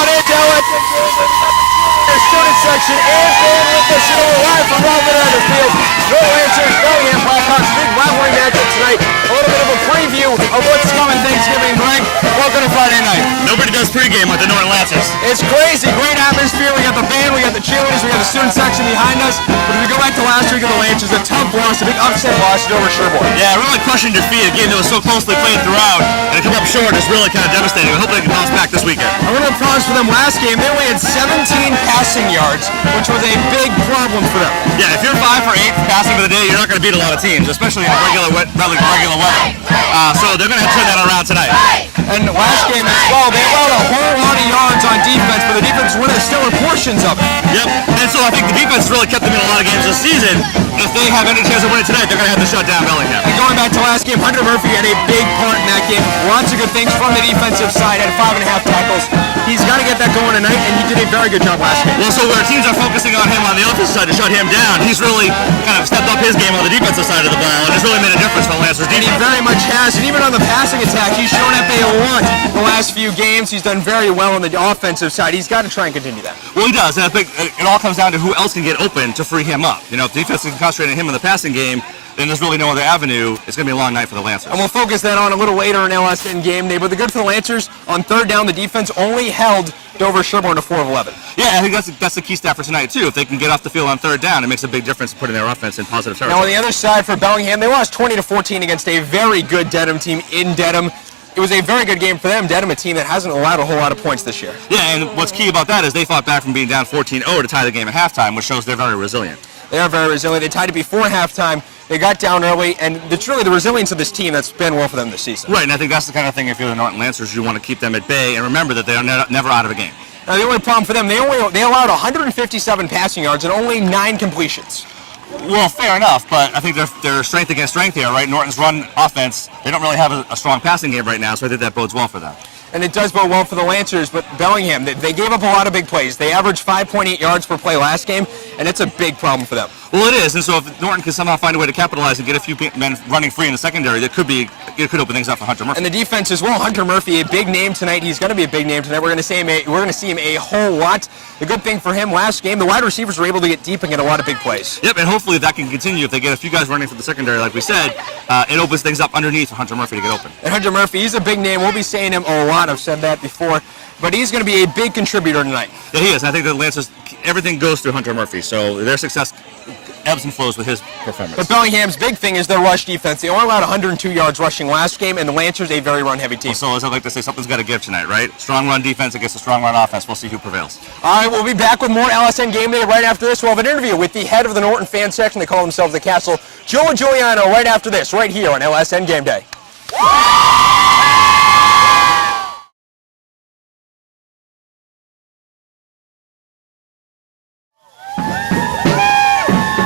on into LSN Game. Student section and fan with us here live from Robin on the field. Your Lancers, Bellingham Blackhawks, big rivalry matchup tonight. A little bit of a preview of what's coming Thanksgiving break. Welcome to Friday night. Nobody does pregame with the Norton Lancers. It's crazy, great atmosphere. We got the band, we got the cheerleaders, we got the student section behind us. But if we go back to last week of the Lancers, a tough loss, a big upset loss over Sherborne. Yeah, really crushing defeat. A game that was so closely played throughout, and to come up short is really kind of devastating. I hope they can bounce back this weekend. A little promise for them last game. They only had 17 passing yards, which was a big problem for them. Yeah, if you're 5 for 8 passing for the day, you're not going to beat a lot of teams, especially in regular weather. So they're going to have to turn that around tonight. And last game as well, they allowed a whole lot of yards on defense, but the defense won the stellar portions of it. Yep, and so I think the defense really kept them in a lot of games this season. If they have any chance of winning tonight, they're going to have to shut down Bellingham. And going back to last game, Hunter Murphy had a big part in that game. Lots of good things from the defensive side, had 5.5 tackles. He's got to get that going tonight, and he did a very good job last game. Well, so where teams are focusing on him on the offensive side to shut him down, he's really kind of stepped up his game on the defensive side of the ball, and it's really made a difference for the Lancers. And he very much has, and even on the passing attack, he's shown up a lot the last few games. He's done very well on the offensive side. He's got to try and continue that. Well, he does, and I think it all comes down to who else can get open to free him up. You know, if the defense can concentrate on him in the passing game, then there's really no other avenue. It's going to be a long night for the Lancers. And we'll focus that on a little later in LSN game day. But the good for the Lancers, on third down, the defense only held Dover Sherborne to 4 of 11. Yeah, I think that's the key stat for tonight, too. If they can get off the field on third down, it makes a big difference in putting their offense in positive territory. Now, on the other side for Bellingham, they lost 20-14 against a very good Dedham team in Dedham. It was a very good game for them. Dedham, a team that hasn't allowed a whole lot of points this year. Yeah, and what's key about that is they fought back from being down 14-0 to tie the game at halftime, which shows they're very resilient. They are very resilient. They tied it before halftime. They got down early, and it's really the resilience of this team that's been well for them this season. Right, and I think that's the kind of thing, if you're the Norton Lancers, you want to keep them at bay, and remember that they are never out of a game. Now, the only problem for them, they allowed 157 passing yards and only 9 completions. Well, fair enough, but I think they're strength against strength here, right? Norton's run offense, they don't really have a strong passing game right now, so I think that bodes well for them. And it does bode well for the Lancers, but Bellingham, they gave up a lot of big plays. They averaged 5.8 yards per play last game, and it's a big problem for them. Well, it is, and so if Norton can somehow find a way to capitalize and get a few men running free in the secondary, it could open things up for Hunter Murphy. And the defense as well. Hunter Murphy, a big name tonight. He's going to be a big name tonight. We're going to see him a whole lot. The good thing for him last game, the wide receivers were able to get deep and get a lot of big plays. Yep, and hopefully that can continue. If they get a few guys running for the secondary, like we said, it opens things up underneath for Hunter Murphy to get open. And Hunter Murphy, he's a big name. We'll be saying him a lot. I've said that before. But he's going to be a big contributor tonight. Yeah, he is. I think the Lancers, everything goes through Hunter Murphy, so their success ebbs and flows with his performance. But Bellingham's big thing is their rush defense. They only allowed 102 yards rushing last game, and the Lancers a very run-heavy team. Well, so as I like to say, something's got to give tonight, right? Strong run defense against a strong run offense. We'll see who prevails. All right, we'll be back with more LSN Game Day right after this. We'll have an interview with the head of the Norton fan section. They call themselves the Castle, Joe Giuliano, right after this, right here on LSN Game Day.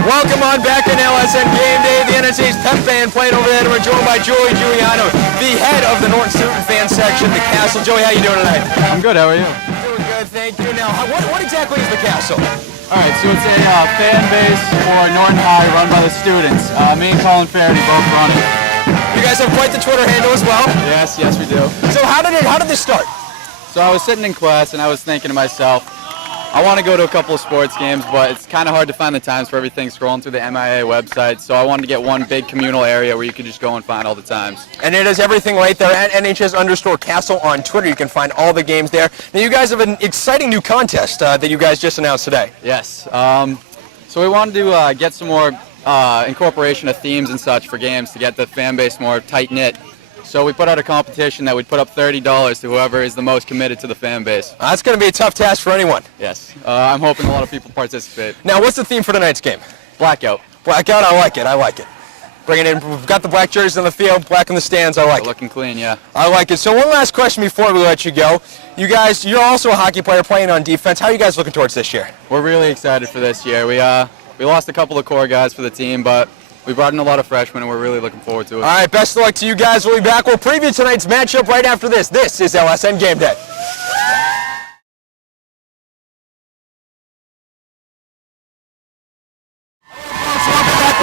Welcome on back in LSN Game Day. The NHS pep band playing over there. We're joined by Joey Giuliano, the head of the Norton student fan section, the Castle. Joey, how you doing tonight? I'm good. How are you? Doing good, thank you. Now, what exactly is the Castle? All right, so it's a fan base for Norton High run by the students. Me and Colin Faraday both run it. You guys have quite the Twitter handle as well. Yes, we do. So how did this start? So I was sitting in class and I was thinking to myself, I want to go to a couple of sports games, but it's kind of hard to find the times for everything scrolling through the MIA website. So I wanted to get one big communal area where you could just go and find all the times. And it is everything right there at NHS_Castle on Twitter. You can find all the games there. Now you guys have an exciting new contest that you guys just announced today. Yes. So we wanted to get some more incorporation of themes and such for games to get the fan base more tight-knit. So we put out a competition that we'd put up $30 to whoever is the most committed to the fan base. That's going to be a tough task for anyone. Yes. I'm hoping a lot of people participate. Now, what's the theme for tonight's game? Blackout. Blackout, I like it. Bring it in. We've got the black jerseys on the field, black in the stands. I like it. Looking clean, yeah. I like it. So one last question before we let you go. You guys, you're also a hockey player playing on defense. How are you guys looking towards this year? We're really excited for this year. We lost a couple of core guys for the team, but we brought in a lot of freshmen, and we're really looking forward to it. All right, best of luck to you guys. We'll be back. We'll preview tonight's matchup right after this. This is LSN Game Day.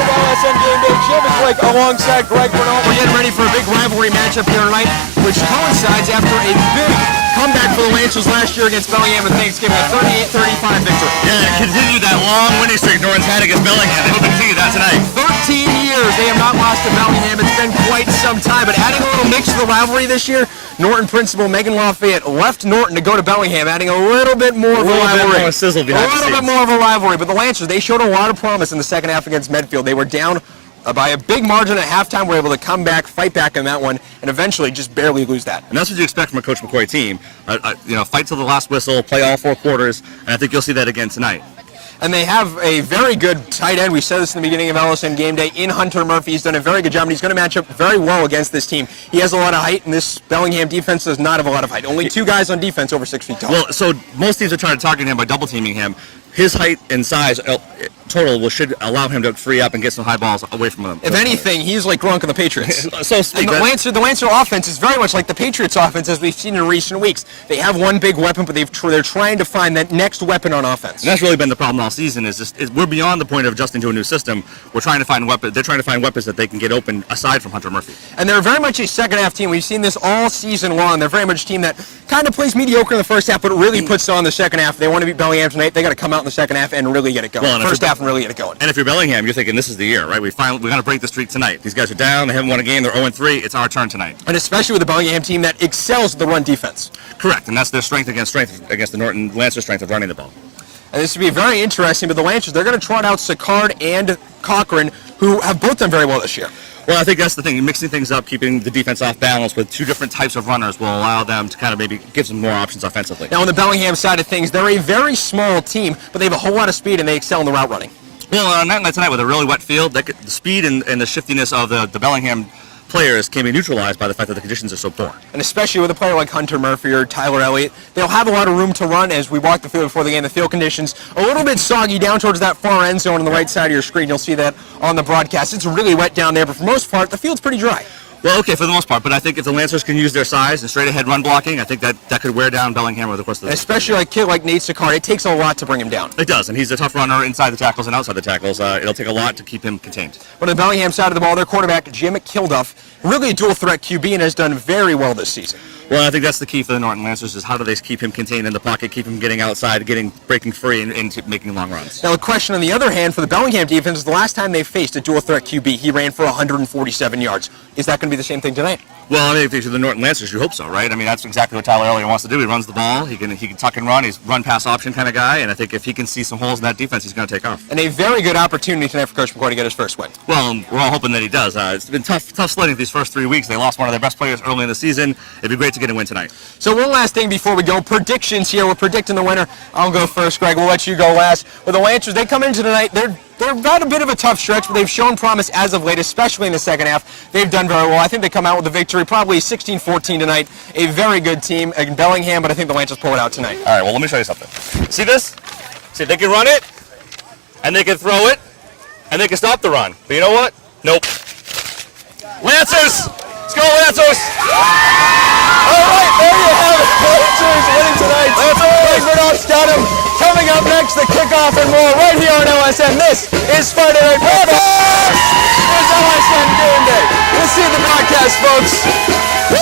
LSN Game Day. Jim and Blake alongside Greg Bernal. We're getting ready for a big rivalry matchup here tonight, which coincides after a big comeback for the Lancers last year against Bellingham and Thanksgiving, a 38-35 victory. Yeah, continue that long winning streak Norton's had against Bellingham. They hope to continue that tonight. 13 years they have not lost to Bellingham. It's been quite some time, but adding a little mix to the rivalry this year, Norton principal Megan Lafayette left Norton to go to Bellingham, adding a little bit more of a rivalry. More sizzle behind a little bit more of a rivalry, but the Lancers, they showed a lot of promise in the second half against Medfield. They were down by a big margin at halftime, were able to come back, fight back on that one, and eventually just barely lose that. And that's what you expect from a Coach McCoy team. Fight till the last whistle, play all 4 quarters, and I think you'll see that again tonight. And they have a very good tight end. We said this in the beginning of LSN Game Day in Hunter Murphy. He's done a very good job, and he's going to match up very well against this team. He has a lot of height, and this Bellingham defense does not have a lot of height. Only 2 guys on defense over 6 feet tall. Well, so most teams are trying to target him by double teaming him. His height and size total should allow him to free up and get some high balls away from him. If anything, he's like Gronk on the Patriots. So speak. And the Lancer offense is very much like the Patriots offense as we've seen in recent weeks. They have one big weapon, but they're trying to find that next weapon on offense. And that's really been the problem all season. We're beyond the point of adjusting to a new system. We're trying to find weapons. They're trying to find weapons that they can get open aside from Hunter Murphy. And they're very much a second half team. We've seen this all season long. They're very much a team that kind of plays mediocre in the first half, but really puts on the second half. If they want to beat Bellingham tonight, they got to come out in the second half and really get it going. Well, first half and really get it going. And if you're Bellingham, you're thinking this is the year, right? We're going to break the streak tonight. These guys are down. They haven't won a game. They're 0-3. It's our turn tonight. And especially with the Bellingham team that excels at the run defense. Correct, and that's their strength against the Norton Lancers' strength of running the ball. And this would be very interesting, but the Lancers, they're going to trot out Sicard and Cochran, who have both done very well this year. Well, I think that's the thing. Mixing things up, keeping the defense off balance with 2 different types of runners will allow them to kind of maybe give some more options offensively. Now, on the Bellingham side of things, they're a very small team, but they have a whole lot of speed and they excel in the route running. Well, on a night like tonight with a really wet field, the speed and the shiftiness of the Bellingham players can be neutralized by the fact that the conditions are so poor. And especially with a player like Hunter Murphy or Tyler Elliott, they'll have a lot of room to run as we walk the field before the game. The field conditions a little bit soggy down towards that far end zone on the right side of your screen. You'll see that on the broadcast. It's really wet down there, but for the most part, the field's pretty dry. Well, okay, for the most part, but I think if the Lancers can use their size and straight-ahead run blocking, I think that could wear down Bellingham over the course of the especially like a kid like Nate Sicard. It takes a lot to bring him down. It does, and he's a tough runner inside the tackles and outside the tackles. It'll take a lot to keep him contained. But on the Bellingham side of the ball, their quarterback, Jim Kilduff, really a dual-threat QB and has done very well this season. Well, I think that's the key for the Norton Lancers is how do they keep him contained in the pocket, keep him getting outside, breaking free, and making long runs. Now, the question on the other hand for the Bellingham defense is the last time they faced a dual-threat QB, he ran for 147 yards. Is that going to be the same thing tonight? Well, I mean, if you're the Norton Lancers, you hope so, right? I mean, that's exactly what Tyler Elliott wants to do. He runs the ball. He can tuck and run. He's run-pass option kind of guy, and I think if he can see some holes in that defense, he's going to take off. And a very good opportunity tonight for Coach McCoy to get his first win. Well, we're all hoping that he does. It's been tough sledding these first 3 weeks. They lost one of their best players early in the season. It'd be great to get a win tonight. So one last thing before we go. Predictions here. We're predicting the winner. I'll go first, Greg. We'll let you go last. With the Lancers, they come into tonight. They're got a bit of a tough stretch, but they've shown promise as of late, especially in the second half. They've done very well. I think they come out with a victory, probably 16-14 tonight. A very good team in Bellingham, but I think the Lancers pull it out tonight. All right, well, let me show you something. See this? See, they can run it, and they can throw it, and they can stop the run. But you know what? Nope. Lancers! Let's go, Lancers! All right, there you have it. Lancers winning tonight. Greg Bernard's got him. Coming up next, the kickoff and more right here on LSN. This is Friday Night Football. It's LSN Game Day. We'll see you at the broadcast, folks. Woo!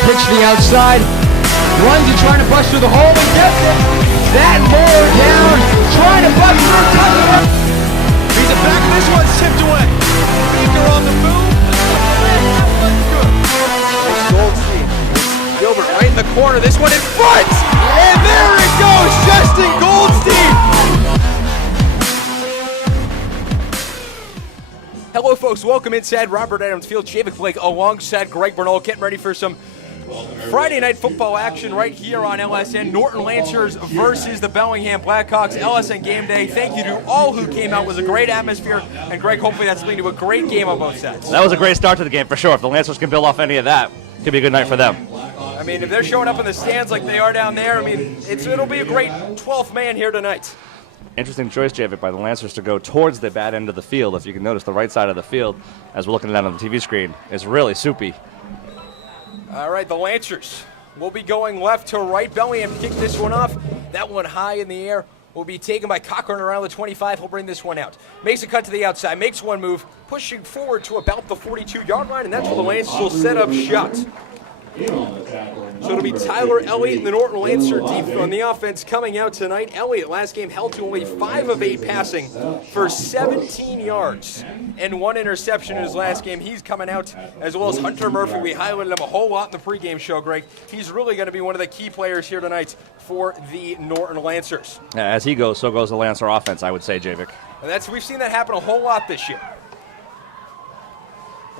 Pitch to the outside, runs and trying to bust through the hole and gets it. That more down, trying to bust through, touchdown. He's a back, this one's tipped away. Baker on the move. Goldstein, Gilbert right in the corner. This one in front, and there it goes, Justin Goldstein. Hello, folks. Welcome inside Robert Adams Field. Javik Blake alongside Greg Bernal, getting ready for some Friday Night Football action right here on LSN. Norton Lancers versus the Bellingham Blackhawks. LSN Game Day. Thank you to all who came out. It was a great atmosphere. And Greg, hopefully that's leading to a great game on both sides. That was a great start to the game for sure. If the Lancers can build off any of that, it could be a good night for them. I mean, if they're showing up in the stands like they are down there, I mean, it'll be a great 12th man here tonight. Interesting choice, Javik, by the Lancers to go towards the bad end of the field. If you can notice, the right side of the field, as we're looking at it on the TV screen, is really soupy. All right, the Lancers will be going left to right. Bellingham kicked this one off. That one high in the air will be taken by Cochran around the 25. He'll bring this one out. Makes a cut to the outside, makes one move, pushing forward to about the 42-yard line, and that's where the Lancers will set up shot. So it'll be Tyler Elliott and the Norton Lancer deep on the offense coming out tonight. Elliott last game held to only 5 of 8 passing for 17 yards and 1 interception in his last game. He's coming out, as well as Hunter Murphy. We highlighted him a whole lot in the pregame show, Greg. He's really going to be one of the key players here tonight for the Norton Lancers. As he goes, so goes the Lancer offense, I would say, Javik. And we've seen that happen a whole lot this year.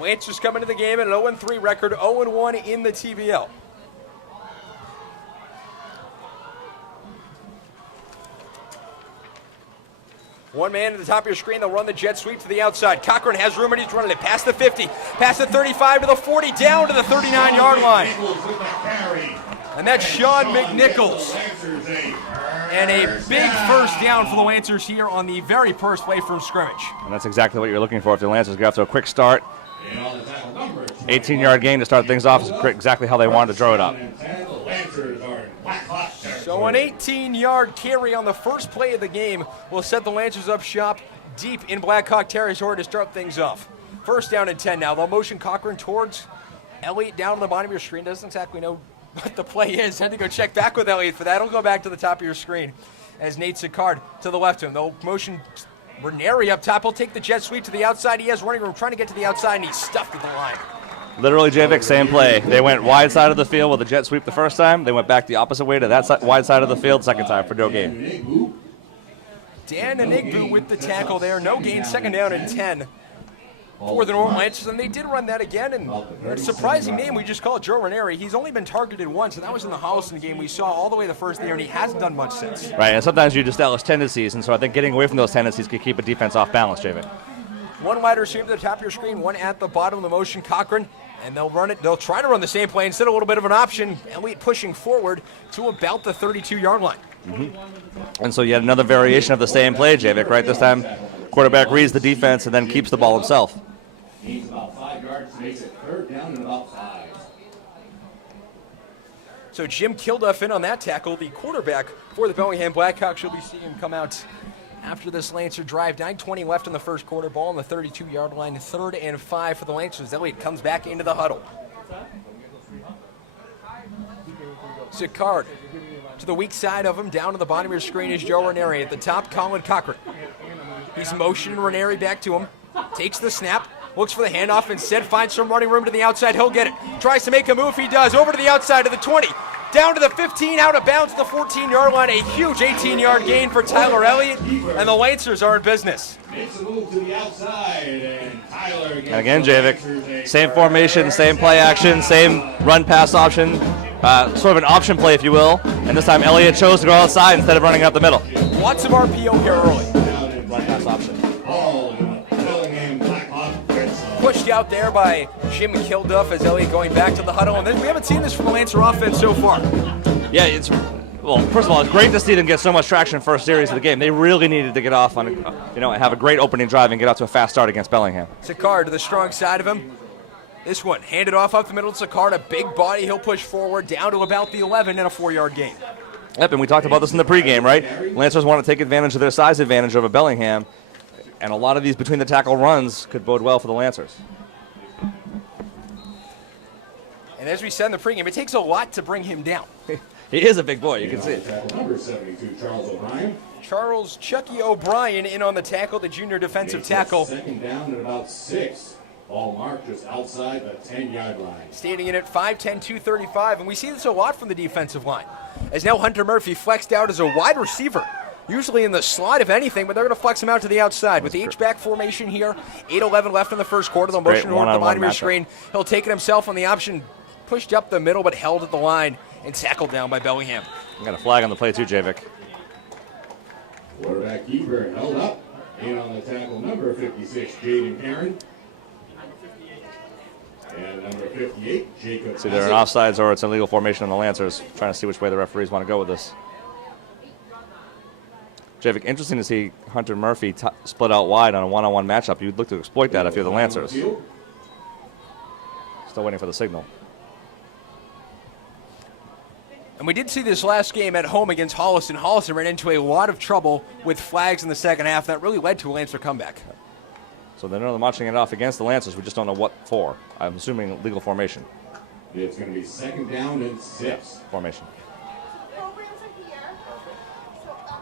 Lancers coming to the game at an 0-3 record, 0-1 in the TBL. One man at the top of your screen, they'll run the jet sweep to the outside. Cochran has room and he's running it past the 50, past the 35 to the 40, down to the 39-yard line. And that's Sean McNichols. And a big first down for the Lancers here on the very first play from scrimmage. And that's exactly what you're looking for if the Lancers get off to a quick start. 18-yard gain to start things off is exactly how they wanted to throw it up. So an 18-yard carry on the first play of the game will set the Lancers up shop deep in Blackhawk territory to start things off. First down and 10 now. They'll motion Cochran towards Elliott down on the bottom of your screen. Doesn't exactly know what the play is. Had to go check back with Elliott for that. It'll go back to the top of your screen as Nate Sicard to the left of him. They'll motion Ranieri up top. He'll take the jet sweep to the outside. He has running room trying to get to the outside, and he's stuffed at the line. Literally, Javik, same play. They went wide side of the field with a jet sweep the first time. They went back the opposite way to that wide side of the field second time for no gain. Dan Enigbu with the tackle there. No gain, second down and 10 for the Norton Lancers. And they did run that again. And a surprising name, we just call it Joe Ranieri. He's only been targeted once, and that was in the Holliston game we saw all the way the first year, and he hasn't done much since. Right, and sometimes you establish tendencies, and so I think getting away from those tendencies can keep a defense off balance, Javik. One wide receiver at the top of your screen, one at the bottom of the motion, Cochran. And they'll run it. They'll try to run the same play instead of a little bit of an option. Elliott pushing forward to about the 32-yard line. Mm-hmm. And so yet another variation of the same play, Javik, right? This time, quarterback reads the defense and then keeps the ball himself. He's about 5 yards, makes it third down and about 5. So Jim Kilduff in on that tackle, the quarterback for the Bellingham Blackhawks. You'll be seeing him come out after this Lancer drive. 9:20 left in the first quarter. Ball on the 32-yard line. 3rd and 5 for the Lancers. Elliott comes back into the huddle. Sicard to the weak side of him. Down to the bottom of your screen is Joe Ranieri. At the top, Colin Cochran. He's motioning Ranieri back to him. Takes the snap. Looks for the handoff. Instead finds some running room to the outside. He'll get it. Tries to make a move. He does. Over to the outside of the 20. Down to the 15, out of bounds to the 14-yard line. A huge 18-yard gain for Tyler Elliott, and the Lancers are in business. Makes a move to the outside, and Tyler And again, Javik, same formation, same play action, same run-pass option, sort of an option play, if you will. And this time, Elliott chose to go outside instead of running up the middle. Lots of RPO here early. Run-pass option. Pushed out there by Jim Kilduff as Elliott going back to the huddle. And then we haven't seen this from the Lancer offense so far. Yeah, well, first of all, it's great to see them get so much traction first series of the game. They really needed to get off on, have a great opening drive and get out to a fast start against Bellingham. Sicard to the strong side of him. This one handed off up the middle to Sicard. A big body. He'll push forward down to about the 11 and a 4-yard gain. Yep, and we talked about this in the pregame, right? Lancers want to take advantage of their size advantage over Bellingham. And a lot of these between the tackle runs could bode well for the Lancers. And as we said in the pregame, it takes a lot to bring him down. He is a big boy, you can see it. Number 72, Charles O'Brien. Charles Chucky O'Brien in on the tackle, the junior defensive tackle. Second down at about 6. Ball marked just outside the 10-yard line. Standing in at 5'10", 235, and we see this a lot from the defensive line. As now Hunter Murphy flexed out as a wide receiver. Usually in the slot, if anything, but they're going to flex him out to the outside. With the H-back formation here, 8:11 left in the first quarter. The motion over the bottom of your screen. He'll take it himself on the option, pushed up the middle, but held at the line and tackled down by Bellingham. Got a flag on the play too, Javik. Quarterback keeper held up. In on the tackle, number 56, Jaden Aaron. And number 58, Jacob. It's either an offsides or it's an illegal formation on the Lancers. Trying to see which way the referees want to go with this. Javik, interesting to see Hunter Murphy split out wide on a one-on-one matchup. You'd look to exploit that if you're the Lancers. Still waiting for the signal. And we did see this last game at home against Holliston. Holliston ran into a lot of trouble with flags in the second half. That really led to a Lancer comeback. So they're marching it off against the Lancers. We just don't know what for. I'm assuming legal formation. It's going to be 2nd down and 6. Formation.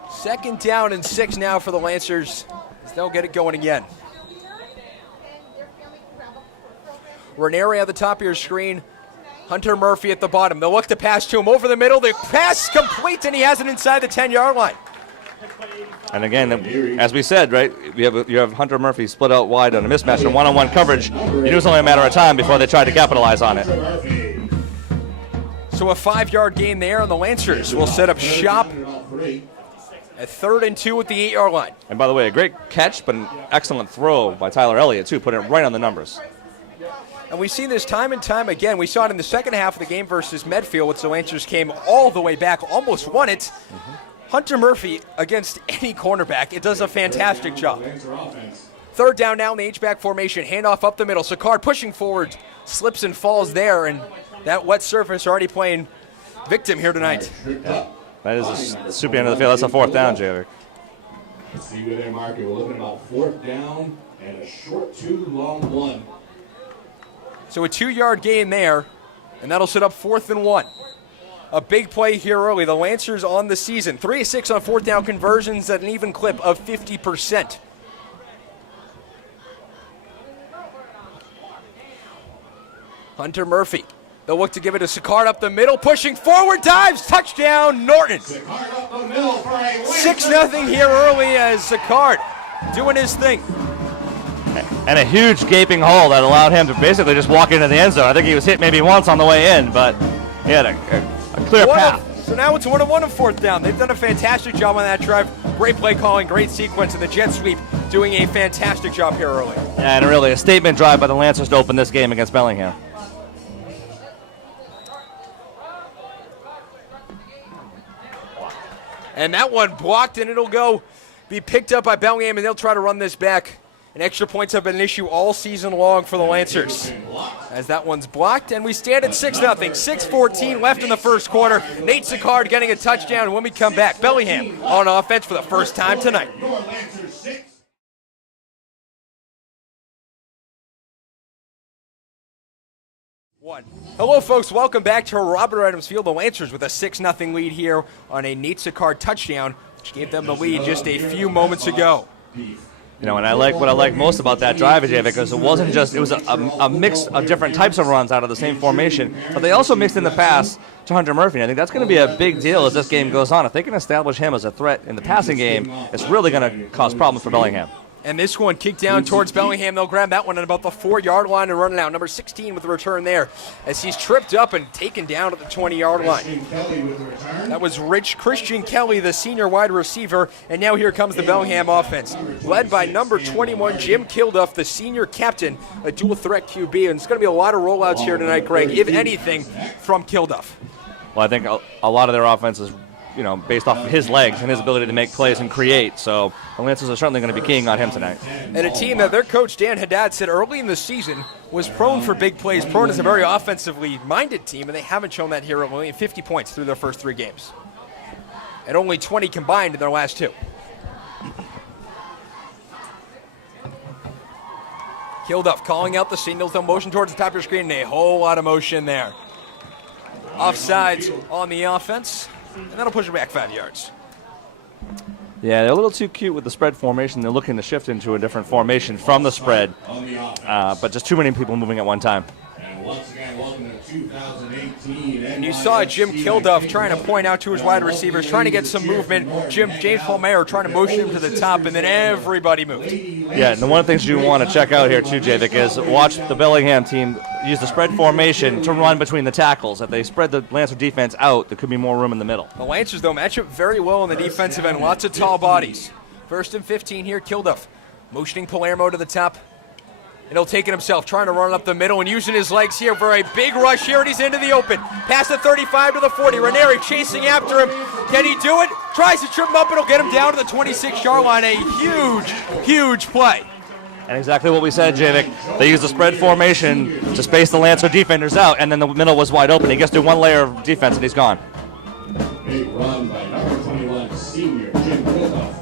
2nd down and 6 now for the Lancers, as they'll get it going again. Ranieri at the top of your screen. Hunter Murphy at the bottom. They'll look to pass to him over the middle. The pass complete, and he has it inside the 10-yard line. And again, as we said, right, you have Hunter Murphy split out wide on a mismatch and one-on-one coverage. You knew it was only a matter of time before they tried to capitalize on it. So a 5-yard gain there, and the Lancers will set up shop at 3rd and 2 at the 8-yard line. And by the way, a great catch, but an excellent throw by Tyler Elliott, too, putting it right on the numbers. And we see this time and time again. We saw it in the second half of the game versus Medfield, which the Lancers came all the way back, almost won it. Hunter Murphy against any cornerback, it does a fantastic job. 3rd down now in the H-back formation, handoff up the middle. Sicard pushing forward, slips and falls there, and that wet surface already playing victim here tonight. That is the super end of the field. That's a 4th down, Javier. Let's see where they mark it. We're looking at about 4th down and a short 2, long 1. So a 2-yard gain there, and that'll set up 4th and 1. A big play here early. The Lancers on the season, 3 of 6 on 4th down conversions at an even clip of 50%. Hunter Murphy. They'll look to give it to Sicard up the middle, pushing forward, dives, touchdown, Norton. 6-0 here early as Sicard doing his thing. And a huge gaping hole that allowed him to basically just walk into the end zone. I think he was hit maybe once on the way in, but he had a clear path. So now it's 1-1 on 4th down. They've done a fantastic job on that drive. Great play calling, great sequence, and the jet sweep doing a fantastic job here early. And really a statement drive by the Lancers to open this game against Bellingham. And that one blocked, and it'll be picked up by Bellingham, and they'll try to run this back. And extra points have been an issue all season long for the Lancers. As that one's blocked, and we stand at 6-0. 6:14 left in the first quarter. Nate Sicard getting a touchdown when we come back. Bellingham on offense for the first time tonight. Hello, folks. Welcome back to Robert Adams Field. The Lancers with a 6-0 lead here on a Nate Sicard touchdown, which gave them the lead just a few moments ago. You know, and what I like most about that drive, AJ, because it was a mix of different types of runs out of the same formation, but they also mixed in the pass to Hunter Murphy. And I think that's going to be a big deal as this game goes on. If they can establish him as a threat in the passing game, it's really going to cause problems for Bellingham. And this one kicked down towards Bellingham. They'll grab that one at about the 4-yard line and run it out. Number 16 with the return there as he's tripped up and taken down at the 20-yard line. That was Christian Kelly, the senior wide receiver. And now here comes the Bellingham offense, led by number 21, Jim Kilduff, the senior captain, a dual-threat QB. And it's going to be a lot of rollouts here tonight, Greg, if anything, from Kilduff. Well, I think a lot of their offense is, based off of his legs and his ability to make plays and create. So the Lancers are certainly going to be keying on him tonight. And a team that their coach, Dan Haddad, said early in the season was prone for big plays. Prone is a very offensively minded team, and they haven't shown that here. Only 50 points through their first 3 games. And only 20 combined in their last 2. Kilduff calling out the signals. They'll motion towards the top of your screen, and a whole lot of motion there. Offsides on the offense. And that'll push it back 5 yards. Yeah, they're a little too cute with the spread formation. They're looking to shift into a different formation from the spread, but just too many people moving at one time. And once again, welcome to 2018. And you saw Jim Kilduff trying to point out to his wide receivers, trying to get some movement. James Palmer trying to motion him to the top, and then everybody moved. Yeah, and the one of the things you want to check out here too, Javik, is watch the Bellingham team use the spread formation to run between the tackles. If they spread the Lancer defense out, there could be more room in the middle. The Lancers, though, match up very well on the defensive end. Lots of tall bodies. 1st and 15 here, Kilduff motioning Palermo to the top. And he'll take it himself, trying to run up the middle and using his legs here for a big rush here, and he's into the open. Past the 35 to the 40. Ranieri chasing after him. Can he do it? Tries to trip him up, and it'll get him down to the 26-yard line. A huge, huge play. And exactly what we said, Javik. They used the spread formation to space the Lancer defenders out, and then the middle was wide open. He gets through one layer of defense, and he's gone. Big run by number 21, senior Jim Kilduff.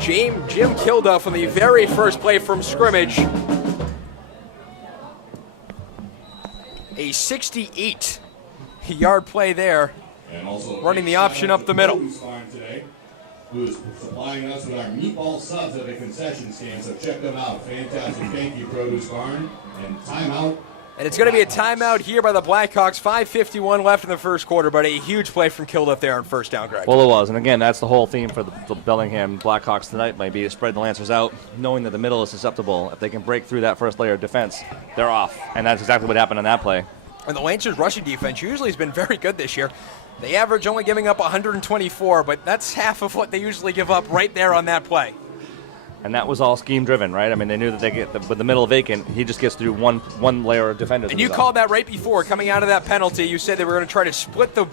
Jim Kilduff on the very first play from scrimmage. A 68-yard play there. And also running the option up the middle. Today, who's supplying us with our meatball subs at the concession stand, so check them out. Fantastic. Thank you, Produce Barn. And timeout. And it's going to be a timeout here by the Blackhawks. 5:51 left in the first quarter, but a huge play from Kilduff there on first down, Greg. Well, it was. And again, that's the whole theme for the Bellingham Blackhawks tonight, might be to spread the Lancers out, knowing that the middle is susceptible. If they can break through that first layer of defense, they're off. And that's exactly what happened on that play. And the Lancers' rushing defense usually has been very good this year. They average only giving up 124, but that's half of what they usually give up right there on that play. And that was all scheme-driven, right? I mean, they knew that they get with the middle vacant, he just gets through one layer of defenders. And you called that right before, coming out of that penalty. You said they were going to try to split the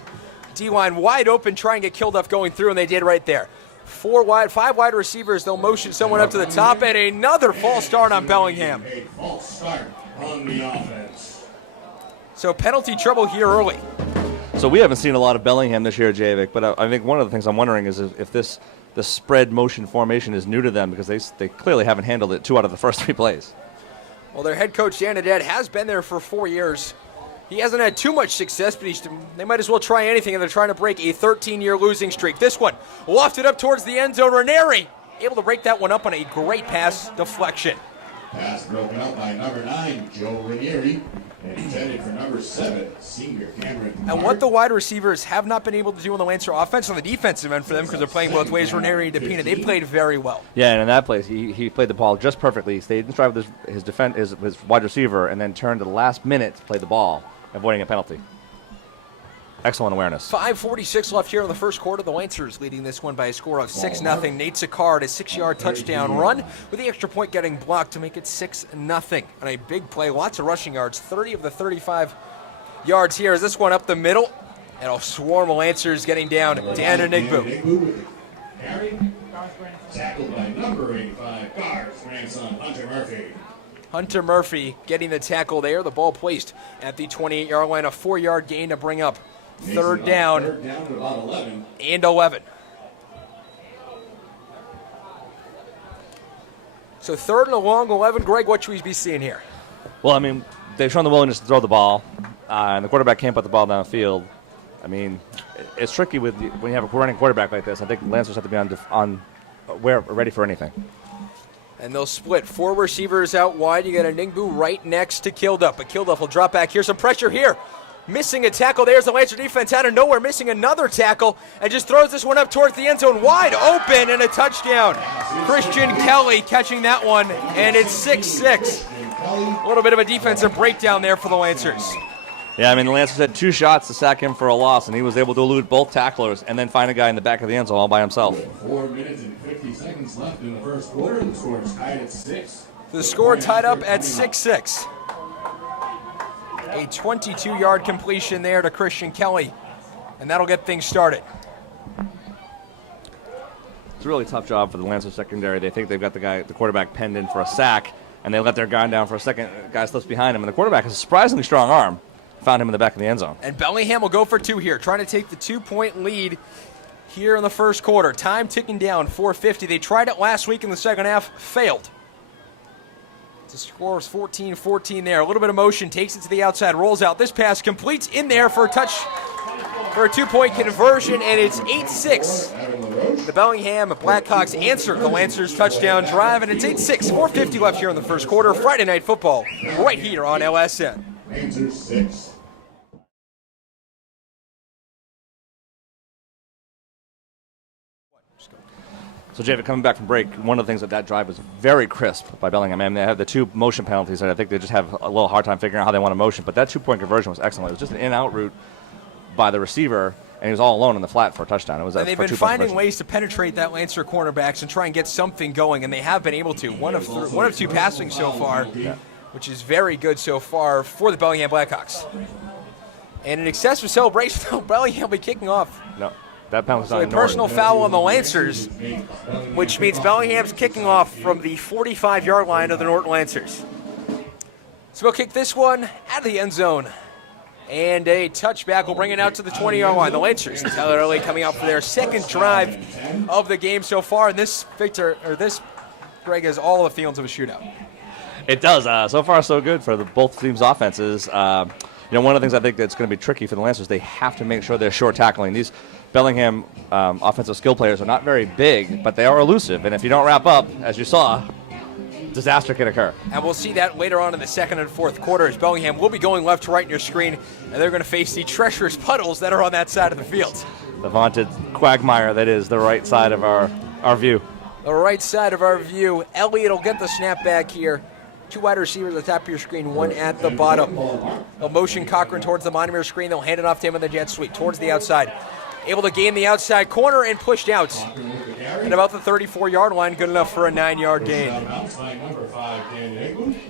D-line wide open, try and get Kilduff going through, and they did right there. 5 wide receivers, they'll motion someone up to the top, and another false start on Bellingham. A false start on the offense. So penalty trouble here early. So we haven't seen a lot of Bellingham this year, Javik, but I think one of the things I'm wondering is if this spread motion formation is new to them, because they clearly haven't handled it 2 out of the first 3 plays. Well, their head coach, Dan Adet, has been there for 4 years. He hasn't had too much success, but they might as well try anything, and they're trying to break a 13-year losing streak. This one, lofted up towards the end zone. Ranieri able to break that one up on a great pass deflection. Pass broken up by number 9, Joe Ranieri, and intended for number 7, senior Cameron. And what the wide receivers have not been able to do on the Lancer offense, on the defensive end for them, because they're playing both ways, Ranieri and DePina, they played very well. Yeah, and in that place, he played the ball just perfectly. He stayed in stride with his wide receiver, and then turned to the last minute to play the ball, avoiding a penalty. Excellent awareness. 5:46 left here in the first quarter. The Lancers leading this one by a score of 6-0. Nate Sicard, a 6-yard touchdown run with the extra point getting blocked to make it 6-0. On a big play, lots of rushing yards, 30 of the 35 yards here. Is this one up the middle? And a swarm of Lancers getting down. Dan Enigbu. Tackled by number 85, guards, grandson Hunter Murphy. Hunter Murphy getting the tackle there. The ball placed at the 28-yard line. A 4-yard gain to bring up third down at about 11. And 11. So third and a long 11. Greg, what should we be seeing here? Well, I mean, they've shown the willingness to throw the ball, and the quarterback can't put the ball downfield. I mean, it's tricky when you have a running quarterback like this. I think Lancers have to be ready for anything. And they'll split 4 receivers out wide. You got Enigbu right next to Kilduff, but Kilduff will drop back. Here's some pressure here. Missing a tackle. There's the Lancer defense out of nowhere, missing another tackle, and just throws this one up towards the end zone, wide open, and a touchdown. Christian Kelly catching that one, and it's 6-6. A little bit of a defensive breakdown there for the Lancers. Yeah, I mean, the Lancers had 2 shots to sack him for a loss, and he was able to elude both tacklers and then find a guy in the back of the end zone all by himself. 4 minutes and 50 seconds left in the first quarter. The score is tied at 6. The score tied up at 6-6. A 22-yard completion there to Christian Kelly, and that'll get things started. It's a really tough job for the Lancers secondary. They think they've got the quarterback penned in for a sack, and they let their guy down for a second. The guy slips behind him, and the quarterback has a surprisingly strong arm. Found him in the back of the end zone. And Bellingham will go for 2 here, trying to take the 2-point lead here in the first quarter. Time ticking down, 4:50. They tried it last week in the second half, failed. The score is 14-14 there. A little bit of motion, takes it to the outside, rolls out. This pass completes in there for a 2-point conversion, and it's 8-6. The Bellingham Blackhawks answer the Lancers' touchdown drive, and it's 8-6. 4:50 left here in the first quarter. Friday Night Football right here on LSN. Lancers 6. So, Javid, coming back from break, one of the things that drive was very crisp by Bellingham. I mean, they have the 2 motion penalties, and I think they just have a little hard time figuring out how they want to motion. But that 2-point conversion was excellent. It was just an in-out route. by the receiver, and he was all alone in the flat for a touchdown. It was and they've been finding ways to penetrate that Lancer cornerbacks and try and get something going, and they have been able to. One of two passing so far, which is very good so far for the Bellingham Blackhawks. And an excessive celebration, Bellingham will be kicking off. No, that penalty was So on a personal foul on the Lancers, which means Bellingham's kicking off from the 45-yard line of the Norton Lancers. So we'll kick this one out of the end zone. And a touchback will bring it out to the 20-yard line. The Lancers, Tyler Elliott, coming out for their second drive of the game so far. And this, Greg, has all the feelings of a shootout. It does. So far, so good for both teams' offenses. One of the things I think that's going to be tricky for the Lancers, they have to make sure they're short tackling. These Bellingham offensive skill players are not very big, but they are elusive. And if you don't wrap up, as you saw, disaster can occur. And we'll see that later on in the second and fourth quarter as Bellingham will be going left to right in your screen, and they're going to face the treacherous puddles that are on that side of the field. The vaunted quagmire that is the right side of our view. The right side of our view. Elliott will get the snap back here. Two wide receivers at the top of your screen, one at the bottom. They'll motion Cochran towards the bottom of your screen. They'll hand it off to him in the jet sweep towards the outside. Able to gain the outside corner and pushed out at about the 34-yard line. Good enough for a 9-yard gain.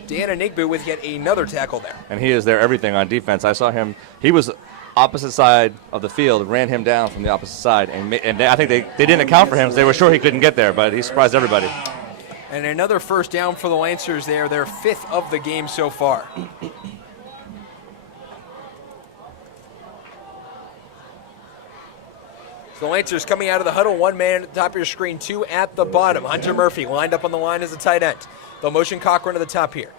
Dan Enigbu with yet another tackle there. And he is their everything on defense. I saw him. He was opposite side of the field, ran him down from the opposite side. And I think they didn't account for him, so they were sure he couldn't get there, but he surprised everybody. And another first down for the Lancers there, their fifth of the game so far. So the Lancers coming out of the huddle, one man at the top of your screen, two at the bottom. Hunter Murphy lined up on the line as a tight end. They'll motion Cochran to the top here.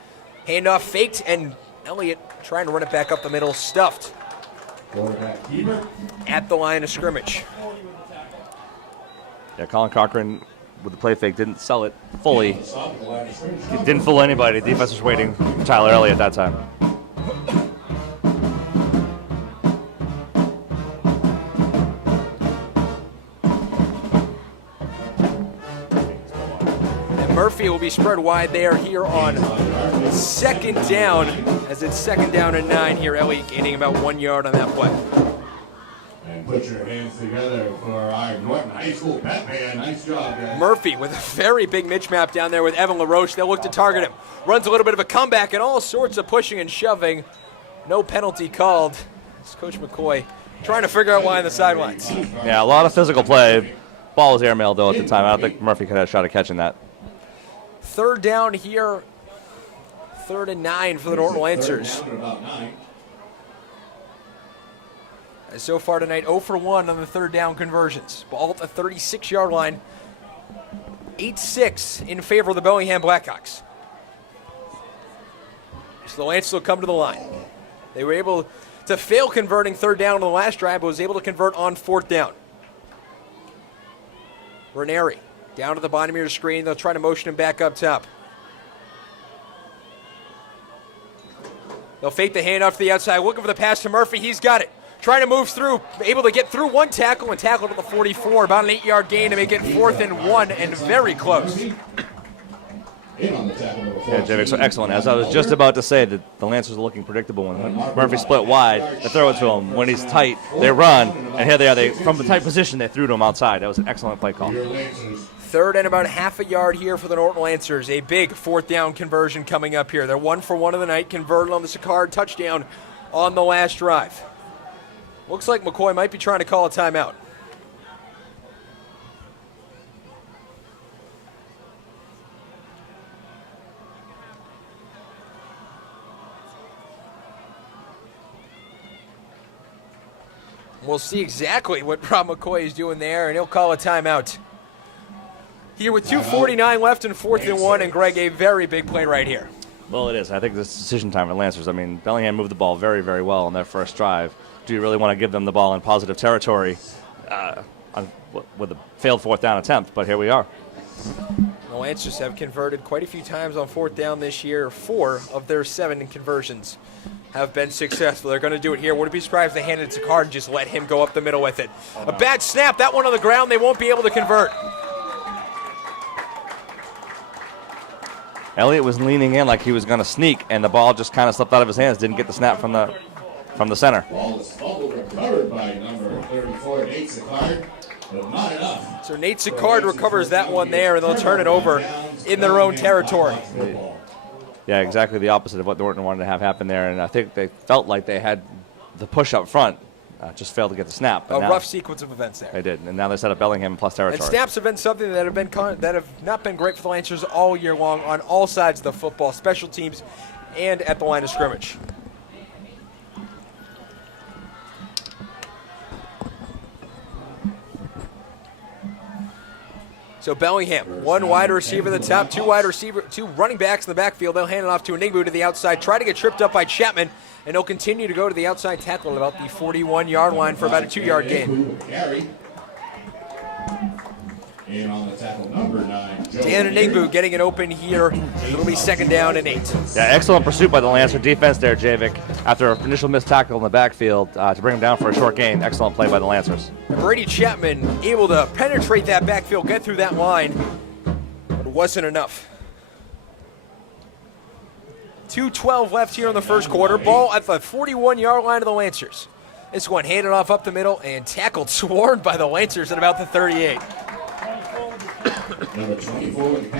Handoff faked, and Elliott trying to run it back up the middle, stuffed at the line of scrimmage. Yeah, Colin Cochran with the play fake didn't sell it fully. He didn't fool anybody. The defense was waiting for Tyler Elliott that time. Murphy will be spread wide there here on second down, as it's second down and 9 here. Elliott gaining about 1 yard on that play. And put your hands together for our Norton High School Batman. Nice job, guys. Murphy with a very big mismatch down there with Evan LaRoche. They'll look to target him. Runs a little bit of a comeback and all sorts of pushing and shoving. No penalty called. It's Coach McCoy trying to figure out why on the sidelines. Yeah, a lot of physical play. Ball was airmailed, though, at the time. I don't think Murphy could have a shot at catching that. Third down here, 3rd and 9 for the Norton Lancers. And so far tonight, 0 for 1 on the third down conversions. Ball at the 36-yard line, 8-6 in favor of the Bellingham Blackhawks. So the Lancers will come to the line. They were able to fail converting third down on the last drive, but was able to convert on fourth down. Ranieri. Down to the bottom of your screen. They'll try to motion him back up top. They'll fake the handoff to the outside. Looking for the pass to Murphy. He's got it. Trying to move through. Able to get through one tackle and tackled at the 44. About an 8-yard gain to make it 4th and 1 and very close. Yeah, Javik, so excellent. As I was just about to say, that the Lancers are looking predictable. When Murphy split wide, they throw it to him. When he's tight, they run. And here they are. From the tight position, they threw to him outside. That was an excellent play call. 3rd and about half a yard here for the Norton Lancers. A big 4th down conversion coming up here. They're 1 for 1 of the night, converted on the Sicard touchdown on the last drive. Looks like McCoy might be trying to call a timeout. We'll see exactly what Rob McCoy is doing there, and he'll call a timeout. Here with 2:49 left and 4th and 1, and Greg, a very big play right here. Well, it is. I think this is decision time for Lancers. I mean, Bellingham moved the ball very, very well on their first drive. Do you really want to give them the ball in positive territory with a failed 4th down attempt? But here we are. The Lancers have converted quite a few times on 4th down this year. 4 of their 7 conversions have been successful. They're going to do it here. Wouldn't be surprised if they handed it to Card and just let him go up the middle with it. A bad snap. That one on the ground. They won't be able to convert. Elliott was leaning in like he was going to sneak, and the ball just kind of slipped out of his hands. Didn't get the snap from the center. recovered by number 34, Nate Sicard, but not enough. So Nate Sicard recovers that one there, and they'll turn it over in their own territory. Yeah, exactly the opposite of what Norton wanted to have happen there, and I think they felt like they had the push up front, just failed to get the snap. A rough sequence of events there. They did, and now they set up Bellingham in plus territory. And snaps have been something that have not been great for the Lancers all year long on all sides of the football, special teams and at the line of scrimmage. So Bellingham, one wide receiver at the top, two running backs in the backfield. They'll hand it off to Enigbu to the outside, try to get tripped up by Chapman, and he'll continue to go to the outside tackle at about the 41-yard line for about a 2-yard gain. And on the tackle, number 9, Dan Enigbu getting it open here. It'll be 2nd down and 8. Yeah, excellent pursuit by the Lancer defense there, Javik. After an initial missed tackle in the backfield to bring him down for a short gain. Excellent play by the Lancers. Brady Chapman able to penetrate that backfield, get through that line, but it wasn't enough. 2:12 left here in the first quarter. Ball at the 41-yard line of the Lancers. This one handed off up the middle and tackled, swarmed by the Lancers at about the 38. Number 24 with the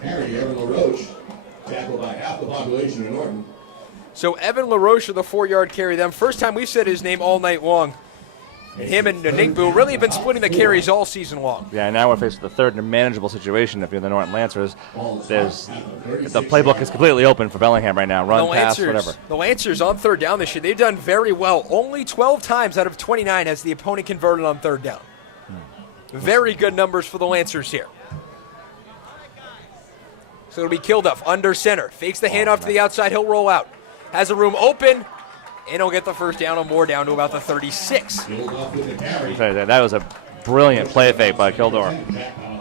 carry, Evan LaRoche, tackled by half the population of Norton. So Evan LaRoche with the 4-yard carry. Them first time we've said his name all night long. And him and Enigbu really have been splitting the carries all season long. Yeah, and now we're faced with the third and manageable situation if you're the Norton Lancers. The playbook is completely open for Bellingham right now. Run, pass, whatever. The Lancers on 3rd down this year, they've done very well. Only 12 times out of 29 has the opponent converted on 3rd down. Very good numbers for the Lancers here. So it'll be Kilduff under center. Fakes the handoff to the outside. He'll roll out. Has a room open. And he'll get the first down or more down to about the 36. That was a brilliant play fake by Kildor.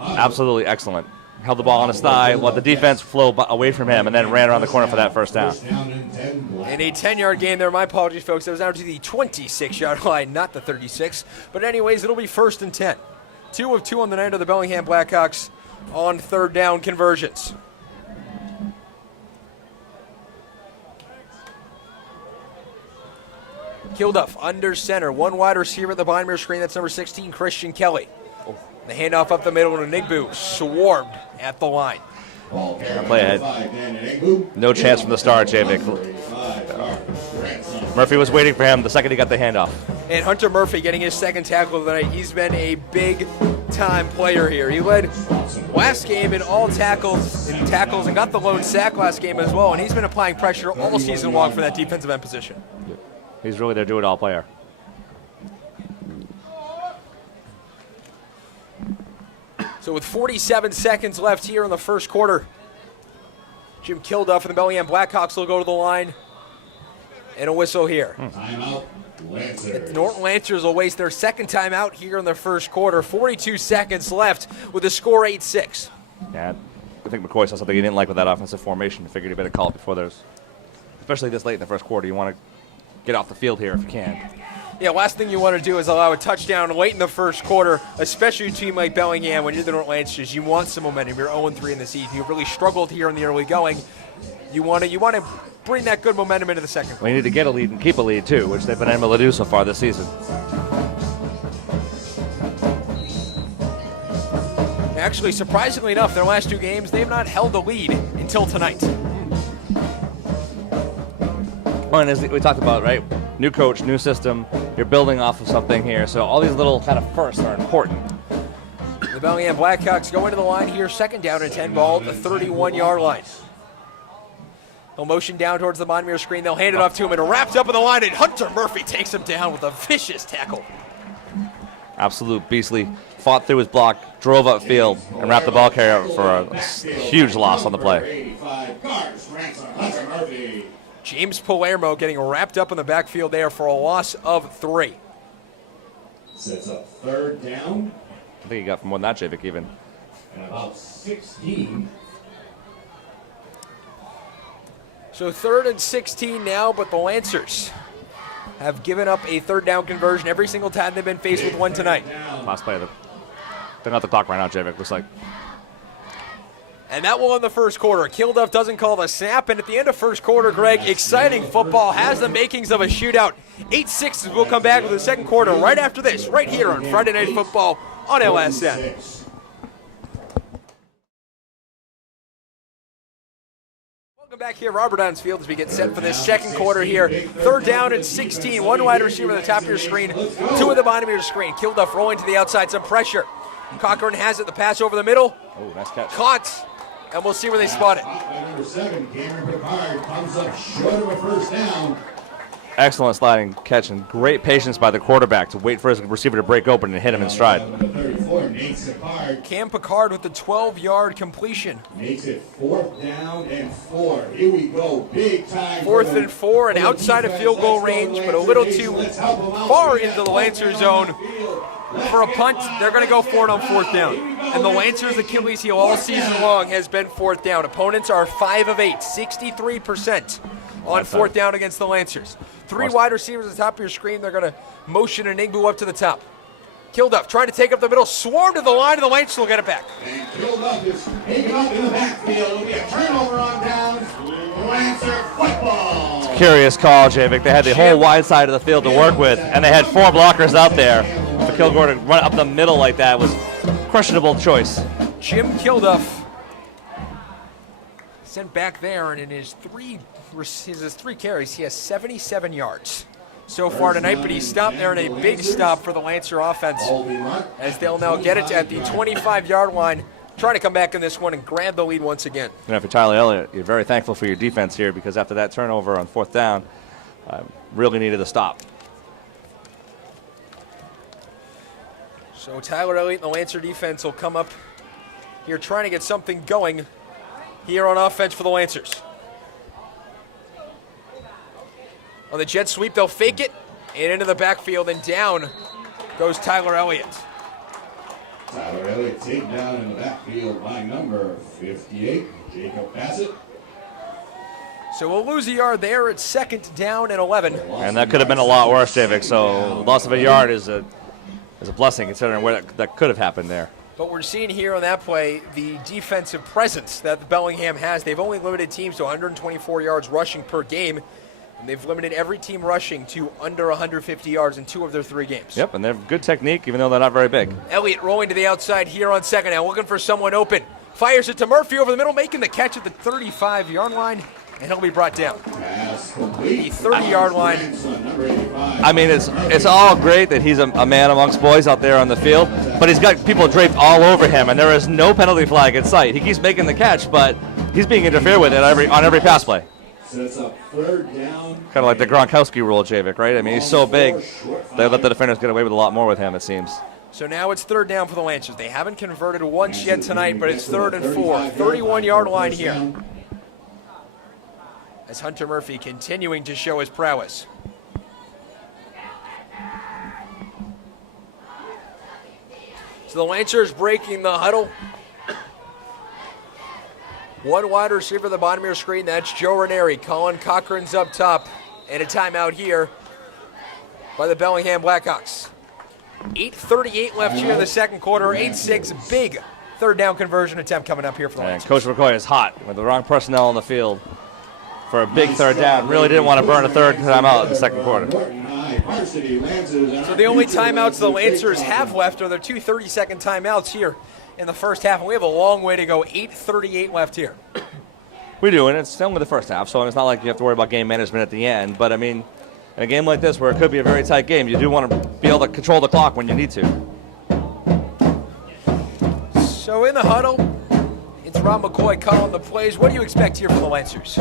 Absolutely excellent. Held the ball on his thigh, let the defense flow away from him, and then ran around the corner for that first down. And a 10-yard gain there. My apologies, folks. That was down to the 26-yard line, not the 36. But anyways, it'll be 1st and 10. 2 of 2 on the night of the Bellingham Blackhawks on 3rd down conversions. Kilduff under center. One wide receiver at the behind mirror screen. That's number 16, Christian Kelly. The handoff up the middle to Enigbu. Swarmed at the line. Play ahead. No chance from the start, Javik. Murphy was waiting for him the second he got the handoff. And Hunter Murphy getting his 2nd tackle of the night. He's been a big-time player here. He led last game in all tackles and got the lone sack last game as well. And he's been applying pressure all season long for that defensive end position. He's really their do-it-all player. So with 47 seconds left here in the first quarter, Jim Kilduff and the Bellingham Blackhawks will go to the line. And a whistle here. Timeout, Lancers. The Norton Lancers will waste their 2nd timeout here in the first quarter. 42 seconds left with the score 8-6. Yeah, I think McCoy saw something he didn't like with that offensive formation. Figured he better call it before there's, especially this late in the first quarter. You want to get off the field here if you can. Yeah, last thing you want to do is allow a touchdown late in the first quarter, especially a team like Bellingham. When you're the Norton Lancers, you want some momentum. You're 0-3 in the season. You've really struggled here in the early going. You want to bring that good momentum into the second quarter. We need to get a lead and keep a lead too, which they've been able to do so far this season. Actually, surprisingly enough, their last 2 games, they have not held the lead until tonight. Well, and as we talked about, right? New coach, new system. You're building off of something here, so all these little kind of firsts are important. The Bellingham Blackhawks go into the line here, 2nd down and 10 ball at the 31-yard line. They'll motion down towards the Monmere screen. They'll hand it off to him, and wrapped up in the line, and Hunter Murphy takes him down with a vicious tackle. Absolute beastly. Fought through his block, drove upfield, and wrapped the ball carrier up for a huge loss on the play. James Palermo getting wrapped up in the backfield there for a loss of 3. Sets up 3rd down. I think he got from more than that, Javik, even. And about 16. So 3rd and 16 now, but the Lancers have given up a 3rd down conversion every single time they've been faced with one tonight. Last play of the... They're not the clock right now, Javik, looks like. And that will end the first quarter. Kilduff doesn't call the snap, and at the end of first quarter, Greg, exciting football, has the makings of a shootout. 8-6 will come back with the second quarter right after this, right here on Friday Night Football on LSN. Welcome back here, Robert Downs Field, as we get set for this second quarter here. 3rd down and 16. One wide receiver at the top of your screen, 2 at the bottom of your screen. Kilduff rolling to the outside, some pressure. Cochran has it, the pass over the middle. Oh, nice catch. Caught. And we'll see where they spot it. Number 7, Cameron Picard, comes up short of a first down. Excellent sliding catch and great patience by the quarterback to wait for his receiver to break open and hit him in stride. Number 34, Nate Sicard. Cam Picard with the 12-yard completion. Makes it 4th down and 4. Here we go, big time. 4th and 4 and outside of field goal range, but a little too far into the Lancer zone. For a punt, they're going to go for it on 4th down. And the Lancers' Achilles heel all season long has been 4th down. Opponents are 5 of 8, 63% on 4th down against the Lancers. 3 wide receivers at the top of your screen. They're going to motion an Igbu up to the top. Kilduff trying to take up the middle, swarm to the line, and the Lancers will get it back. And Kilduff is taken up in the backfield. It'll be a turnover on downs. Lancer football. Curious call, Javik. They had the whole wide side of the field to work with, and they had 4 blockers out there. For Kilgore to run up the middle like that was questionable choice. Jim Kilduff sent back there, and in his 3 carries, he has 77 yards so far tonight, but he stopped there in a big stop for the Lancer offense, as they'll now get it at the 25-yard line, trying to come back in this one and grab the lead once again. You know, for Tyler Elliott, you're very thankful for your defense here, because after that turnover on 4th down, really needed a stop. So Tyler Elliott and the Lancer defense will come up here trying to get something going here on offense for the Lancers. On the jet sweep, they'll fake it, and into the backfield, and down goes Tyler Elliott. Tyler Elliott taken down in the backfield by number 58, Jacob Bassett. So we'll lose a yard there at 2nd down and 11. And that could have been a lot worse, Javik, so loss of a yard is a blessing considering where that could have happened there. But we're seeing here on that play the defensive presence that Bellingham has. They've only limited teams to 124 yards rushing per game, and they've limited every team rushing to under 150 yards in 2 of their 3 games. Yep, and they have good technique, even though they're not very big. Elliott rolling to the outside here on 2nd down, looking for someone open. Fires it to Murphy over the middle, making the catch at the 35-yard line, and he'll be brought down. The 30-yard line. I mean, it's all great that he's a man amongst boys out there on the field, but he's got people draped all over him, and there is no penalty flag in sight. He keeps making the catch, but he's being interfered with on every pass play. Sets up 3rd down. Kind of like the Gronkowski rule, Javik, right? I mean, he's so big, they let the defenders get away with a lot more with him, it seems. So now it's 3rd down for the Lancers. They haven't converted once yet tonight, but it's 3rd and 4. 31-yard line here, as Hunter Murphy continuing to show his prowess. So the Lancers breaking the huddle. 1 wide receiver at the bottom of your screen, that's Joe Ranieri. Colin Cochran's up top, and a timeout here by the Bellingham Blackhawks. 8:38 left here in the second quarter, 8-6, big 3rd down conversion attempt coming up here for the Lancers. Coach McCoy is hot with the wrong personnel on the field for a big 3rd down. Really didn't want to burn a 3rd timeout in the second quarter. So the only timeouts the Lancers have left are their 2 30-second timeouts here in the first half, and we have a long way to go. 8:38 left here. We do, and it's only the first half, so it's not like you have to worry about game management at the end. But, I mean, in a game like this where it could be a very tight game, you do want to be able to control the clock when you need to. So in the huddle, it's Rob McCoy calling the plays. What do you expect here from the Lancers?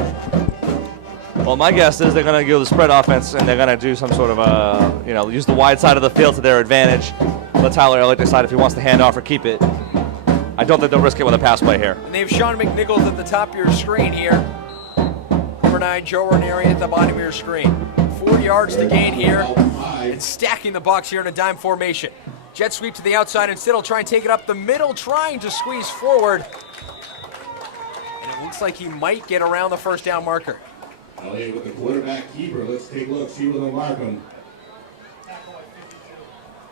Well, my guess is they're going to go the spread offense, and they're going to do some sort of, use the wide side of the field to their advantage. Let Tyler Elliott decide if he wants to hand off or keep it. I don't think they'll risk it with a pass play here. And they have Sean McNichols at the top of your screen here. Number 9, Joe Ranieri at the bottom of your screen. 4 yards to gain here, and stacking the box here in a dime formation. Jet sweep to the outside, instead he'll try and take it up the middle, trying to squeeze forward. And it looks like he might get around the 1st down marker. Elliott with the quarterback keeper. Let's take a look, see where they'll mark him.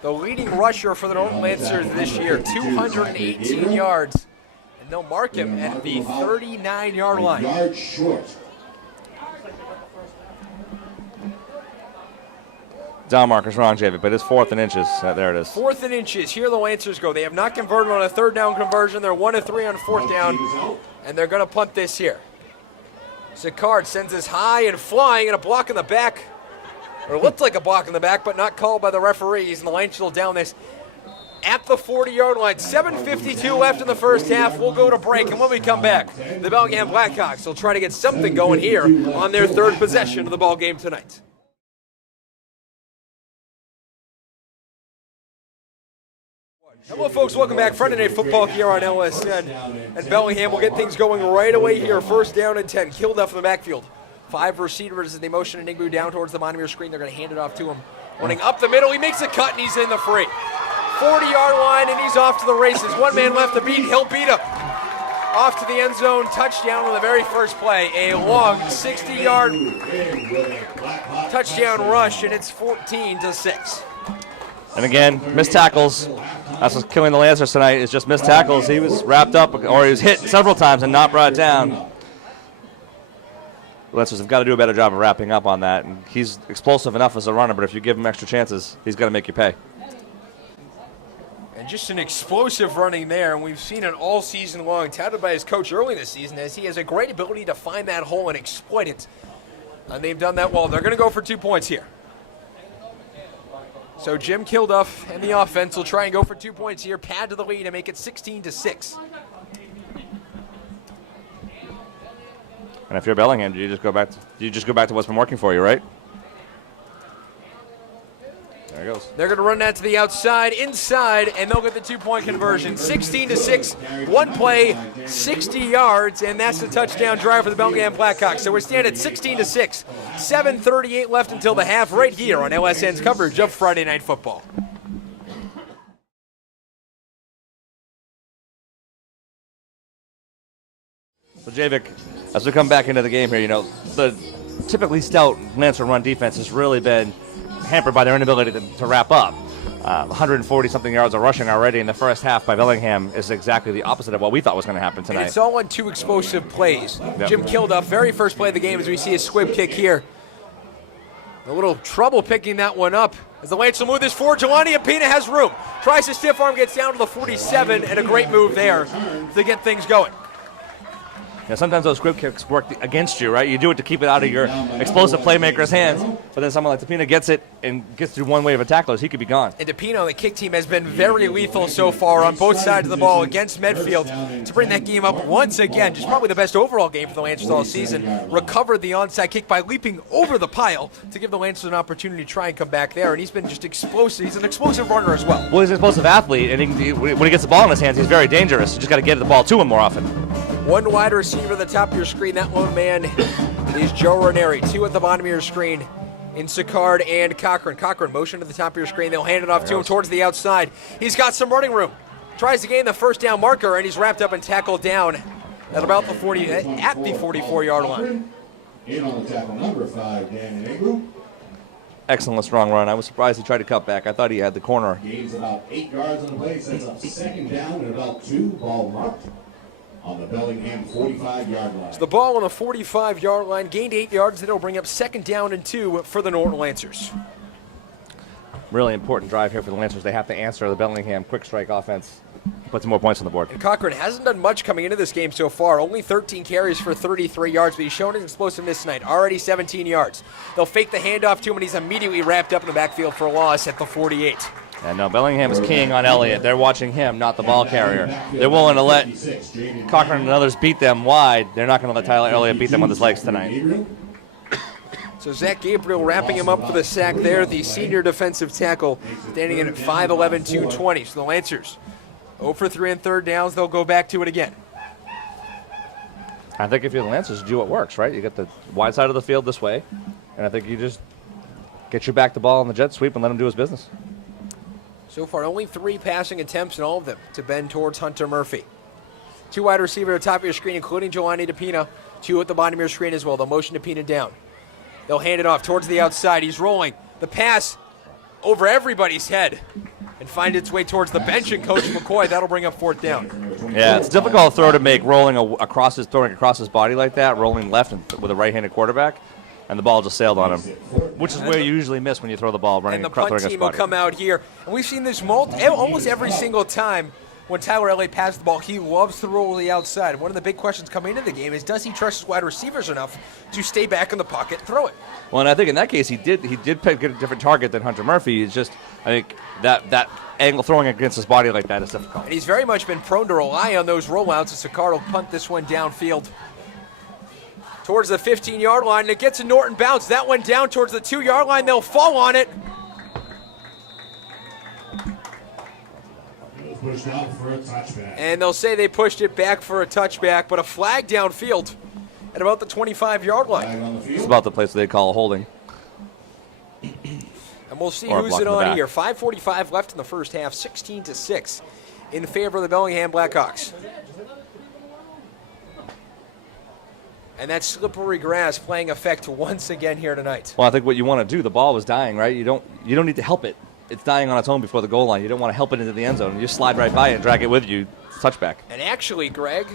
The leading rusher for the Norton Lancers this year, 218 yards. And they'll mark him at the 39-yard line. Yard short. Down marker's wrong, Javik, but it's 4th and inches. There it is. 4th and inches. Here the Lancers go. They have not converted on a 3rd down conversion. They're 1 of 3 on 4th down, and they're going to punt this here. Sicard sends this high and flying, and a block in the back. Or looked like a block in the back, but not called by the referees, and the Lancers will down this at the 40-yard line. 7:52 left in the first half. We'll go to break, and when we come back, the Bellingham Blackhawks will try to get something going here on their 3rd possession of the ball game tonight. Hello, folks. Welcome back. Friday Night Football here on LSN. And Bellingham will get things going right away here. 1st down and 10. Kilduff in the backfield. 5 receivers as they motion Enigbu down towards the bottom of your screen. They're going to hand it off to him. Running up the middle. He makes a cut, and he's in the free. 40-yard line, and he's off to the races. 1 man left to beat. He'll beat him. Off to the end zone. Touchdown on the very first play. A long 60-yard touchdown rush, and it's 14-6. And again, missed tackles. That's what's killing the Lancers tonight, is just missed tackles. He was wrapped up, or he was hit several times and not brought down. The Lancers have got to do a better job of wrapping up on that. And he's explosive enough as a runner, but if you give him extra chances, he's going to make you pay. And just an explosive running there, and we've seen it all season long, touted by his coach early this season, as he has a great ability to find that hole and exploit it. And they've done that well. They're going to go for 2 points here. So Jim Kilduff and the offense will try and go for 2 points here, pad to the lead and make it 16-6. And if you're Bellingham, you just go back to what's been working for you, right? There it goes. They're going to run that to the outside, inside, and they'll get the 2-point conversion. 16-6, 1 play, 60 yards, and that's the touchdown drive for the Bellingham Blackhawks. So we're standing at 16-6, 7:38 left until the half, right here on LSN's coverage of Friday Night Football. So Javik, as we come back into the game here, the typically stout Lancer run defense has really been hampered by their inability to wrap up. 140-something yards of rushing already in the first half by Bellingham is exactly the opposite of what we thought was going to happen tonight. And it's all on 2 explosive plays. Yep. Jim Kilduff, very first play of the game, as we see a squib kick here. A little trouble picking that one up as the Lancers will move this forward. Jelani Apina has room. Tries to stiff arm, gets down to the 47, and a great move there to get things going. Sometimes those squib kicks work against you, right? You do it to keep it out of your explosive playmaker's hands, but then someone like Tapina gets it and gets through one wave of tacklers, he could be gone. And Tapino, the kick team, has been very lethal so far on both sides of the ball against Medfield to bring that game up once again. Just probably the best overall game for the Lancers all season. Recovered the onside kick by leaping over the pile to give the Lancers an opportunity to try and come back there, and he's been just explosive. He's an explosive runner as well. Well, he's an explosive athlete, and when he gets the ball in his hands, he's very dangerous. You just got to get the ball to him more often. 1 wide receiver at the top of your screen. That one man is Joe Ranieri. 2 at the bottom of your screen in Sicard and Cochran. Cochran, motion to the top of your screen. They'll hand it off to him towards the outside. He's got some running room. Tries to gain the first down marker, and he's wrapped up and tackled down at about the 44-yard line. In on the tackle, number 5, Dan Enigbu. Excellent strong run. I was surprised he tried to cut back. I thought he had the corner. Gains about 8 yards on the play. Sets up 2nd down and about 2. Ball marked on the Bellingham 45-yard line. So the ball on the 45-yard line, gained 8 yards, then it'll bring up 2nd down and 2 for the Norton Lancers. Really important drive here for the Lancers. They have to answer the Bellingham quick strike offense. Put some more points on the board. And Cochran hasn't done much coming into this game so far. Only 13 carries for 33 yards, but he's shown his explosiveness tonight. Already 17 yards. They'll fake the handoff to him, and he's immediately wrapped up in the backfield for a loss at the 48. And no, Bellingham is keying on Elliott. They're watching him, not the ball carrier. They're willing to let Cochran and others beat them wide. They're not going to let Tyler Elliott beat them with his legs tonight. So Zach Gabriel wrapping him up for the sack there, the senior defensive tackle, standing in at 5'11", 220. So the Lancers 0 for 3 on 3rd downs. They'll go back to it again. I think if you're the Lancers, do what works, right? You get the wide side of the field this way, and I think you just get your back the ball on the jet sweep and let him do his business. So far, only 3 passing attempts in all of them to bend towards Hunter Murphy. 2 wide receiver at the top of your screen, including Jelani Tapina. 2 at the bottom of your screen as well. They'll motion Tapina down. They'll hand it off towards the outside. He's rolling. The pass over everybody's head. and find its way towards the bench, and Coach McCoy, that'll bring up 4th down. Yeah, it's a difficult throw to make throwing across his body like that, rolling left with a right-handed quarterback, and the ball just sailed on him, which is where you usually miss when you throw the ball running across And the punt team will come out here. And we've seen this almost every single time when Tyler Elliott passes the ball. He loves to roll to the outside. One of the big questions coming into the game is, does he trust his wide receivers enough to stay back in the pocket and throw it? Well, and I think in that case he did pick a different target than Hunter Murphy. It's just, I think that angle throwing against his body like that is difficult. And he's very much been prone to rely on those rollouts as Sicard will punt this one downfield towards the 15-yard line. And it gets a Norton bounce. That one down towards the 2-yard line. They'll fall on it. Pushed out for a touchback. And they'll say they pushed it back for a touchback, but a flag downfield at about the 25-yard line. It's about the place they call a holding. And we'll see Or a who's block it in the on back. here. 5:45 left in the first half, 16-6 in favor of the Bellingham Blackhawks. And that slippery grass playing effect once again here tonight. Well, I think what you want to do, the ball was dying, right? You don't need to help it. It's dying on its own before the goal line. You don't want to help it into the end zone. You just slide right by it and drag it with you. It's touchback. And actually, Greg,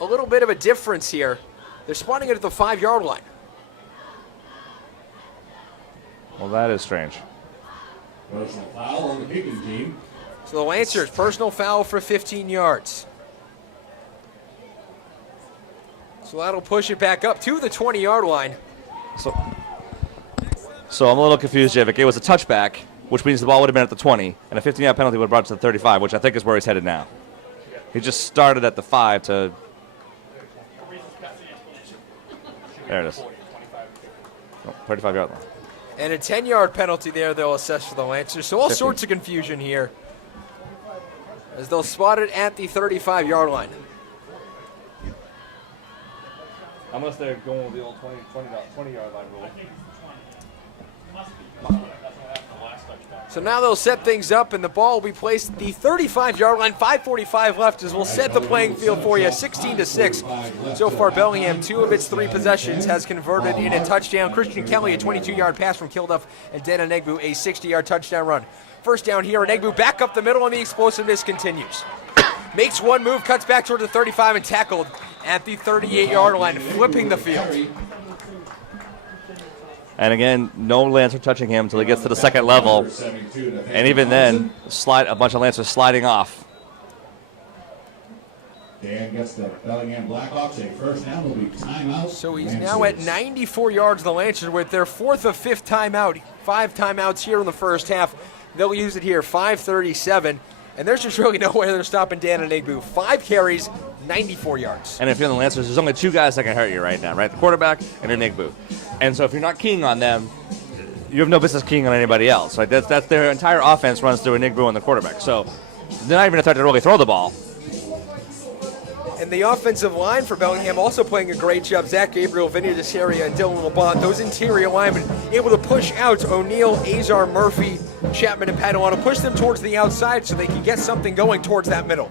a little bit of a difference here. They're spotting it at the 5-yard line. Well, that is strange. Personal foul on the kicking team. So the Lancers, personal foul for 15 yards. So that'll push it back up to the 20-yard line. So I'm a little confused, Javik. It was a touchback, which means the ball would have been at the 20, and a 15-yard penalty would have brought it to the 35, which I think is where he's headed now. He just started at the 5 to... There it is. 35-yard line. And a 10-yard penalty there they'll assess for the Lancers. So all 50. sorts of confusion here as they'll spot it at the 35-yard line. Unless they're going with the old 20-yard line rule. So now they'll set things up, and the ball will be placed at the 35-yard line. 5:45 left as we'll set the playing field for you. 16-6. So far, Bellingham, 2 of its 3 possessions, has converted in a touchdown. Christian Kelly, a 22-yard pass from Kilduff, and Dan Anegbu, a 60-yard touchdown run. First down here, Anegbu back up the middle, and the explosiveness continues. Makes one move, cuts back toward the 35, and tackled at the 38-yard line, flipping the field. And again, no Lancer touching him until he gets to the second level. And even then, a bunch of Lancers sliding off. Dan gets the Bellingham Blackhawks a first down. Will be timeout. So he's now at 94 yards, the Lancers, with their 4th of 5th timeout. 5 timeouts here in the first half. They'll use it here, 5:37. And there's just really no way they're stopping Dan Anegbu. 5 carries, 94 yards. And if you're the Lancers, there's only 2 guys that can hurt you right now, right? The quarterback and Anegbu. And so if you're not keying on them, you have no business keying on anybody else. Like that's their entire offense runs through Anegbu and the quarterback. So they're not even a threat to really throw the ball. And the offensive line for Bellingham also playing a great job. Zach Gabriel, Vinny Desaria, and Dylan LeBon. Those interior linemen able to push out O'Neal, Azar, Murphy, Chapman, and Padawan, push them towards the outside so they can get something going towards that middle.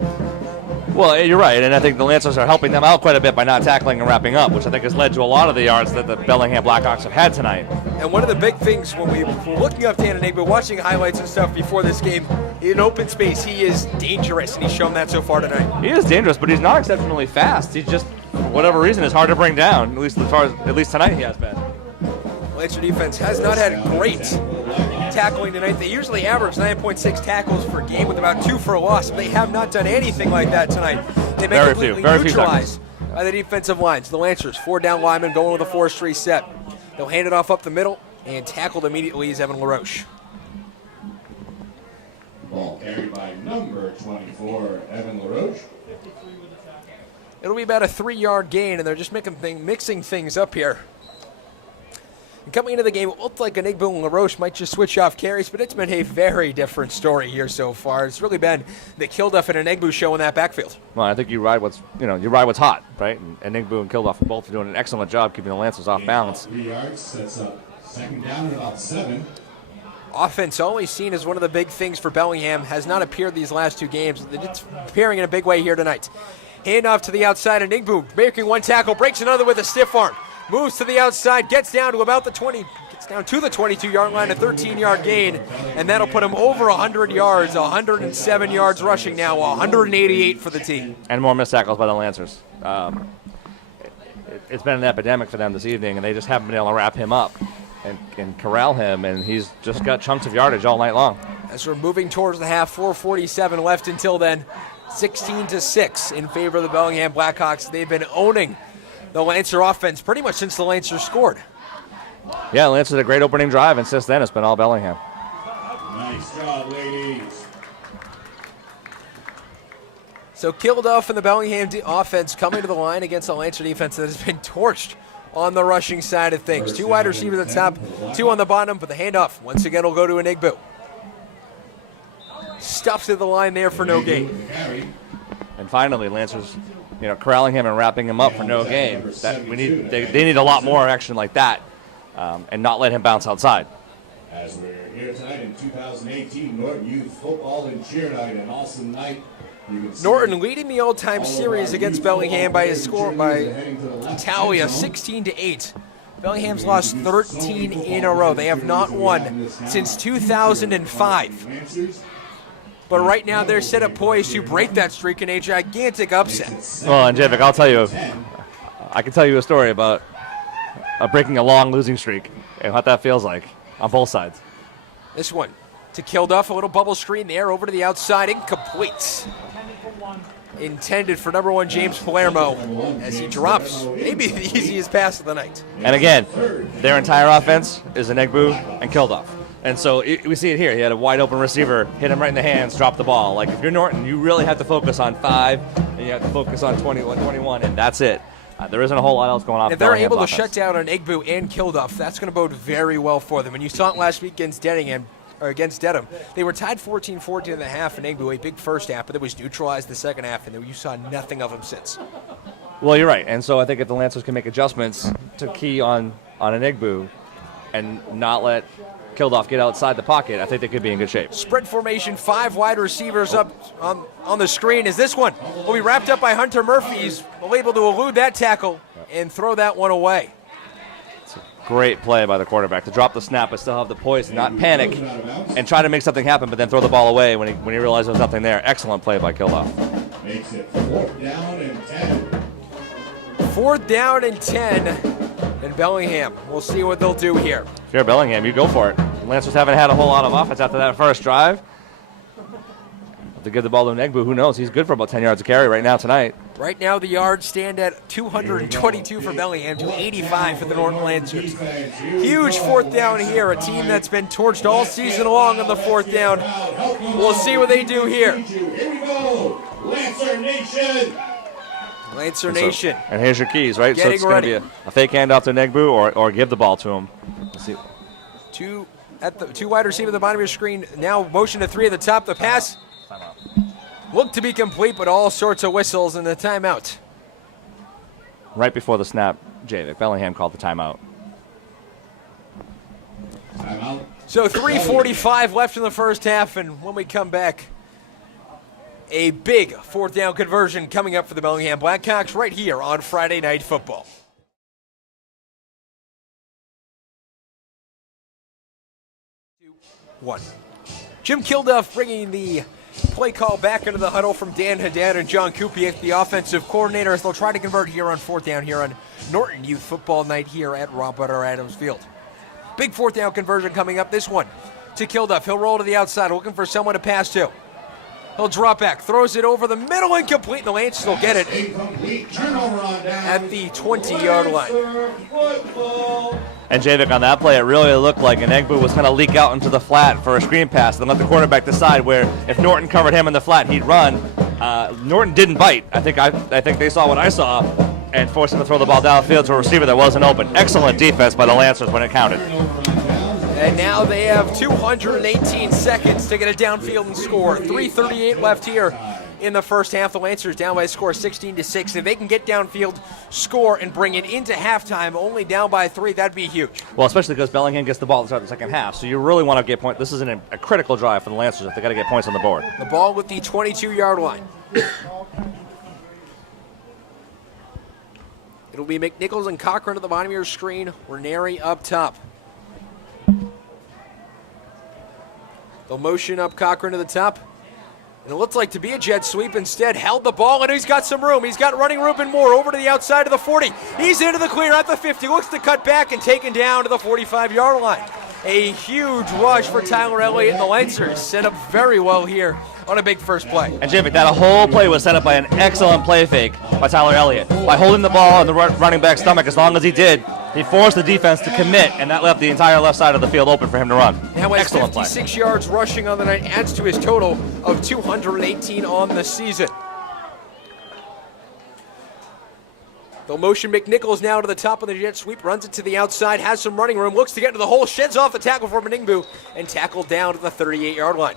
Well, you're right, and I think the Lancers are helping them out quite a bit by not tackling and wrapping up, which I think has led to a lot of the yards that the Bellingham Blackhawks have had tonight. And one of the big things when we were looking up Dan Anegbu, watching highlights and stuff before this game, in open space, he is dangerous, and he's shown that so far tonight. He is dangerous, but he's not exceptionally fast. He's just, for whatever reason, is hard to bring down. At least tonight he has been. Lancer defense has not had great tackling tonight. They usually average 9.6 tackles per game with about 2 for a loss, but they have not done anything like that tonight. They've been completely neutralized by the defensive lines. The Lancers, 4 down linemen going with a forestry set. They'll hand it off up the middle, and tackled immediately is Evan LaRoche. Ball carried by number 24, Evan LaRoche. It'll be about a 3-yard gain, and they're just mixing things up here. And coming into the game, it looked like Anegbu and LaRoche might just switch off carries, but it's been a very different story here so far. It's really been the Kilduff and Anegbu show in that backfield. Well, I think you ride what's hot, right? And Anegbu and Kilduff are both doing an excellent job keeping the Lancers off balance. 3 yards, sets up second down at about 7. Offense, always seen as one of the big things for Bellingham, has not appeared these last 2 games. It's appearing in a big way here tonight. Handoff to the outside, and Anegbu making one tackle, breaks another with a stiff arm. Moves to the outside, gets down to about the 20, gets It's down to the 22-yard line, a 13-yard gain, and that'll put him over 100 yards, 107 yards rushing now, 188 for the team. And more missed tackles by the Lancers. It's been an epidemic for them this evening, and they just haven't been able to wrap him up and corral him, and he's just got chunks of yardage all night long. As we're moving towards the half, 4:47 left until then, 16-6 in favor of the Bellingham Blackhawks. They've been owning the Lancer offense pretty much since the Lancers scored. Yeah, Lancers had a great opening drive, and since then it's been all Bellingham. Nice job, ladies. So Kilduff and the Bellingham offense coming to the line against a Lancer defense that has been torched on the rushing side of things. 2 wide receivers at the top, 2 on the bottom, but the handoff once again will go to Enigbu. Stuffed to the line there for no gain. And finally, Lancers, corralling him and wrapping him up for no gain. They need a lot more action like that, and not let him bounce outside. As we're here tonight in 2018 Norton Youth Football and Cheer Night, an awesome night. Norton leading the all-time series against Bellingham by a score by tally of 16-8. Bellingham's lost 13 in a row. They have not won since 2005. But right now they're set up poised to break that streak in a gigantic upset. Well, and Javik, I can tell you a story about breaking a long losing streak and what that feels like on both sides. This one to Kilduff, a little bubble screen there, over to the outside, incomplete. Intended for number 1 James Palermo as he drops maybe the easiest pass of the night. And again, their entire offense is Enigbu and Kilduff. And so we see it here. He had a wide open receiver, hit him right in the hands, drop the ball. Like, if you're Norton, you really have to focus on 5, and you have to focus on 21, and that's it. There isn't a whole lot else going on. If they're able to shut down an Enigbu and Kilduff, that's going to bode very well for them. And you saw it last week against Dedham. They were tied 14-14 in the half, and Enigbu, a big first half, but it was neutralized the second half, and you saw nothing of him since. Well, you're right. And so I think if the Lancers can make adjustments to key on Enigbu and not let Kilduff get outside the pocket, I think they could be in good shape. Spread formation, 5 wide receivers up on the screen. Is this one will be wrapped up by Hunter Murphy. He's able to elude that tackle and throw that one away. Great play by the quarterback to drop the snap but still have the poise, not panic, and try to make something happen, but then throw the ball away when he realized there was nothing there. Excellent play by Kilduff. Makes it 4th down and 10. 4th down and 10 in Bellingham. We'll see what they'll do here. If you're Bellingham, you go for it. The Lancers haven't had a whole lot of offense after that first drive. If they give the ball to Enigbu, who knows? He's good for about 10 yards of carry right now tonight. Right now, the yards stand at 222 for Bellingham, 285 for the Norton Lancers. Huge 4th down here, a team that's been torched all season long on the 4th down. We'll see what they do here. Here we go, Lancer Nation. Lancer Nation. And here's your keys, right? So it's going to be a fake handoff to Enigbu or give the ball to him. Let's see. 2 wide receiver at the bottom of your screen. Now motion to 3 at the top. The pass looked to be complete, but all sorts of whistles and the timeout. Right before the snap, Javik, Bellingham called the timeout. Timeout. So 3:45 left in the first half, and when we come back, a big 4th down conversion coming up for the Bellingham Blackhawks right here on Friday Night Football. One. Jim Kilduff bringing the play call back into the huddle from Dan Haddad and John Kupiak, the offensive coordinator, as they'll try to convert here on 4th down here on Norton Youth Football Night here at Robert R. Adams Field. Big 4th down conversion coming up. This one to Kilduff. He'll roll to the outside, looking for someone to pass to. He'll drop back, throws it over the middle, incomplete. The Lancers will get it at the 20-yard line. And Javik, on that play, it really looked like Enigbu was going to leak out into the flat for a screen pass and let the quarterback decide where if Norton covered him in the flat, he'd run. Norton didn't bite. I think they saw what I saw and forced him to throw the ball downfield to a receiver that wasn't open. Excellent defense by the Lancers when it counted. And now they have 218 seconds to get it downfield and score. 3:38 left here in the first half. The Lancers down by a score 16-6. If they can get downfield, score, and bring it into halftime, only down by 3, that'd be huge. Well, especially because Bellingham gets the ball to start the second half. So you really want to get points. This is a critical drive for the Lancers if they got to get points on the board. The ball with the 22-yard line. It'll be McNichols and Cochran at the bottom of your screen. Ranieri up top. They'll motion up Cochran to the top. And it looked like to be a jet sweep. Instead, held the ball, and he's got some room. He's got running Ruben Moore over to the outside of the 40. He's into the clear at the 50. Looks to cut back and taken down to the 45-yard line. A huge rush for Tyler Elliott and the Lancers. Set up very well here on a big first play. And Jimmy, that whole play was set up by an excellent play fake by Tyler Elliott. By holding the ball on the running back's stomach as long as he did, he forced the defense to commit, and that left the entire left side of the field open for him to run. Now has Excellent 56 yards rushing on the night, adds to his total of 218 on the season. They'll motion McNichols now to the top of the jet sweep, runs it to the outside, has some running room, looks to get into the hole, sheds off the tackle for Meningbu, and tackled down to the 38-yard line.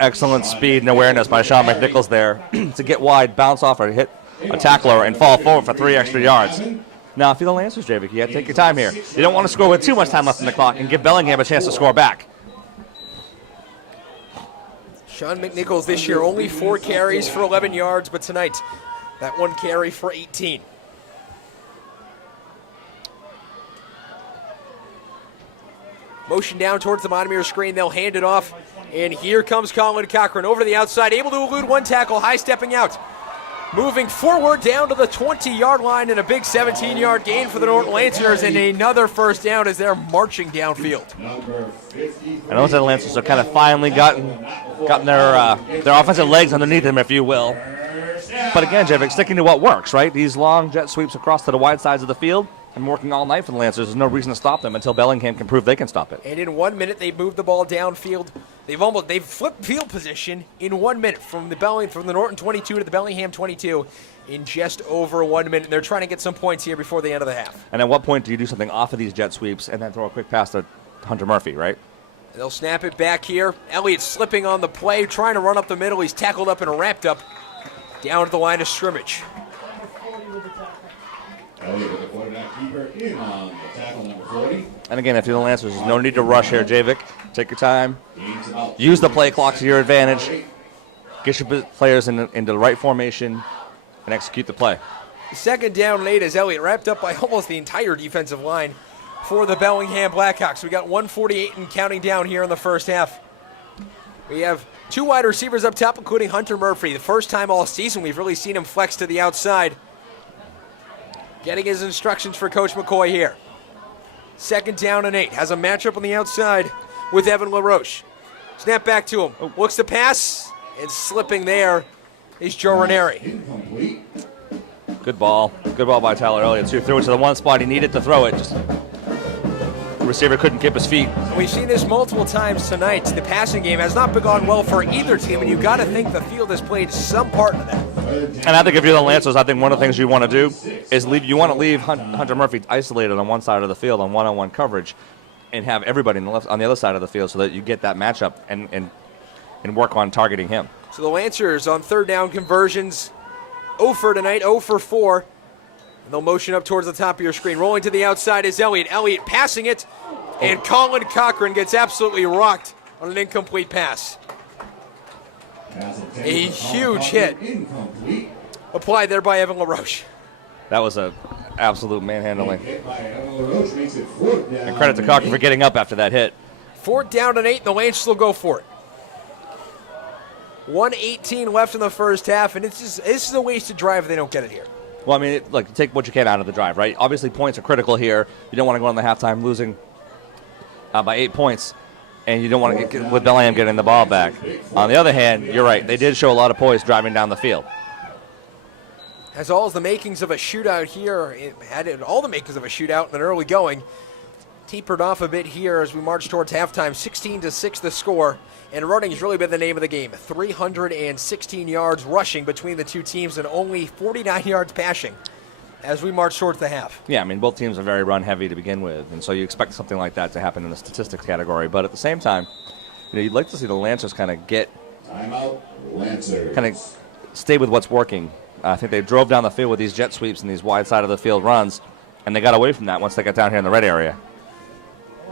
Excellent speed and awareness by Sean McNichols there to get wide, bounce off, or hit a tackler and fall forward for 3 extra yards. Now, if you're the Lancers, Javik, you have to take your time here. You don't want to score with too much time left in the clock and give Bellingham a chance to score back. Sean McNichols this year only 4 carries for 11 yards, but tonight, that 1 carry for 18. Motion down towards the bottom of your screen. They'll hand it off. And here comes Colin Cochran over to the outside, able to elude 1 tackle, high stepping out. Moving forward down to the 20-yard line and a big 17-yard gain for the Norton Lancers and another first down as they're marching downfield. And those Lancers have kind of finally gotten their offensive legs underneath them, if you will. But again, Javik, sticking to what works, right? These long jet sweeps across to the wide sides of the field and working all night for the Lancers. There's no reason to stop them until Bellingham can prove they can stop it. And in 1 minute, they've moved the ball downfield. They've flipped field position in 1 minute from the Norton 22 to the Bellingham 22 in just over 1 minute. They're trying to get some points here before the end of the half. And at what point do you do something off of these jet sweeps and then throw a quick pass to Hunter Murphy, right? They'll snap it back here. Elliott slipping on the play, trying to run up the middle. He's tackled up and wrapped up down to the line of scrimmage. Elliott with the quarterback keeper in on the tackle number 40. And again, if you're the Lancers, there's no need to rush here, Javik. Take your time. Use the play clock to your advantage. Get your players into the right formation and execute the play. Second down late as Elliott wrapped up by almost the entire defensive line for the Bellingham Blackhawks. We got 1:48 and counting down here in the first half. We have 2 wide receivers up top, including Hunter Murphy. The first time all season we've really seen him flex to the outside. Getting his instructions for Coach McCoy here. Second down and 8. Has a matchup on the outside with Evan LaRoche. Snap back to him. Looks to pass. And slipping there is Joe Ranieri. Incomplete. Good ball. Good ball by Tyler Elliott. So he threw it to the one spot he needed to throw it. Just the receiver couldn't keep his feet. We've seen this multiple times tonight. The passing game has not gone well for either team, and you've got to think the field has played some part in that. And I think if you're the Lancers, I think one of the things you want to do is leave Hunter Murphy isolated on one side of the field on one-on-one coverage and have everybody on the other side of the field so that you get that matchup and work on targeting him. So the Lancers on third down conversions, 0 for tonight, 0 for 4. And they'll motion up towards the top of your screen. Rolling to the outside is Elliott. Elliott passing it, and Colin Cochran gets absolutely rocked on an incomplete pass. A huge hit applied there by Evan LaRoche. That was an absolute manhandling. Makes it 4th down. And credit to Cochran for getting up after that hit. 4th down and 8, and the Lancers will go for it. 1:18 left in the first half, and this is a wasted drive if they don't get it here. Well, I mean, take what you can out of the drive, right? Obviously, points are critical here. You don't want to go on the halftime losing by 8 points, and you don't want to get with Bellingham getting the ball back. On the other hand, you're right. They did show a lot of poise driving down the field. Has all the makings of a shootout here. It had all the makings of a shootout in an early going. Tapered off a bit here as we march towards halftime. 16-6 the score. And running has really been the name of the game. 316 yards rushing between the two teams and only 49 yards passing as we march towards the half. Yeah, I mean, both teams are very run-heavy to begin with, and so you expect something like that to happen in the statistics category. But at the same time, you'd like to see the Lancers kind of Timeout, Lancers. kind of stay with what's working. I think they drove down the field with these jet sweeps and these wide side of the field runs, and they got away from that once they got down here in the red area.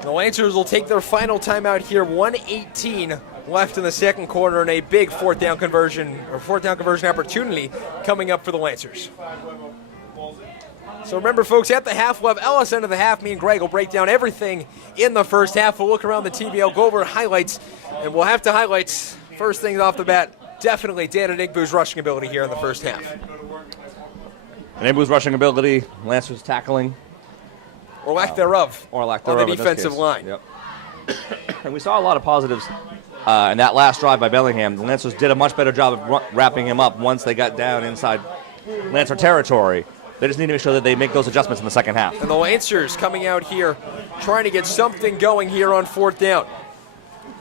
The Lancers will take their final timeout here. 1:18 left in the second quarter, and a big fourth down conversion opportunity coming up for the Lancers. So remember, folks, at the half, we'll have Ellis end of the half. Me and Greg will break down everything in the first half. We'll look around the TVL, go over highlights, And we'll have to highlight, first things off the bat, definitely Dan Enigbu's rushing ability here in the first half. Enigbu's rushing ability, Lancers tackling. Or lack thereof. Or lack thereof on the defensive line. Yep. And we saw a lot of positives in that last drive by Bellingham. The Lancers did a much better job of wrapping him up once they got down inside Lancer territory. They just need to make sure that they make those adjustments in the second half. And the Lancers coming out here trying to get something going here on 4th down.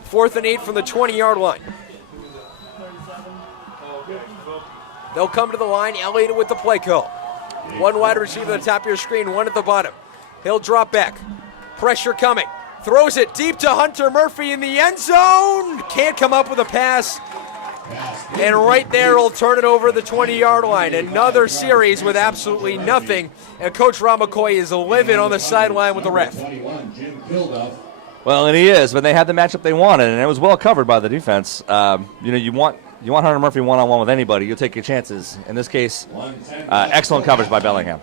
4th and 8 from the 20-yard line. They'll come to the line, Elliott with the play call. One wide receiver at the top of your screen, one at the bottom. He'll drop back. Pressure coming. Throws it deep to Hunter Murphy in the end zone. Can't come up with a pass. And right there, he'll turn it over the 20-yard line. Another series with absolutely nothing. And Coach Rob McCoy is livid on the sideline with the ref. Well, and he is, but they had the matchup they wanted, and it was well covered by the defense. You want Hunter Murphy one-on-one with anybody, you'll take your chances. In this case, excellent coverage by Bellingham.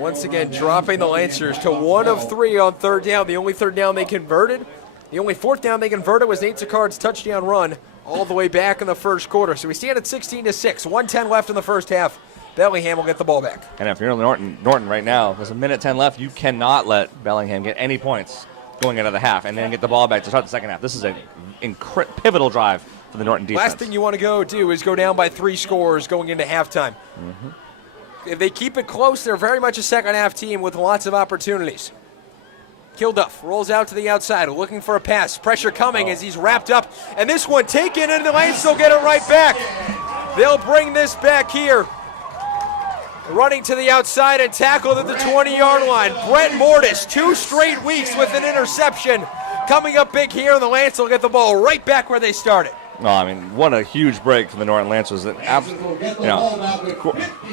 Once again, dropping the Lancers to 1 of 3 on 3rd down. The only 3rd down they converted, the only 4th down they converted was Nate Sicard's touchdown run all the way back in the first quarter. So we stand at 16-6, 1:10 left in the first half. Bellingham will get the ball back. And if you're Norton right now, there's a minute 10 left. You cannot let Bellingham get any points going into the half and then get the ball back to start the second half. This is a pivotal drive for the Norton defense. Last thing you want to do is go down by 3 scores going into halftime. Mm-hmm. If they keep it close, they're very much a second half team with lots of opportunities. Kilduff rolls out to the outside, looking for a pass. Pressure coming as he's wrapped up. And this one taken into the lane, so get it right back. They'll bring this back here. Running to the outside and tackled at the 20-yard line. Brett Mortis, 2 straight weeks with an interception. Coming up big here, and the Lancers will get the ball right back where they started. No, I mean, what a huge break for the Norton Lancers.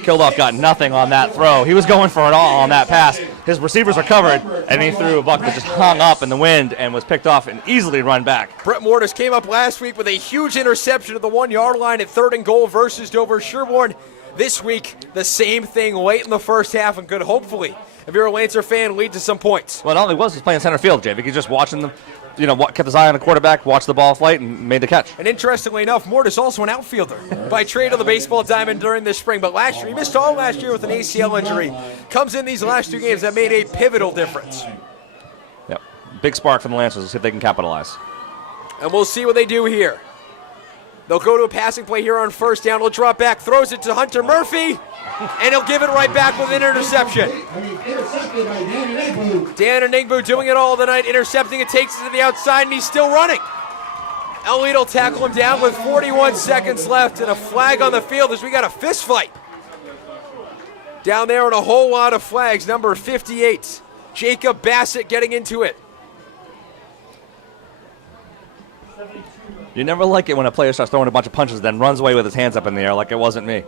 Kilduff got nothing on that throw. He was going for it all on that pass. His receivers are covered, and he threw a buck that just hung up in the wind and was picked off and easily run back. Brett Mortis came up last week with a huge interception at the 1-yard line at 3rd and goal versus Dover Sherborne. This week, the same thing late in the first half and could hopefully, if you're a Lancer fan, lead to some points. Well, all he was playing center field, Jay. He's just watching them. Kept his eye on the quarterback, watched the ball flight, and made the catch. And interestingly enough, Mortis also an outfielder by trade of the baseball diamond during this spring. But last year, he missed all last year with an ACL injury. Comes in these last 2 games that made a pivotal difference. Yep. Big spark from the Lancers. Let's see if they can capitalize. And we'll see what they do here. They'll go to a passing play here on 1st down. He'll drop back, throws it to Hunter Murphy, and he'll give it right back with an interception. Dan Enigbu doing it all tonight, intercepting it, takes it to the outside, and he's still running. Elliott will tackle him down with 41 seconds left and a flag on the field as we got a fist fight. Down there and a whole lot of flags, number 58. Jacob Bassett getting into it. You never like it when a player starts throwing a bunch of punches, then runs away with his hands up in the air like it wasn't me.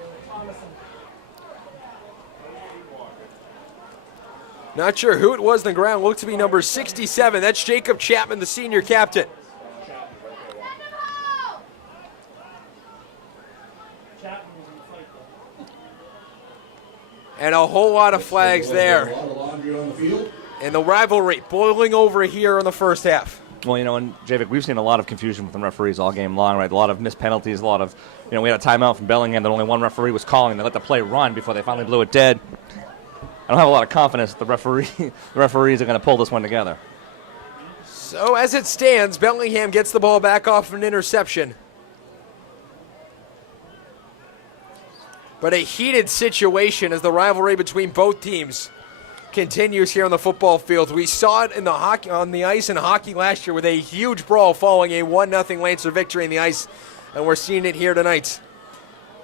Not sure who it was on the ground. Looked to be number 67. That's Jacob Chapman, the senior captain. And a whole lot of flags there. And the rivalry boiling over here in the first half. Well, and Javik, we've seen a lot of confusion with the referees all game long, right? A lot of missed penalties, a lot of, we had a timeout from Bellingham that only one referee was calling. They let the play run before they finally blew it dead. I don't have a lot of confidence that the referees are going to pull this one together. So as it stands, Bellingham gets the ball back off an interception. But a heated situation as the rivalry between both teams continues here on the football field. We saw it on the ice in hockey last year with a huge brawl following a 1-0 Lancer victory in the ice, and we're seeing it here tonight.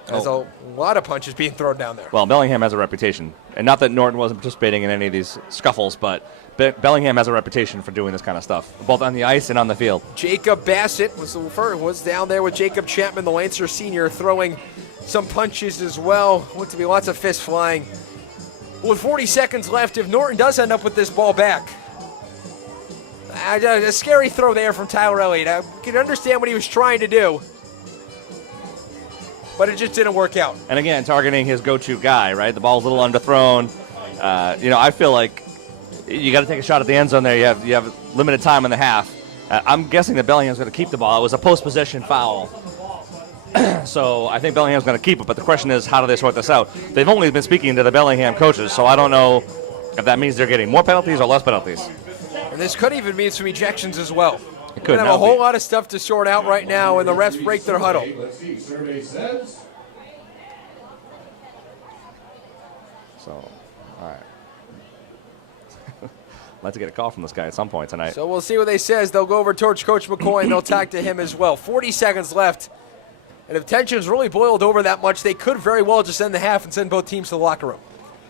There's a lot of punches being thrown down there. Well, Bellingham has a reputation, and not that Norton wasn't participating in any of these scuffles, but Bellingham has a reputation for doing this kind of stuff, both on the ice and on the field. Jacob Bassett was down there with Jacob Chapman, the Lancer senior, throwing some punches as well. Looked to be lots of fists flying. With 40 seconds left, if Norton does end up with this ball back, a scary throw there from Tyler Elliott. I can understand what he was trying to do, but it just didn't work out. And again, targeting his go-to guy, right? The ball's a little underthrown. I feel like you got to take a shot at the end zone there. You have limited time in the half. I'm guessing that Bellingham's going to keep the ball. It was a post-possession foul. So I think Bellingham's going to keep it, but the question is, how do they sort this out? They've only been speaking to the Bellingham coaches, so I don't know if that means they're getting more penalties or less penalties. And this could even mean some ejections as well. It could have a whole lot of stuff to sort out right now, and the refs break their huddle. Let's see, survey says. So, all right. Let's get a call from this guy at some point tonight. So we'll see what they says. They'll go over towards Coach McCoy, and they'll talk to him as well. 40 seconds left. And if tensions really boiled over that much, they could very well just end the half and send both teams to the locker room.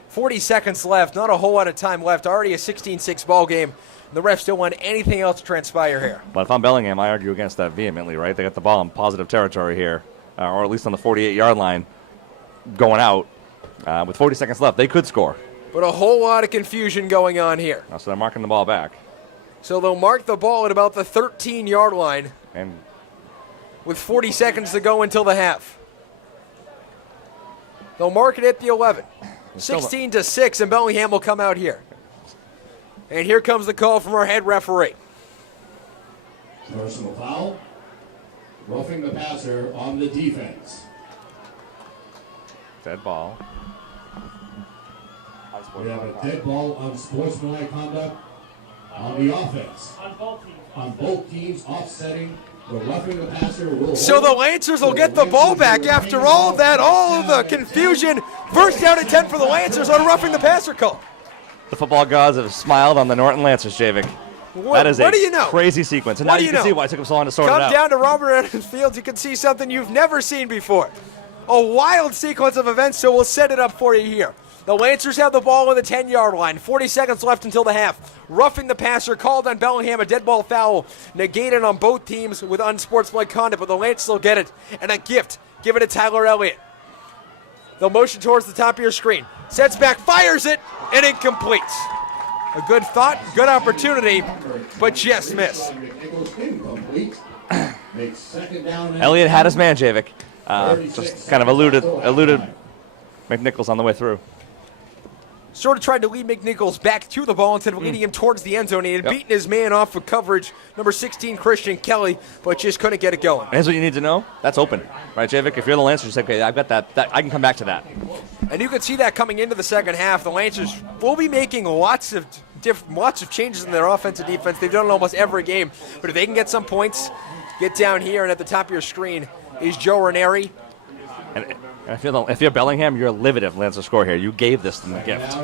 40 seconds left, not a whole lot of time left. Already a 16-6 ball game. The refs don't want anything else to transpire here. But if I'm Bellingham, I argue against that vehemently, right? They got the ball in positive territory here, or at least on the 48-yard line going out. With 40 seconds left, they could score. But a whole lot of confusion going on here. So they're marking the ball back. So they'll mark the ball at about the 13-yard line. And with 40 seconds to go until the half. They'll mark it at the 11. 16-6, and Bellingham will come out here. And here comes the call from our head referee. Personal foul. Roughing the passer on the defense. Dead ball. We have a dead ball on sportsmanlike conduct on the offense. On both teams offsetting. The roughing the passer will so the Lancers will get the ball back after all of that, all of the confusion. First down and 10 for the Lancers on roughing the passer call. The football gods have smiled on the Norton Lancers, Javik. That is a crazy sequence. And now you can see why it took them so long to sort it out. Come down to Robert Evans Field, you can see something you've never seen before. A wild sequence of events, so we'll set it up for you here. The Lancers have the ball on the 10-yard line. 40 seconds left until the half. Roughing the passer, called on Bellingham, a dead ball foul. Negated on both teams with unsportsmanlike conduct, but the Lancers will get it. And a gift. Give it to Tyler Elliott. They'll motion towards the top of your screen. Sets back, fires it, and incomplete. A good thought, good opportunity, but just miss. Elliott had his man, Javik. Just kind of eluded McNichols on the way through. Sort of tried to lead McNichols back to the ball instead of leading him towards the end zone. He had beaten his man off of coverage, number 16, Christian Kelly, but just couldn't get it going. And here's what you need to know. That's open. Right, Javik? If you're the Lancers, you say, okay, I've got that. I can come back to that. And you can see that coming into the second half. The Lancers will be making lots of changes in their offense and defense. They've done it almost every game. But if they can get some points, get down here, and at the top of your screen is Joe Ranieri. And if you're Bellingham, you're livid if Lancers score here. You gave this them a gift.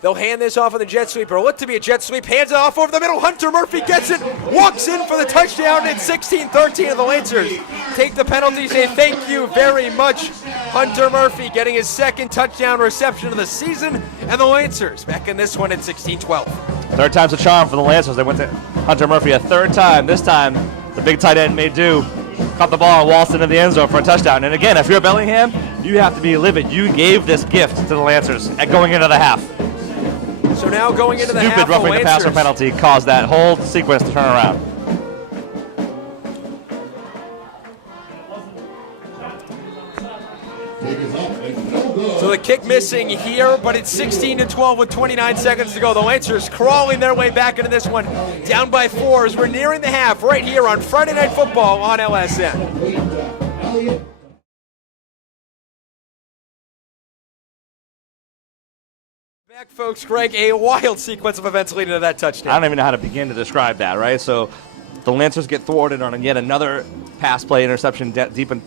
They'll hand this off on the jet sweep, or look to be a jet sweep. Hands it off over the middle. Hunter Murphy gets it, walks in for the touchdown, and 16-13 of the Lancers take the penalty. Say thank you very much. Hunter Murphy getting his second touchdown reception of the season, and the Lancers back in this one at 16-12. Third time's a charm for the Lancers. They went to Hunter Murphy a third time. This time, the big tight end made do. Caught the ball and waltzed into the end zone for a touchdown. And again, if you're Bellingham, you have to be livid. You gave this gift to the Lancers at going into the half. So now going into the half, stupid roughing the passer penalty caused that whole sequence to turn around. So the kick missing here, but it's 16-12 with 29 seconds to go. The Lancers crawling their way back into this one, down by 4 as we're nearing the half right here on Friday Night Football on LSN. Back, folks, Greg, a wild sequence of events leading to that touchdown. I don't even know how to begin to describe that, right? So the Lancers get thwarted on yet another pass play interception deep in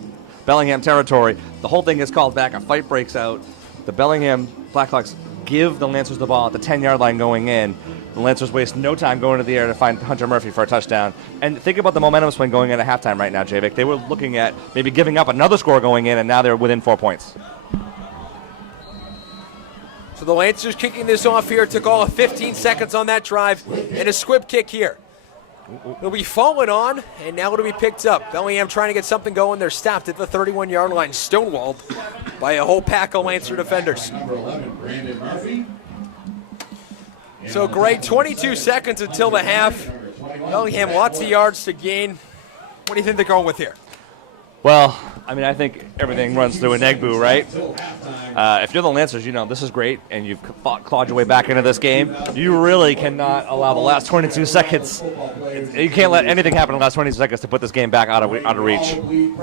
Bellingham territory. The whole thing is called back. A fight breaks out. The Bellingham Blackhawks give the Lancers the ball at the 10-yard line going in. The Lancers waste no time going to the air to find Hunter Murphy for a touchdown. And think about the momentum swing going into halftime right now, Javik. They were looking at maybe giving up another score going in, and now they're within 4 points. So the Lancers kicking this off here. Took all of 15 seconds on that drive, and a squib kick here. It'll be fallen on, and now it'll be picked up. Bellingham trying to get something going. They're stopped at the 31-yard line, stonewalled by a whole pack of Lancer defenders. Number 11, Brandon Murphy. So, Greg, 22 seconds until the half. Bellingham, lots of yards to gain. What do you think they're going with here? Well, I mean, I think everything runs through Enegbu, right? If you're the Lancers, you know this is great, and you've clawed your way back into this game. You really cannot allow the last 22 seconds. You can't let anything happen in the last 22 seconds to put this game back out of reach. And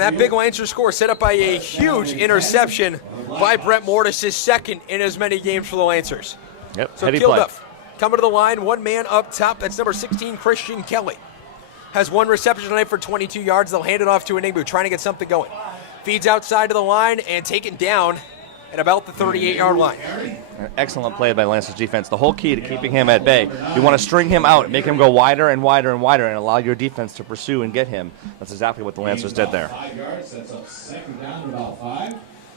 that big Lancers score set up by a huge interception by Brett Mortis, his second in as many games for the Lancers. Yep, So heady play. Kilduff coming to the line, one man up top. That's number 16, Christian Kelly. Has one reception tonight for 22 yards. They'll hand it off to Enigbu, trying to get something going. Feeds outside of the line and taken down at about the 38-yard line. An excellent play by Lancers defense. The whole key to keeping him at bay, you want to string him out, make him go wider and wider and wider, and allow your defense to pursue and get him. That's exactly what the Lancers did there.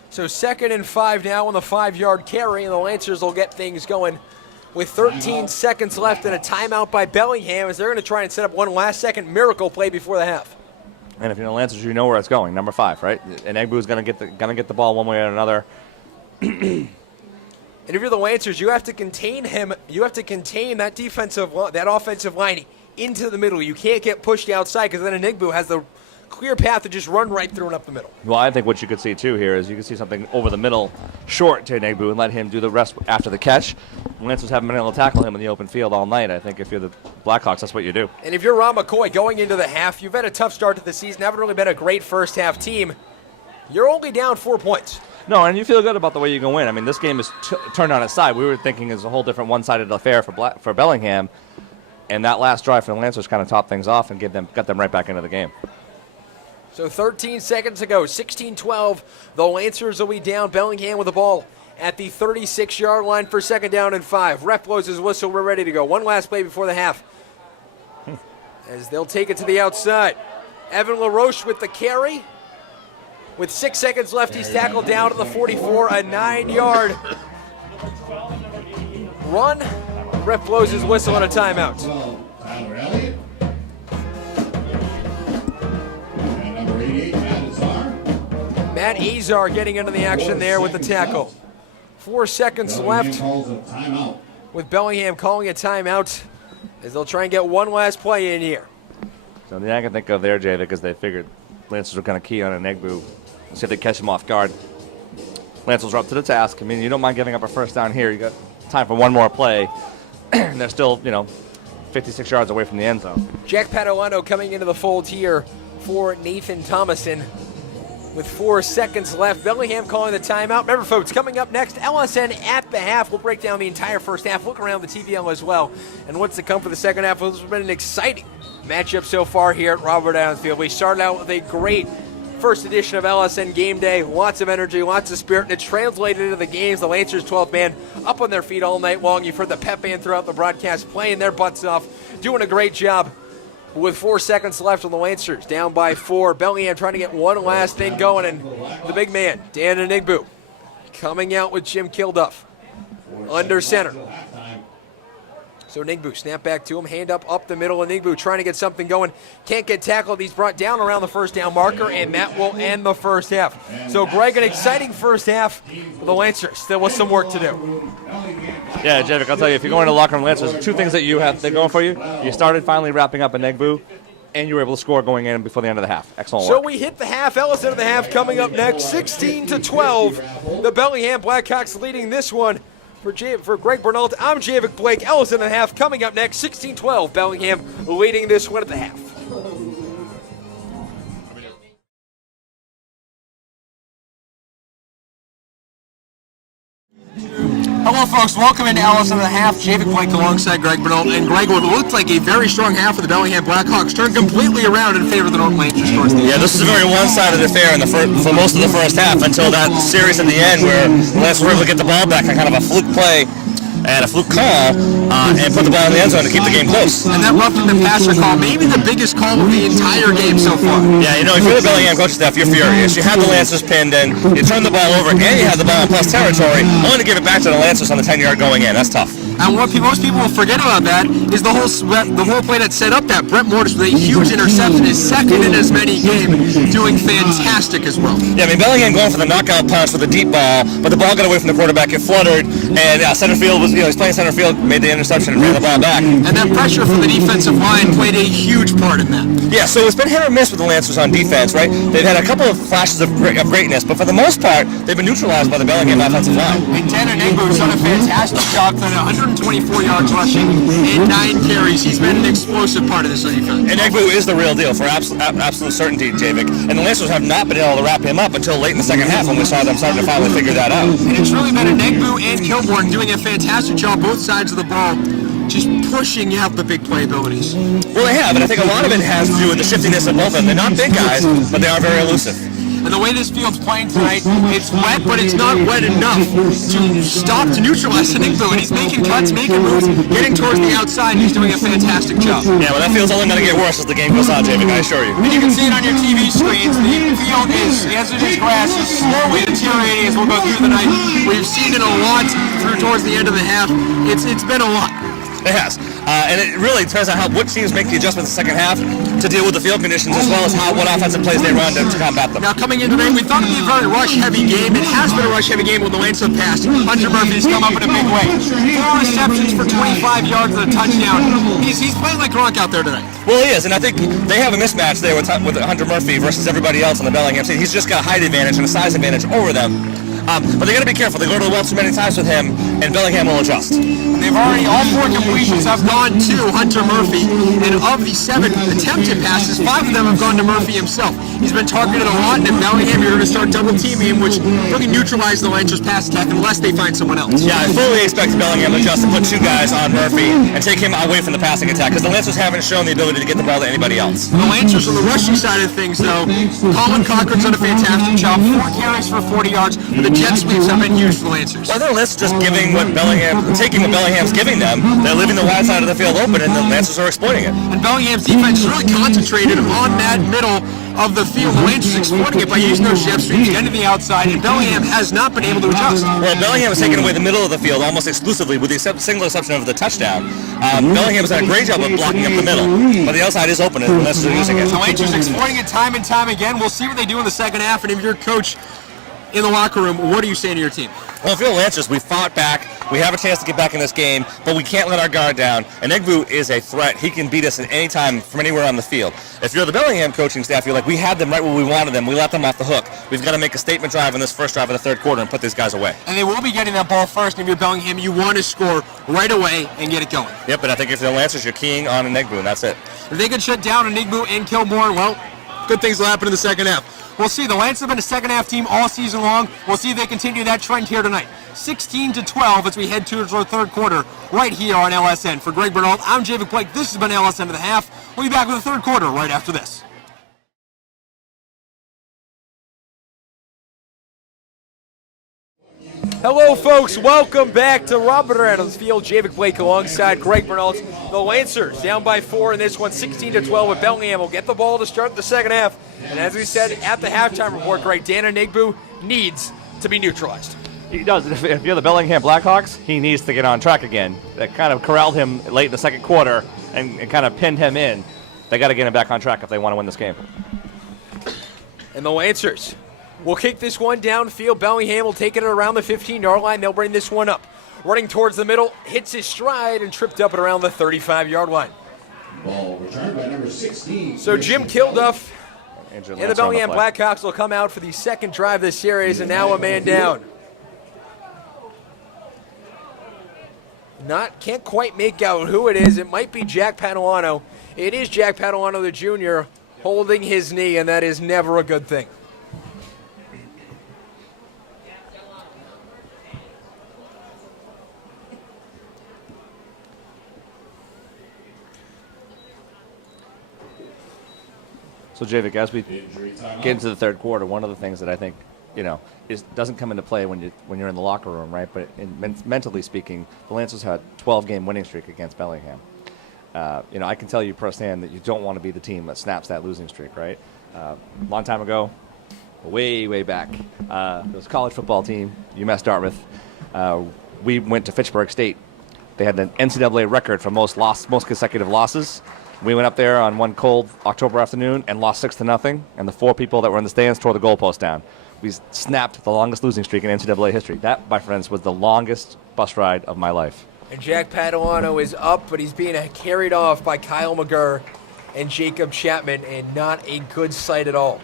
So 2nd and 5 now on the 5-yard carry, and the Lancers will get things going with 13 seconds left and a timeout by Bellingham as they're going to try and set up one last-second miracle play before the half. And if you're the Lancers, you know where it's going. Number 5, right? And Egbu is going to get the ball one way or another. And if you're the Lancers, you have to contain him. You have to contain that offensive line into the middle. You can't get pushed outside because then Enigbu has the clear path to just run right through and up the middle. Well, I think what you could see, too, here is you could see something over the middle short to Enegbu and let him do the rest after the catch. The Lancers haven't been able to tackle him in the open field all night. I think if you're the Blackhawks, that's what you do. And if you're Ron McCoy going into the half, you've had a tough start to the season, haven't really been a great first-half team. You're only down 4 points. No, and you feel good about the way you can win. I mean, this game is turned on its side. We were thinking it's a whole different one-sided affair for Bellingham, and that last drive for the Lancers kind of topped things off and got them right back into the game. So 13 seconds to go, 16-12. The Lancers will be down. Bellingham with the ball at the 36-yard line for 2nd down and 5. Ref blows his whistle. We're ready to go. One last play before the half. As they'll take it to the outside. Evan LaRoche with the carry. With 6 seconds left, he's tackled down at the 44, a 9-yard run. Ref blows his whistle on a timeout. Tyler Elliott. And number 88, Matt Azar. Matt Azar getting into the action there with the tackle. 4 seconds left with Bellingham calling a timeout as they'll try and get one last play in here. So the thing I can think of there, Jay, because they figured Lancers were going to key on Enegbu, see if they catch him off guard. Lancers are up to the task. I mean, you don't mind giving up a first down here. You got time for one more play. And they're still, 56 yards away from the end zone. Jack Padolano coming into the fold here for Nathan Thomason. With 4 seconds left, Bellingham calling the timeout. Remember, folks, coming up next, LSN at the half. We'll break down the entire first half, look around the TVL as well, and what's to come for the second half. This has been an exciting matchup so far here at Robert Adams Field. We started out with a great first edition of LSN Game Day. Lots of energy, lots of spirit, and it's translated into the games. The Lancers 12th man up on their feet all night long. You've heard the pep band throughout the broadcast playing their butts off, doing a great job. With 4 seconds left on the Lancers, down by 4. Bellingham trying to get one last thing going, and the big man, Dan Enigbu, coming out with Jim Kilduff under center. So Enigbu, snap back to him, hand up the middle. Enigbu trying to get something going. Can't get tackled. He's brought down around the first down marker, and that will end the first half. So, Greg, an exciting first half for the Lancers. Still with some work to do. Yeah, Javik, I'll tell you, if you're going to locker room Lancers, 2 things that you have they're going for you. You started finally wrapping up Enegbu, and you were able to score going in before the end of the half. Excellent work. So we hit the half. Ellis into the half coming up next. 16-12. The Bellingham Blackhawks leading this one. For Greg Bernalt, I'm Javik Blake. Ellis in the half coming up next. 16-12. Bellingham leading this one at the half. Hello, folks. Welcome into Alice in the Half. Javik Blake alongside Greg Bernalt. And Greg, what looked like a very strong half of the Bellingham Blackhawks turned completely around in favor of the Norton Lancers towards the end. Yeah, this is a very one-sided affair for most of the first half until that series in the end where Lancers were able to get the ball back on kind of a fluke play and a fluke call and put the ball in the end zone to keep the game close. And that roughing the passer call, maybe the biggest call of the entire game so far. Yeah, if you're the Bellingham coaching staff, you're furious. You had the Lancers pinned in, you turned the ball over, and you had the ball in plus territory, only to give it back to the Lancers on the 10-yard going in. That's tough. And what most people will forget about that is the whole play that set up that. Brett Mortis with a huge interception, is second in as many games, doing fantastic as well. Yeah, I mean, Bellingham going for the knockout punch with a deep ball, but the ball got away from the quarterback, it fluttered, and center field was, he's playing center field, made the interception and ran the ball back. And that pressure from the defensive line played a huge part in that. Yeah, so it's been hit or miss with the Lancers on defense, right? They've had a couple of flashes of greatness, but for the most part, they've been neutralized by the Bellingham offensive line. And Tanner Negbu's done a fantastic job, done 124 yards rushing and 9 carries. He's been an explosive part of this defense. And Negbu is the real deal for absolute certainty, Javik. And the Lancers have not been able to wrap him up until late in the second half when we saw them starting to finally figure that out. And it's really been a Negbu and Kilborn doing a fantastic job both sides of the ball, just pushing out the big play abilities. Well, they have, and I think a lot of it has to do with the shiftiness of both of them. They're not big guys, but they are very elusive. And the way this field's playing tonight, it's wet, but it's not wet enough to neutralize the Negbu. And he's making cuts, making moves, getting towards the outside, and he's doing a fantastic job. Yeah, well, that field's only going to get worse as the game goes on, Javik, I assure you. And you can see it on your TV screens. The field is, as it is grass, is slowly deteriorating as we'll go through the night. We've seen it a lot through towards the end of the half. It's been a lot. It has. And it really turns out what teams make the adjustments in the second half to deal with the field conditions, as well as what offensive plays they run to combat them. Now, coming into tonight, we thought it'd be a very rush-heavy game. It has been a rush-heavy game when the Lancers have passed. Hunter Murphy's come up in a big way. 4 receptions for 25 yards and a touchdown. He's playing like Gronk out there tonight. Well, he is, and I think they have a mismatch there with Hunter Murphy versus everybody else on the Bellingham team. He's just got a height advantage and a size advantage over them. But they got to be careful. They go to the well too many times with him, and Bellingham will adjust. They've already, all 4 completions have gone to Hunter Murphy, and of the 7 attempted passes, 5 of them have gone to Murphy himself. He's been targeted a lot, and in Bellingham, you're going to start double-teaming him, which really neutralizes the Lancers' pass attack unless they find someone else. Yeah, I fully expect Bellingham to adjust and put 2 guys on Murphy and take him away from the passing attack, because the Lancers haven't shown the ability to get the ball to anybody else. The Lancers on the rushing side of things, though, Colin Cochran's done a fantastic job. 4 carries for 40 yards, but the jet sweeps have been huge for the Lancers. Well, the Lancers just taking what Bellingham's giving them. They're leaving the wide side of the field open, and the Lancers are exploiting it. And Bellingham's defense is really concentrated on that middle of the field. The Lancers exploiting it by using those jet sweeps, getting to the outside, and Bellingham has not been able to adjust. Well, Bellingham has taken away the middle of the field almost exclusively, with the single exception of the touchdown. Bellingham has done a great job of blocking up the middle, but the outside is open, and the Lancers are using it. The Lancers exploiting it time and time again. We'll see what they do in the second half, and if you're coach in the locker room, what are you saying to your team? Well, if you're the Lancers, we fought back. We have a chance to get back in this game, but we can't let our guard down. And Negbu is a threat. He can beat us at any time from anywhere on the field. If you're the Bellingham coaching staff, you're like, we had them right where we wanted them. We let them off the hook. We've got to make a statement drive in this first drive of the third quarter and put these guys away. And they will be getting that ball first. And if you're Bellingham, you want to score right away and get it going. Yep, and I think if you're the Lancers, you're keying on Negbu, and that's it. If they could shut down Negbu and Kilborn, well, good things will happen in the second half. We'll see. The Lancers have been a second-half team all season long. We'll see if they continue that trend here tonight. 16-12 as we head towards our third quarter right here on LSN. For Greg Bernal, I'm Javik Blake. This has been LSN to the half. We'll be back with the third quarter right after this. Hello, folks. Welcome back to Robert Adams Field. Javik Blake alongside Greg Bernal. The Lancers down by 4 in this one, 16-12. With Bellingham will get the ball to start the second half. And as we said at the halftime report, Greg, Tanner Negbu needs to be neutralized. He does. If you're the Bellingham Blackhawks, he needs to get on track again. That kind of corralled him late in the second quarter and kind of pinned him in. They got to get him back on track if they want to win this game. And the Lancers will kick this one downfield. Bellingham will take it around the 15-yard line. They'll bring this one up. Running towards the middle, hits his stride and tripped up at around the 35-yard line. Ball returned by number 16. So Jim Kilduff And the Bellingham Blackhawks will come out for the second drive of this series, and now a man down. Can't quite make out who it is. It might be Jack Padalano. It is Jack Padalano, the junior, holding his knee, and that is never a good thing. So, Javik, as we get into the third quarter, one of the things that I think, doesn't come into play when you're in the locker room, right? But mentally speaking, the Lancers had a 12-game winning streak against Bellingham. I can tell you firsthand that you don't want to be the team that snaps that losing streak, right? A long time ago, way back, there was a college football team, UMass Dartmouth. We went to Fitchburg State They had an NCAA record for most consecutive losses. We went up there on one cold October afternoon and lost 6-0, and the 4 people that were in the stands tore the goalpost down. We snapped the longest losing streak in NCAA history. That, my friends, was the longest bus ride of my life. And Jack Padalano is up, but he's being carried off by Kyle McGurr and Jacob Chapman, and not a good sight at all.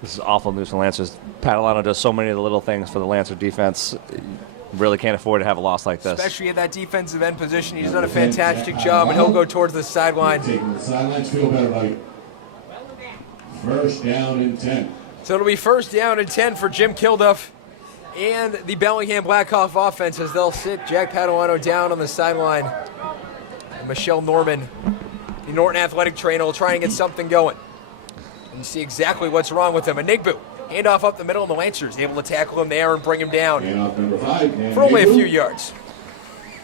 This is awful news for Lancers. Padalano does so many of the little things for the Lancer defense. Really can't afford to have a loss like this. Especially at that defensive end position. He's done a fantastic job, and he'll go towards the sideline. Taking the sidelines, feel better, buddy. First down and 10. So it'll be first down and 10 for Jim Kilduff and the Bellingham Blackhawks offense as they'll sit Jack Padalano down on the sideline. And Michelle Norman, the Norton athletic trainer, will try and get something going. And see exactly what's wrong with him. Enigbu, handoff up the middle, and the Lancers able to tackle him there and bring him down Handoff number 5. for only a few yards.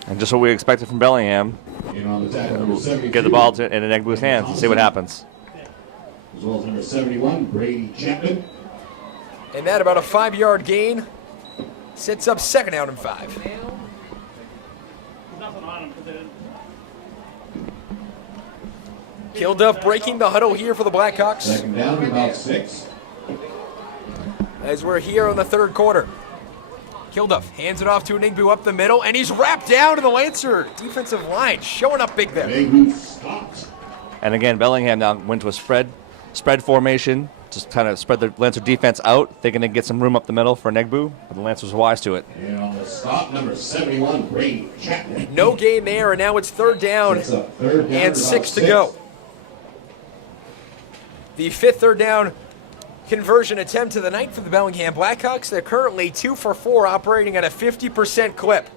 And just what we expected from Bellingham, In on the tackle, number 72. get the ball in Enigbu's hands and see what happens. As well as number 71, Brady Chapman. And that about a 5-yard gain sets up second down and 5. Kilduff breaking the huddle here for the Blackhawks Second down, about 6. as we're here in the third quarter. Kilduff hands it off to Enigbu up the middle, and he's wrapped down to the Lancer defensive line, showing up big there. Big Blue stopped. And again, Bellingham now went to a spread formation, just kind of spread the Lancer defense out, thinking they'd get some room up the middle for Enigbu, but the Lancers were wise to it. And on the stop, number 71, Brady Chapman. No gain there, and now it's third down It's a third down and about 6 to go. The 5th third down conversion attempt of the night for the Bellingham Blackhawks. They're currently 2 for 4, operating at a 50% clip.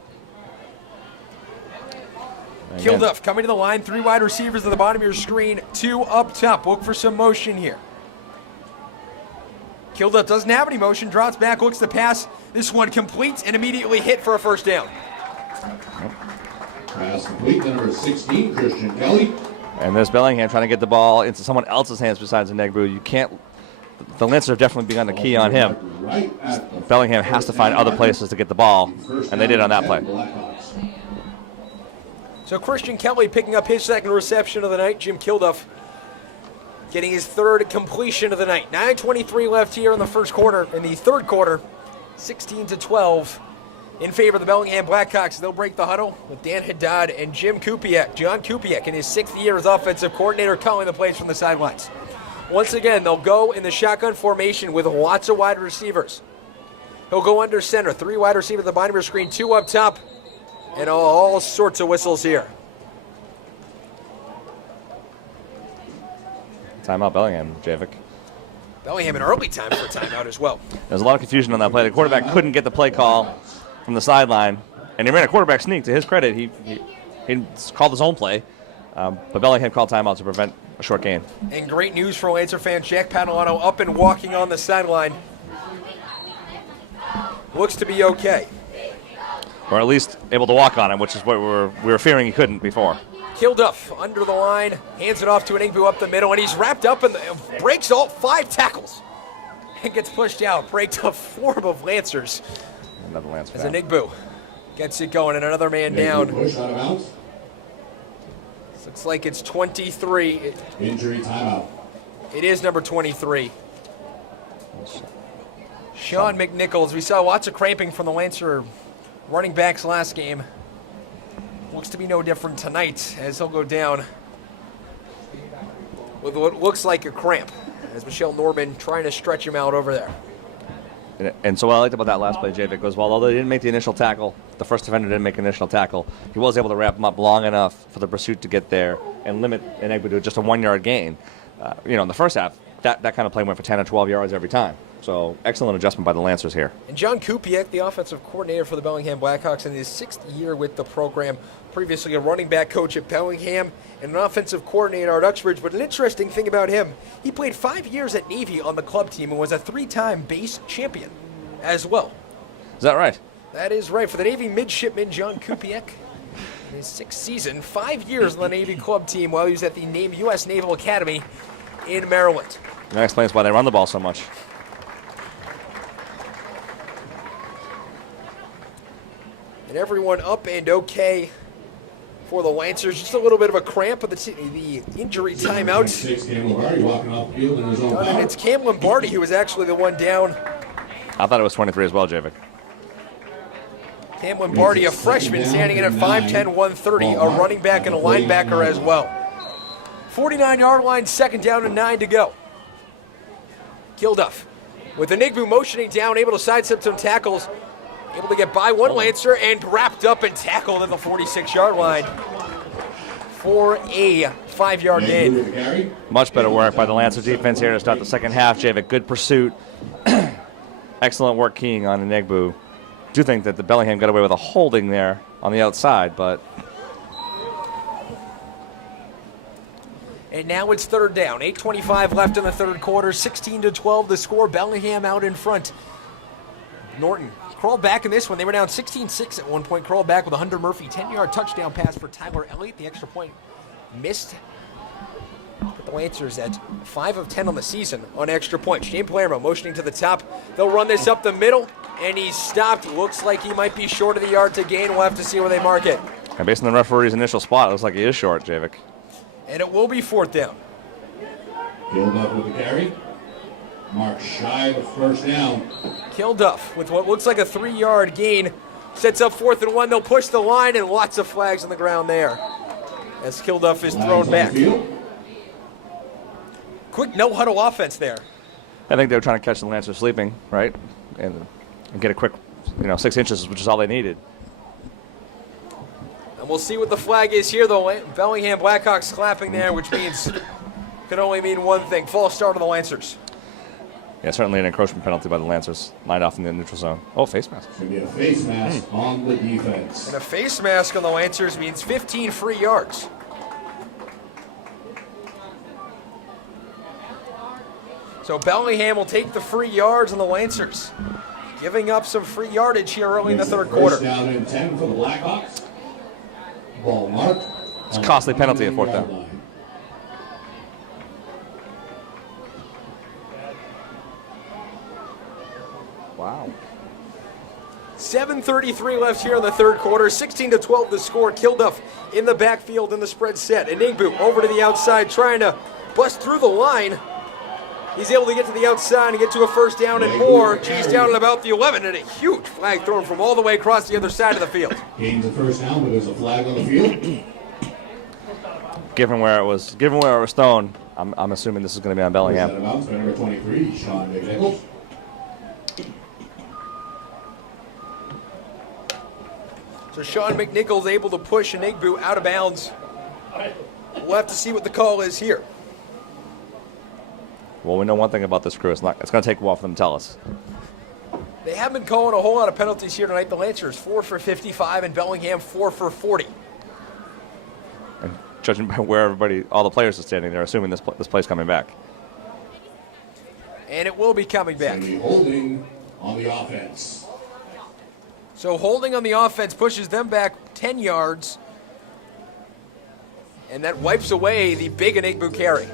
Again, Kilduff coming to the line, 3 wide receivers at the bottom of your screen, 2 up top. Look for some motion here. Kilduff doesn't have any motion, drops back, looks to pass. This one completes and immediately hit for a first down. Pass complete, number 16, Christian Kelly. And there's Bellingham trying to get the ball into someone else's hands besides Enigbu. You can't. The Lancers have definitely begun to key on him. Right at the Bellingham has to find other places to get the ball, and they did on that play. Blackhawks. So Christian Kelly picking up his second reception of the night. Jim Kilduff getting his third completion of the night. 9:23 left here in the first quarter. In the third quarter, 16-12 in favor of the Bellingham Blackhawks. They'll break the huddle with Dan Haddad and Jim Kupiak. John Kupiak in his 6th year as offensive coordinator, calling the plays from the sidelines. Once again, they'll go in the shotgun formation with lots of wide receivers. He'll go under center, 3 wide receivers at the bottom of your screen, 2 up top, and all sorts of whistles here. Timeout, Bellingham, Javik. Bellingham an early time for a timeout as well. There's a lot of confusion on that play. The quarterback couldn't get the play call from the sideline, and he ran a quarterback sneak. To his credit, he called his own play, but Bellingham called timeout to prevent a short gain. And great news for Lancer fans. Jack Padalano up and walking on the sideline. Looks to be okay. Or at least able to walk on him, which is what we were fearing he couldn't before. Kilduff under the line, hands it off to Enigbu up the middle, and he's wrapped up and breaks all 5 tackles. And gets pushed out, breaks a form of Lancers. Another Lancer As foul. Enigbu gets it going, and another man Big down. Push out of bounds. Looks like it's 23. Injury timeout. It is number 23. Sean McNichols. We saw lots of cramping from the Lancer running backs last game. Looks to be no different tonight as he'll go down with what looks like a cramp as Michelle Norman trying to stretch him out over there. And so what I liked about that last play, Javik, was while although they didn't make the initial tackle, the first defender didn't make an initial tackle, he was able to wrap him up long enough for the pursuit to get there and limit Enigbu to just a 1-yard gain. In the first half, that kind of play went for 10 or 12 yards every time. So excellent adjustment by the Lancers here. And John Kupiak, the offensive coordinator for the Bellingham Blackhawks in his 6th year with the program, previously a running back coach at Bellingham and an offensive coordinator at Uxbridge. But an interesting thing about him, he played 5 years at Navy on the club team and was a 3-time base champion as well. Is that right? That is right. For the Navy midshipman, John Kupiak, in his 6th season, 5 years on the Navy club team while he was at the U.S. Naval Academy in Maryland. And that explains why they run the ball so much. And everyone up and okay for the Lancers. Just a little bit of a cramp of the injury timeout. 6, Cam Lombardi walking off the field in his own And foul. it's Cam Lombardi who was actually the one down. I thought it was 23 as well, Javik. Cam Lombardi, a freshman, standing in at 5'10", 130, a running back and a linebacker as well. 49-yard line, second down and 9 to go. Kilduff with Enigbu motioning down, able to sidestep some tackles, able to get by one Lancer and wrapped up and tackled at the 46-yard line for a 5-yard gain. Much better work by the Lancer defense here to start the second half, Javik. Good pursuit. Excellent work keying on Enigbu. Do think that the Bellingham got away with a holding there on the outside, but... And now it's third down. 8:25 left in the third quarter. 16-12 the score. Bellingham out in front. Norton crawled back in this one. They were down 16-6 at one point. Crawled back with a Hunter Murphy 10-yard touchdown pass for Tyler Elliott. The extra point missed. But the Lancers at 5 of 10 on the season on extra points. Shane Palermo motioning to the top. They'll run this up the middle, and he's stopped. Looks like he might be short of the yard to gain. We'll have to see where they mark it. And based on the referee's initial spot, it looks like he is short, Javik. And it will be fourth down. Kilduff with the carry. Mark shy of first down. Kilduff with what looks like a 3-yard gain. Sets up 4th and 1. They'll push the line, and lots of flags on the ground there as Kilduff is thrown back. Quick no-huddle offense there. I think they were trying to catch the Lancers sleeping, right? And get a quick, 6 inches, which is all they needed. And we'll see what the flag is here, though. Bellingham Blackhawks clapping there, which means can only mean one thing. False start on the Lancers. Yeah, certainly an encroachment penalty by the Lancers. Lined off in the neutral zone. Oh, face mask. Should be a face mask on the defense. And a face mask on the Lancers means 15 free yards. So Bellingham will take the free yards on the Lancers, giving up some free yardage here early in the third quarter. First down and 10 for the Blackhawks. Ball marked. It's a costly penalty at fourth down. Wow. 7:33 left here in the third quarter. 16-12 the score. Kilduff in the backfield in the spread set. Enigbu over to the outside trying to bust through the line. He's able to get to the outside and get to a first down and more. He's down at about the 11, and a huge flag thrown from all the way across the other side of the field. Gains a first down, but there's a flag on the field. Given where it was thrown, I'm assuming this is going to be on Bellingham. Number 23, Sean McNichols. So Sean McNichols able to push Enigbu out of bounds. We'll have to see what the call is here. Well, we know one thing about this crew. It's going to take a while for them to tell us. They haven't been calling a whole lot of penalties here tonight. The Lancers 4 for 55 and Bellingham 4 for 40. And judging by where all the players are standing, they're assuming this play's coming back. And it will be coming back. Holding on the offense. So holding on the offense pushes them back 10 yards. And that wipes away the big Enigbu carry.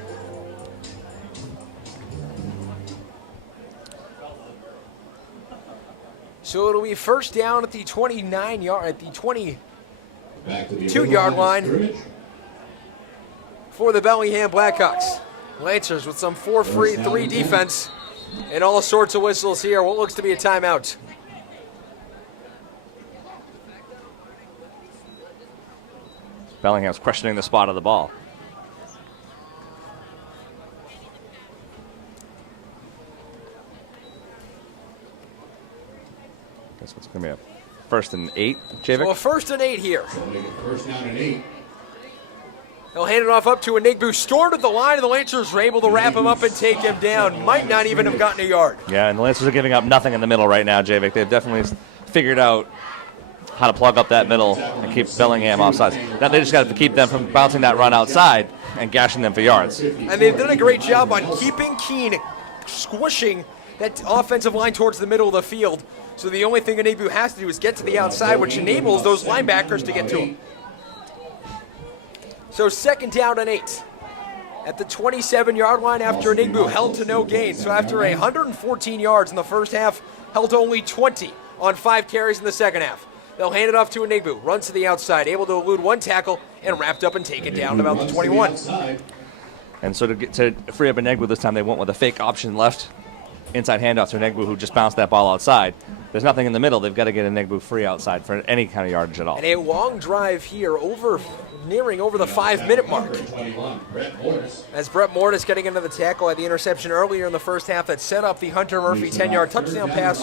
So it'll be first down at the 22-yard line for the Bellingham Blackhawks. Lancers with some 4-3 defense and all sorts of whistles here. What looks to be a timeout. Bellingham's questioning the spot of the ball. Guess what's going to be a 1st and 8, Javik? So a 1st and 8 here. So make it first down and 8. They'll hand it off up to Enigbu. Stormed at the line, and the Lancers were able to wrap him up and take him down. Might not even have gotten a yard. Yeah, and the Lancers are giving up nothing in the middle right now, Javik. They've definitely figured out how to plug up that middle and keep Bellingham offside. Now they just got to keep them from bouncing that run outside and gashing them for yards. And they've done a great job on keeping Keene squishing that offensive line towards the middle of the field. So the only thing Enigbu has to do is get to the outside, which enables those linebackers to get to him. So second down and 8 at the 27-yard line after Enigbu held to no gain. So after 114 yards in the first half, held to only 20 on 5 carries in the second half. They'll hand it off to Enigbu. Runs to the outside, able to elude one tackle, and wrapped up and taken down about the 21. And so to free up Enigbu this time, they went with a fake option left. Inside handoff to Enigbu, who just bounced that ball outside. There's nothing in the middle. They've got to get Enigbu free outside for any kind of yardage at all. And a long drive here, nearing over the 5-minute mark. As Brett Mortis getting into the tackle at the interception earlier in the first half that set up the Hunter Murphy 10-yard touchdown pass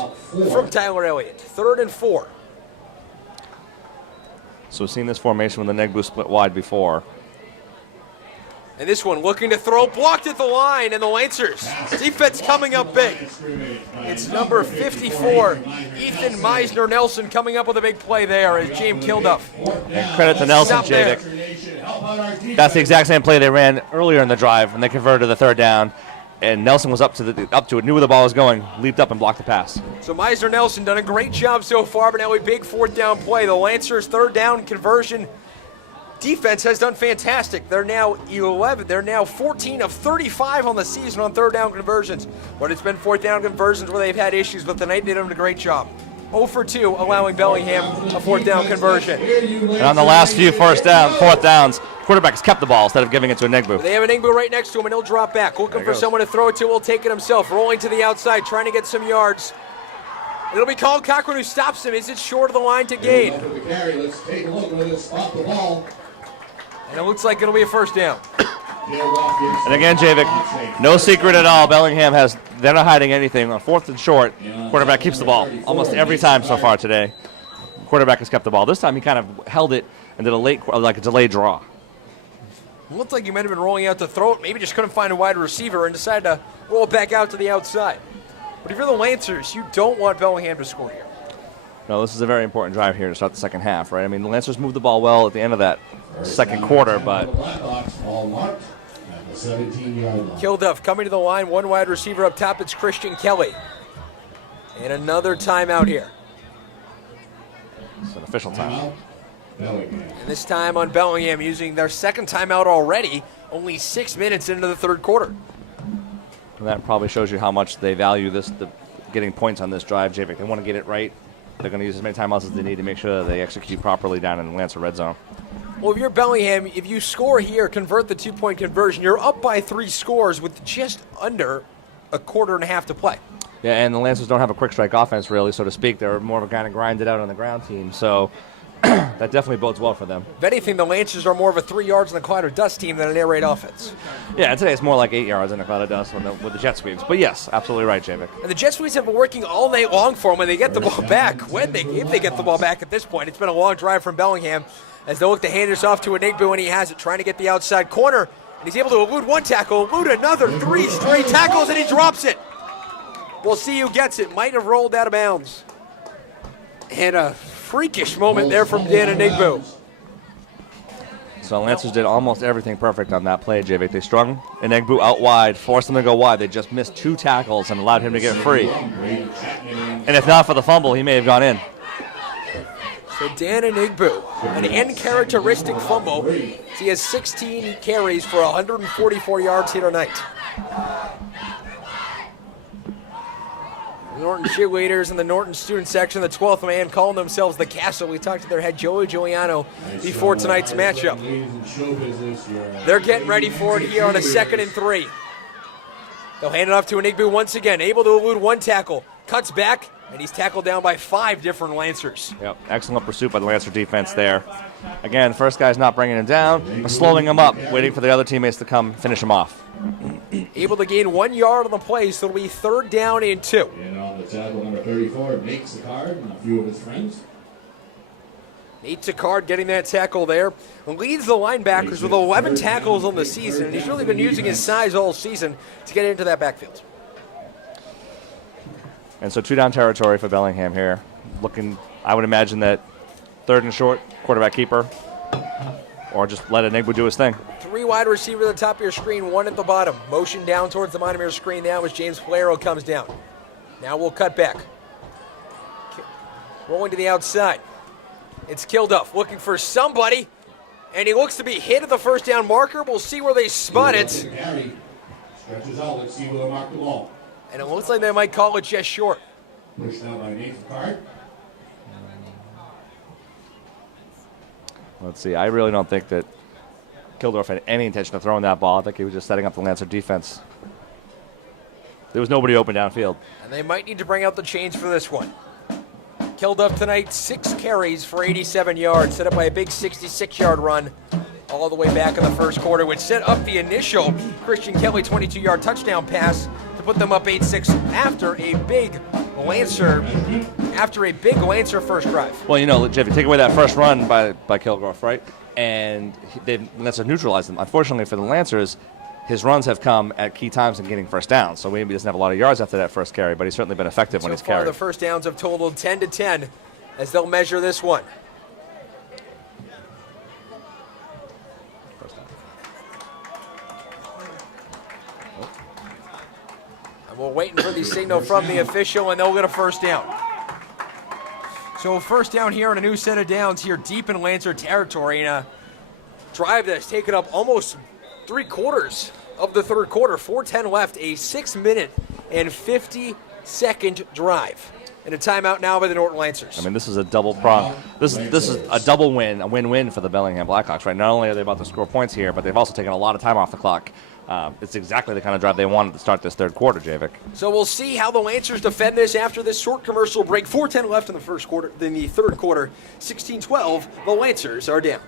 from Tyler Elliott. 3rd and 4. So we've seen this formation when the Enigbu split wide before. And this one looking to throw, blocked at the line, and the Lancers defense coming up big. It's number 54, Ethan Meisner-Nelson, coming up with a big play there as James Kilduff. And credit to Nelson, Javik. That's the exact same play they ran earlier in the drive when they converted the 3rd down. And Nelson was up to it, knew where the ball was going, leaped up and blocked the pass. So Meisner-Nelson done a great job so far, but now a big 4th down play. The Lancers' 3rd down conversion defense has done fantastic. They're now 14 of 35 on the season on 3rd down conversions. But it's been 4th down conversions where they've had issues, but tonight they did a great job. 0 for 2, allowing Bellingham a 4th down conversion. And on the last few 4th downs, quarterback has kept the ball instead of giving it to Enigbu. They have Enigbu right next to him, and he'll drop back. Looking for someone to throw it to. Will take it himself. Rolling to the outside, trying to get some yards. It'll be called. Cochran who stops him. Is it short of the line to gain? Let's take a look. Let's stop the ball. And it looks like it'll be a 1st down. And again, Javik, no secret at all. Bellingham they're not hiding anything. On 4th and short, quarterback keeps the ball almost every time so far today. Quarterback has kept the ball. This time he kind of held it and did a delayed draw. It looked like he might have been rolling out to throw it. Maybe just couldn't find a wide receiver and decided to roll it back out to the outside. But if you're the Lancers, you don't want Bellingham to score here. No, this is a very important drive here to start the second half, right? I mean, the Lancers moved the ball well at the end of that second quarter, but Kilduff coming to the line, one wide receiver up top. It's Christian Kelly. And another timeout here. It's an official timeout. And this time on Bellingham using their 2nd timeout already, only 6 minutes into the 3rd quarter. And that probably shows you how much they value getting points on this drive, Javik. They want to get it right. They're going to use as many timeouts as they need to make sure that they execute properly down in the Lancer red zone. Well, if you're Bellingham, if you score here, convert the 2-point conversion, you're up by 3 scores with just under a quarter and a half to play. Yeah, and the Lancers don't have a quick strike offense, really, so to speak. They're more of a kind of grinded out on the ground team, so that definitely bodes well for them. If anything, the Lancers are more of a 3 yards in the cloud of dust team than an air raid offense. Yeah, and today it's more like 8 yards in the cloud of dust with the jet sweeps. But yes, absolutely right, Javik. And the jet sweeps have been working all night long for them when they get the ball back. If they get the ball back at this point, it's been a long drive from Bellingham as they look to hand this off to Enigbu, and he has it, trying to get the outside corner. And he's able to elude one tackle, elude another, 3 straight tackles, and he drops it. We'll see who gets it. Might have rolled out of bounds. And a freakish moment there from Dan Enigbu. So Lancers did almost everything perfect on that play, Javik. They strung Enigbu out wide, forced him to go wide. They just missed 2 tackles and allowed him to get free. And if not for the fumble, he may have gone in. So Dan Enigbu, an uncharacteristic fumble. He has 16 carries for 144 yards here tonight. The Norton cheerleaders in the Norton student section, the 12th man, calling themselves the Castle. We talked to their head, Joey Giuliano, before tonight's matchup. They're getting ready for it here on a 2nd and 3. They'll hand it off to Enigbu once again, able to elude one tackle, cuts back, and he's tackled down by 5 different Lancers. Yep, excellent pursuit by the Lancer defense there. Again, first guy's not bringing him down, but slowing him up, waiting for the other teammates to come finish him off. Able to gain 1 yard on the play, so it'll be 3rd down and 2. And on the tackle, number 34 makes the card and a few of his friends. Nate Tacard getting that tackle there. Leads the linebackers with 11 tackles on the season, and he's really been using his size all season to get into that backfield. And so 2 down territory for Bellingham here. Looking, I would imagine that 3rd and short, quarterback keeper, or just let Enigbu do his thing. 3 wide receivers at the top of your screen, 1 at the bottom. Motion down towards the bottom of your screen now as James Falero comes down. Now we'll cut back. Rolling to the outside. It's Kilduff looking for somebody, and he looks to be hit at the 1st down marker. We'll see where they spot it. Stretches out, let's see where they mark the ball. And it looks like they might call it just short. Pushed out by Nathan Card. Let's see. I really don't think that Kildorf had any intention of throwing that ball. I think he was just setting up the Lancer defense. There was nobody open downfield. And they might need to bring out the chains for this one. Kildorf tonight, 6 carries for 87 yards, set up by a big 66-yard run all the way back in the first quarter, which set up the initial Christian Kelly 22-yard touchdown pass to put them up 8-6 after a big Lancer first drive. Well, you know, Jeff, you take away that first run by Kildorf, right? And Lancer neutralized them. Unfortunately for the Lancers, his runs have come at key times in getting first down, so maybe he doesn't have a lot of yards after that first carry, but he's certainly been effective when he's carried. The first downs have totaled 10-10 as they'll measure this one. And we're waiting for the signal from the official, and they'll get a first down. So first down here on a new set of downs here deep in Lancer territory, in a drive that's taken up almost 3/4 of the third quarter. 4:10 left, a 6-minute and 50-second drive. And a timeout now by the Norton Lancers. I mean, this is a double prong. This is a double win, a win-win for the Bellingham Blackhawks, right? Not only are they about to score points here, but they've also taken a lot of time off the clock. It's exactly the kind of drive they wanted to start this third quarter, Javik. So we'll see how the Lancers defend this after this short commercial break. 4:10 left in the first quarter, then the third quarter. 16-12, the Lancers are down.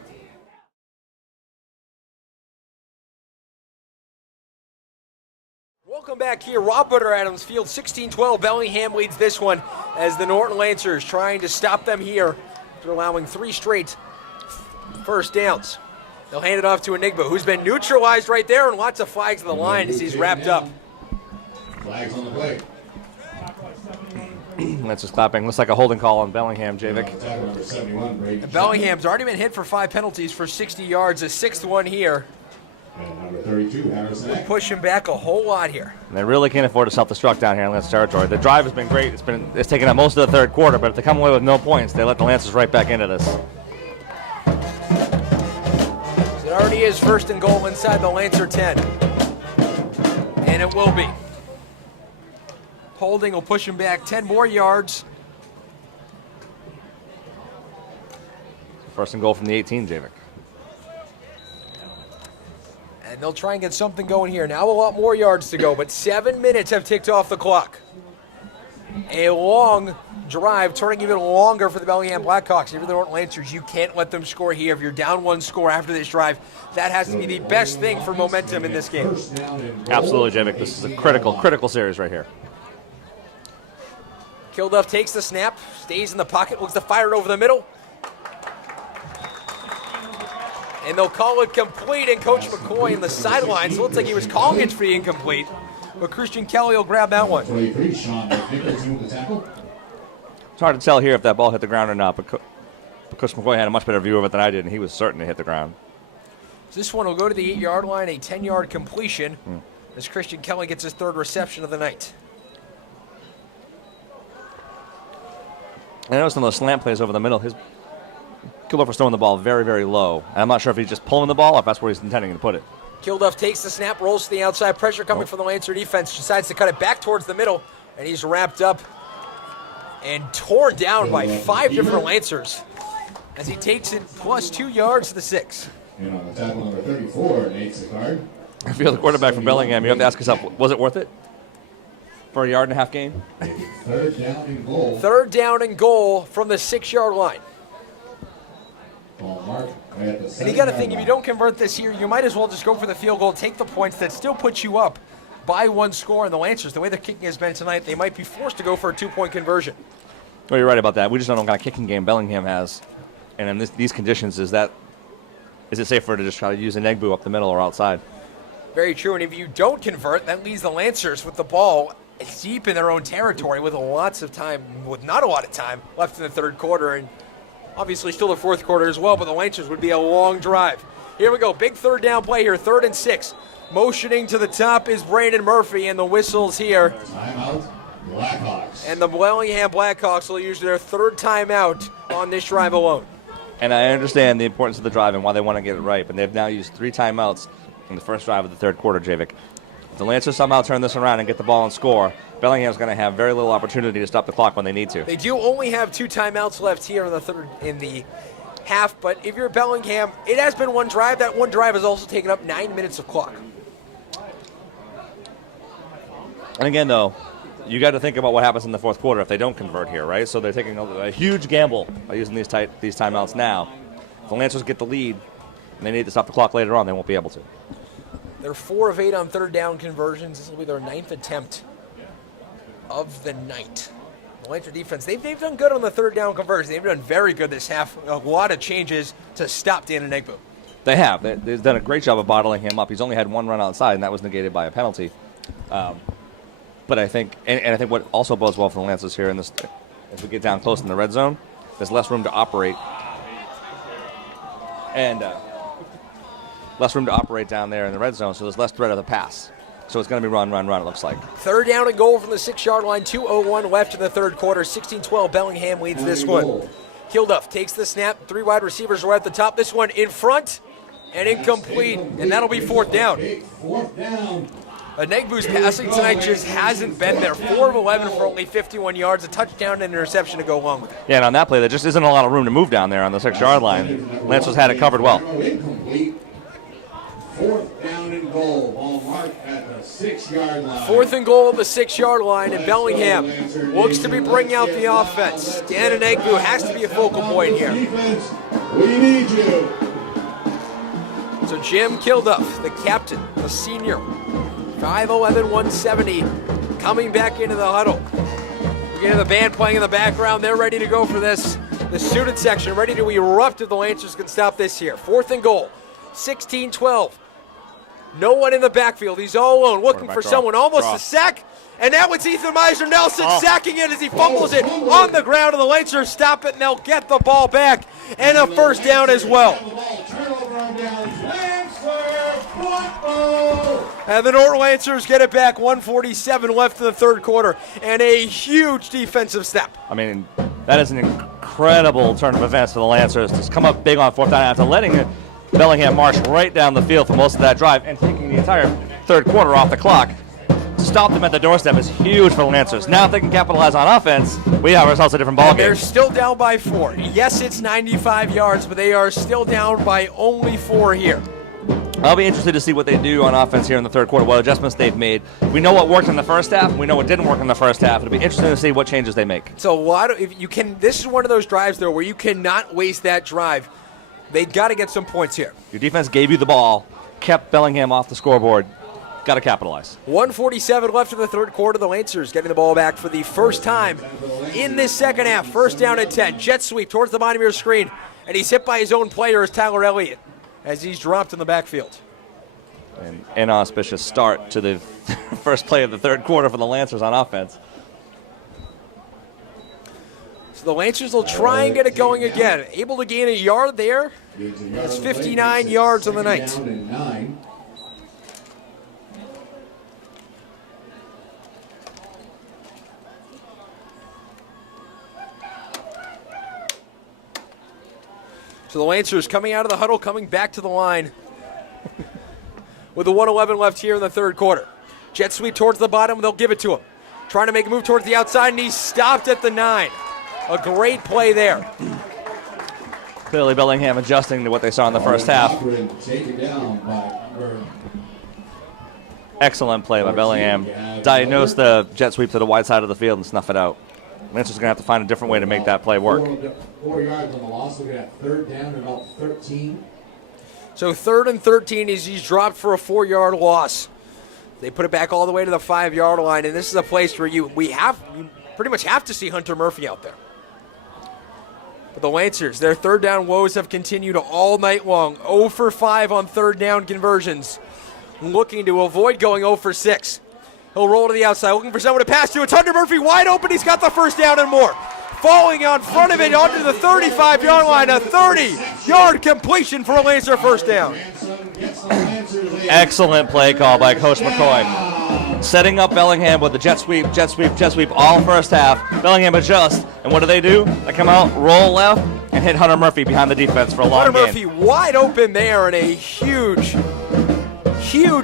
Welcome back here, Rob Butter, Adams Field. 16-12, Bellingham leads this one as the Norton Lancers trying to stop them here after allowing 3 straight first downs. They'll hand it off to Enigma, who's been neutralized right there, and lots of flags on the line as he's wrapped up. Flags on the play. Lancers clapping. Looks like a holding call on Bellingham, Javik. Number 71, Brady. Bellingham's already been hit for 5 penalties for 60 yards, a 6th one here. And number 32, Harrison. Push him back a whole lot here. And they really can't afford to self-destruct down here in Lancer territory. The drive has been great. It's taken up most of the third quarter, but if they come away with no points, they let the Lancers right back into this. It already is 1st and goal inside the Lancer 10. And it will be. Holding will push him back 10 more yards. 1st and goal from the 18, Javik. And they'll try and get something going here. Now a lot more yards to go, but 7 minutes have ticked off the clock. A long drive, turning even longer for the Bellingham Blackhawks. If you're the Norton Lancers, you can't let them score here. If you're down 1 score after this drive, that has to be the best thing for momentum in this game. Absolutely, Javik. This is a critical series right here. Kilduff takes the snap, stays in the pocket, looks to fire it over the middle. And they'll call it complete, and Coach McCoy in the sidelines looks like he was calling it for the incomplete. But Christian Kelly will grab that one. 23, Sean McNichols with the tackle. It's hard to tell here if that ball hit the ground or not, but Coach McCoy had a much better view of it than I did, and he was certain to hit the ground. This one will go to the 8-yard line, a 10-yard completion, as Christian Kelly gets his 3rd reception of the night. I noticed on those slant plays over the middle, Kildorf was throwing the ball very, very low. And I'm not sure if he's just pulling the ball or if that's where he's intending to put it. Kilduff takes the snap, rolls to the outside, pressure coming from the Lancer defense, decides to cut it back towards the middle, and he's wrapped up and torn down by 5 different Lancers as he takes it plus 2 yards to the 6. And on the tackle, number 34, Nate Sicard. If you're the quarterback for Bellingham, you have to ask yourself, was it worth it? For a 1.5-yard gain? 3rd down and goal. 3rd down and goal from the 6-yard line. And you got to think, if you don't convert this here, you might as well just go for the field goal, take the points. That still puts you up by 1 score. And the Lancers, the way their kicking has been tonight, they might be forced to go for a 2-point conversion. Well, you're right about that. We just don't know what kind of kicking game Bellingham has. And in these conditions, is it safer to just try to use an egg boo up the middle or outside? Very true. And if you don't convert, that leaves the Lancers with the ball deep in their own territory with not a lot of time left in the 3rd quarter. And obviously still the 4th quarter as well, but the Lancers would be a long drive. Here we go, big 3rd down play here, 3rd and 6. Motioning to the top is Brandon Murphy, and the whistles here. Timeout, Blackhawks. And the Bellingham Blackhawks will use their 3rd timeout on this drive alone. And I understand the importance of the drive and why they want to get it right, but they've now used 3 timeouts in the first drive of the 3rd quarter, Javik. If the Lancers somehow turn this around and get the ball and score, Bellingham's going to have very little opportunity to stop the clock when they need to. They do only have 2 timeouts left here in the half, but if you're Bellingham, it has been one drive. That one drive has also taken up 9 minutes of clock. And again, though, you got to think about what happens in the fourth quarter if they don't convert here, right? So they're taking a huge gamble by using these timeouts now. If the Lancers get the lead and they need to stop the clock later on, they won't be able to. They're 4 of 8 on third down conversions. This will be their 9th attempt of the night. The Lancer defense, they've done good on the third down conversion. They've done very good this half. A lot of changes to stop Dan Enegbu. They have. They've done a great job of bottling him up. He's only had one run outside, and that was negated by a penalty. But I think, and I think what also bodes well for the Lancers here in this, as we get down close in the red zone, there's less room to operate, and less room to operate down there in the red zone. So there's less threat of the pass. So it's going to be run. It looks like. Third down and goal from the 6-yard line. 2:01 left in the third quarter. 16-12. Bellingham leads this one. Kilduff takes the snap. 3 wide receivers are at the top. This one in front and incomplete, and that'll be fourth down. Enegbu's passing tonight just hasn't been there. 4 of 11 for only 51 yards, a touchdown and an interception to go along with it. Yeah, and on that play, there just isn't a lot of room to move down there on the 6-yard line. Lancers had it covered well. Incomplete. Fourth down and goal. Ball marked at the 6-yard line. Fourth and goal at the 6-yard line, and Bellingham looks to be bringing out the offense. Dan Enegbu has to be a focal point here. Defense, we need you. So Jim Kilduff, the captain, the senior, 5'11", 170, coming back into the huddle. We're getting the band playing in the background. They're ready to go for this. The student section ready to erupt if the Lancers can stop this here. Fourth and goal, 16-12. No one in the backfield. He's all alone, looking for someone. Almost a sack. And now it's Ethan Meisner-Nelson sacking it as he fumbles it on the ground, and the Lancers stop it, and they'll get the ball back. And a first down as well. And the Norton Lancers get it back. 1:47 left in the third quarter, and a huge defensive step. I mean, that is an incredible turn of events for the Lancers to come up big on fourth down after letting Bellingham march right down the field for most of that drive and taking the entire third quarter off the clock. To stop them at the doorstep is huge for the Lancers. Now if they can capitalize on offense, we have ourselves a different ballgame. They're still down by 4. Yes, it's 95 yards, but they are still down by only 4 here. I'll be interested to see what they do on offense here in the third quarter, what adjustments they've made. We know what worked in the first half. We know what didn't work in the first half. It'll be interesting to see what changes they make. So if you can, this is one of those drives, though, where you cannot waste that drive. They've got to get some points here. Your defense gave you the ball, kept Bellingham off the scoreboard. Got to capitalize. 1:47 left in the third quarter. The Lancers getting the ball back for the first time in this second half. First down and 10. Jet sweep towards the bottom of your screen. And he's hit by his own player as Tyler Elliott as he's dropped in the backfield. An inauspicious start to the first play of the third quarter for the Lancers on offense. So the Lancers will try and get it going again. Able to gain a yard there. It's 59 yards on the night. So the Lancers coming out of the huddle, coming back to the line with a 1:11 left here in the third quarter. Jet sweep towards the bottom, they'll give it to him. Trying to make a move towards the outside, and he's stopped at the 9. A great play there. Clearly Bellingham adjusting to what they saw in the first half. Excellent play by Bellingham. Diagnose the jet sweep to the wide side of the field and snuff it out. Lancers are going to have to find a different way to make that play work. 4 yards on the loss. We're going to have third down and about 13. So 3rd and 13 as he's dropped for a 4-yard loss. They put it back all the way to the 5-yard line, and this is a place where you pretty much have to see Hunter Murphy out there. But the Lancers, their third down woes have continued all night long. 0 for 5 on third down conversions. Looking to avoid going 0 for 6. He'll roll to the outside, looking for someone to pass to. It's Hunter Murphy wide open. He's got the first down and more. Falling on front of it onto the 35-yard line. A 30-yard completion for a Lancer first down. Excellent play call by Coach McCoy. Setting up Bellingham with the jet sweep all first half. Bellingham adjusts, and what do? They come out, roll left, and hit Hunter Murphy behind the defense for a long Hunter gain. Murphy wide open there, and a huge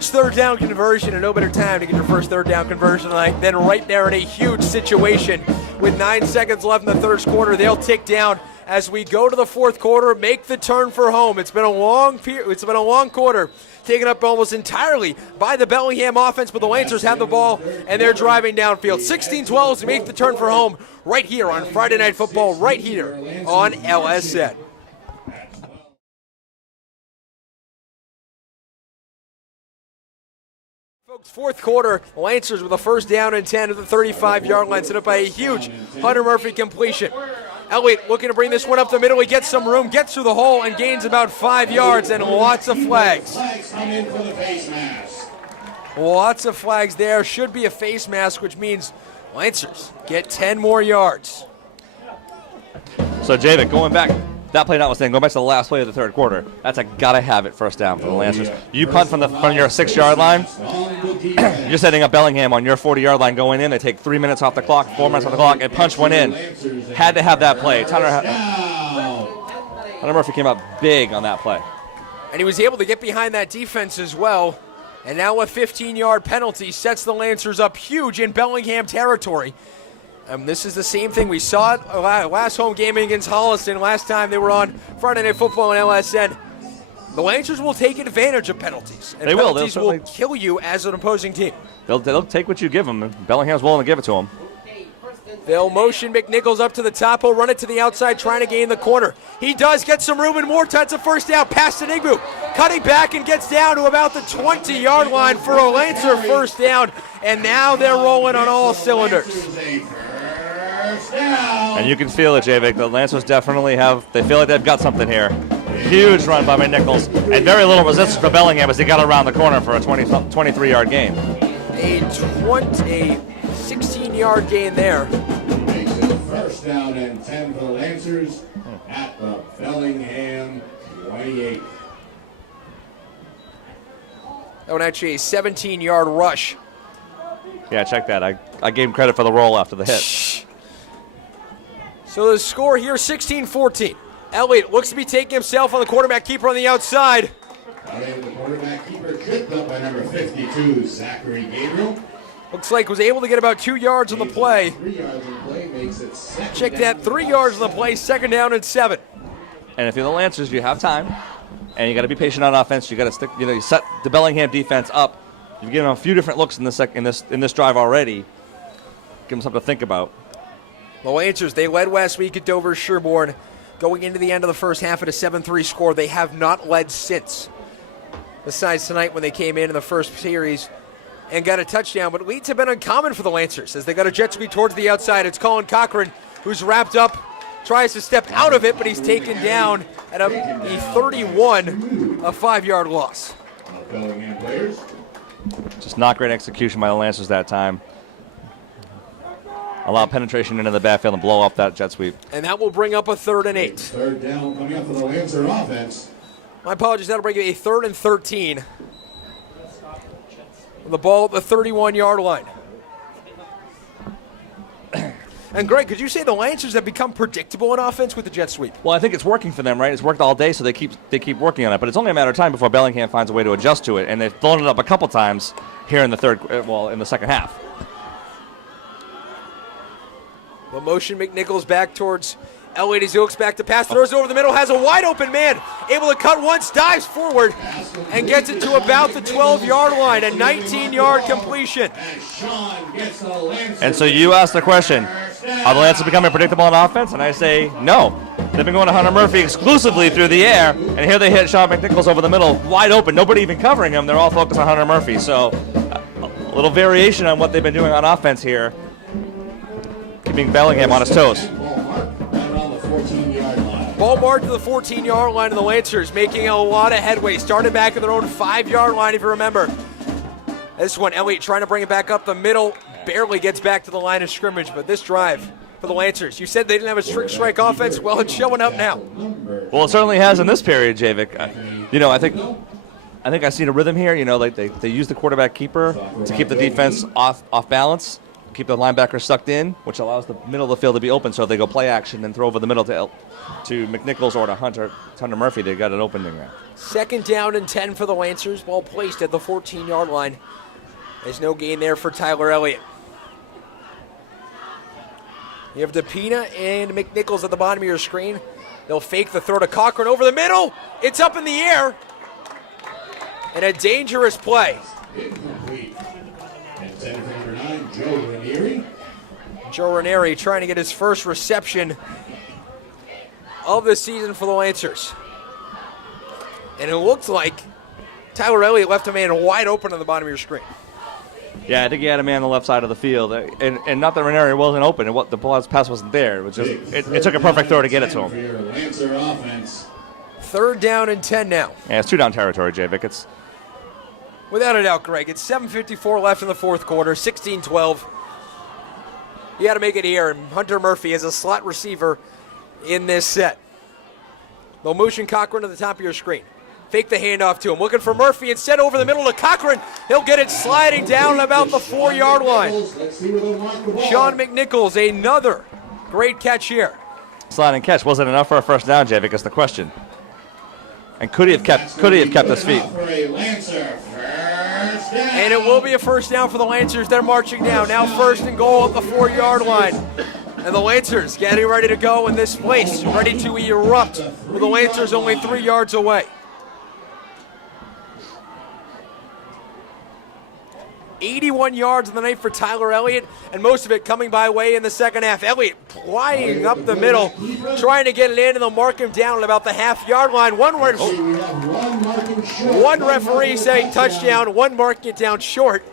third down conversion, and no better time to get your first third down conversion than right there in a huge situation. With 9 seconds left in the third quarter, they'll tick down as we go to the fourth quarter, make the turn for home. It's been a long quarter, taken up almost entirely by the Bellingham offense, but the Lancers have the ball, and they're driving downfield. 16-12 to make the turn for home right here on Friday Night Football, right here on LSN. Folks, fourth quarter, Lancers with a first down and 10 at the 35-yard line, set up by a huge Hunter Murphy completion. Elliott looking to bring this one up the middle. He gets some room, gets through the hole, and gains about 5 yards, and lots of flags. Lots of flags there. Should be a face mask, which means Lancers get 10 more yards. So, Javid, going back, that play notwithstanding, going back to the last play of the third quarter, that's a gotta-have-it first down for the Lancers. You punt from your 6-yard line, you're setting up Bellingham on your 40-yard line going in. They take 3 minutes off the clock, 4 minutes off the clock, and punch one in. Had to have that play. Hunter Murphy came up big on that play. And he was able to get behind that defense as well. And now a 15-yard penalty sets the Lancers up huge in Bellingham territory. This is the same thing we saw at last home game against Holliston last time they were on Friday Night Football on LSN. The Lancers will take advantage of penalties. And penalties will kill you as an opposing team. They'll take what you give them. Bellingham's willing to give it to them. They'll motion McNichols up to the top. He'll run it to the outside, trying to gain the corner. He does get some room and more time. It's a first down. Pass to Nigbu. Cutting back and gets down to about the 20-yard line for a Lancer first down. And now they're rolling on all cylinders. And you can feel it, Javik. The Lancers definitely they feel like they've got something here. Huge run by McNichols. And very little resistance for Bellingham as he got around the corner for a 23-yard gain. A 16-yard gain there. Makes it first down and 10 for the Lancers at the Bellingham 28. That one actually a 17-yard rush. Yeah, check that. I gave him credit for the roll after the hit. So the score here, 16-14. Elliott looks to be taking himself on the quarterback keeper on the outside. The quarterback keeper tripped up by number 52, Zachary Gabriel. Looks like was able to get about 2 yards on the play. 3 yards on the play makes it second. Check that, 3 yards on the play, second down and 7. And if you're the Lancers, you have time, and you got to be patient on offense. You got to stick. You set the Bellingham defense up. You've given them a few different looks in this drive already. Give them something to think about. The Lancers, they led last week at Dover Sherborne. Going into the end of the first half at a 7-3 score, they have not led since. Besides tonight when they came in the first series and got a touchdown, but leads have been uncommon for the Lancers as they got a jet sweep towards the outside. It's Colin Cochran who's wrapped up, tries to step out of it, but he's taken down at a 31, a 5-yard loss. Bellingham players. Just not great execution by the Lancers that time. Allow penetration into the backfield and blow up that jet sweep. And that will bring up a 3rd and 8. Third down coming up for the Lancer offense. My apologies, that'll bring a 3rd and 13. The ball at the 31-yard line. And Greg, could you say the Lancers have become predictable in offense with the jet sweep? Well, I think it's working for them, right? It's worked all day, so they keep working on it. But it's only a matter of time before Bellingham finds a way to adjust to it, and they've blown it up a couple times here in the second half. The motion, McNichols back towards Elliott as he looks back to pass, throws over the middle, has a wide open man, able to cut once, dives forward, and gets it to about the 12-yard line, a 19-yard completion. And so you asked the question, are the Lancers becoming predictable on offense? And I say no. They've been going to Hunter Murphy exclusively through the air, and here they hit Sean McNichols over the middle, wide open, nobody even covering him. They're all focused on Hunter Murphy. So a little variation on what they've been doing on offense here, keeping Bellingham on his toes. Ball marked to the 14-yard line of the Lancers, making a lot of headway. Started back at their own 5-yard line, if you remember. This one, Elliott trying to bring it back up the middle, barely gets back to the line of scrimmage. But this drive for the Lancers, you said they didn't have a strict strike offense. Well, it's showing up now. Well, it certainly has in this period, Javik. I think I see a rhythm here. Like they use the quarterback keeper to keep the defense off balance, keep the linebacker sucked in, which allows the middle of the field to be open. So if they go play action and throw over the middle to McNichols or to Hunter Murphy, they got an opening there. Second down and 10 for the Lancers. Ball placed at the 14-yard line. There's no gain there for Tyler Elliott. You have DePina and McNichols at the bottom of your screen. They'll fake the throw to Cochran over the middle. It's up in the air. And a dangerous play. Incomplete. And center number 9, Joe Ranieri. Joe Ranieri trying to get his first reception of the season for the Lancers. And it looked like Tyler Elliott left a man wide open on the bottom of your screen. Yeah, I think he had a man on the left side of the field. And not that Ranieri wasn't open. The pass wasn't there. It was just it took a perfect throw to get it to For him. your Lancer offense. 3rd down and 10 now. Yeah, it's 2-down territory, Javik. It's Without a doubt, Greg. It's 7:54 left in the 4th quarter, 16-12. You got to make it here. And Hunter Murphy is a slot receiver in this set. They'll motion Cochran to the top of your screen. Fake the handoff to him. Looking for Murphy instead over the middle to Cochran. He'll get it sliding down about the 4-yard line. Let's see where they'll mark the ball. Sean McNichols, another great catch here. sliding catch. Was it enough for a first down, Javik, is the question. And could he have kept his feet? For a Lancer first down. And it will be a first down for the Lancers. They're marching down. Now 1st and goal at the 4-yard line. And the Lancers getting ready to go in this place, ready to erupt with the Lancers only 3 yards away. 81 yards in the night for Tyler Elliott, and most of it coming by way in the second half. Elliott flying up the middle, trying to get it in, and they'll mark him down at about the half-yard line. One referee saying touchdown, one marking it down short.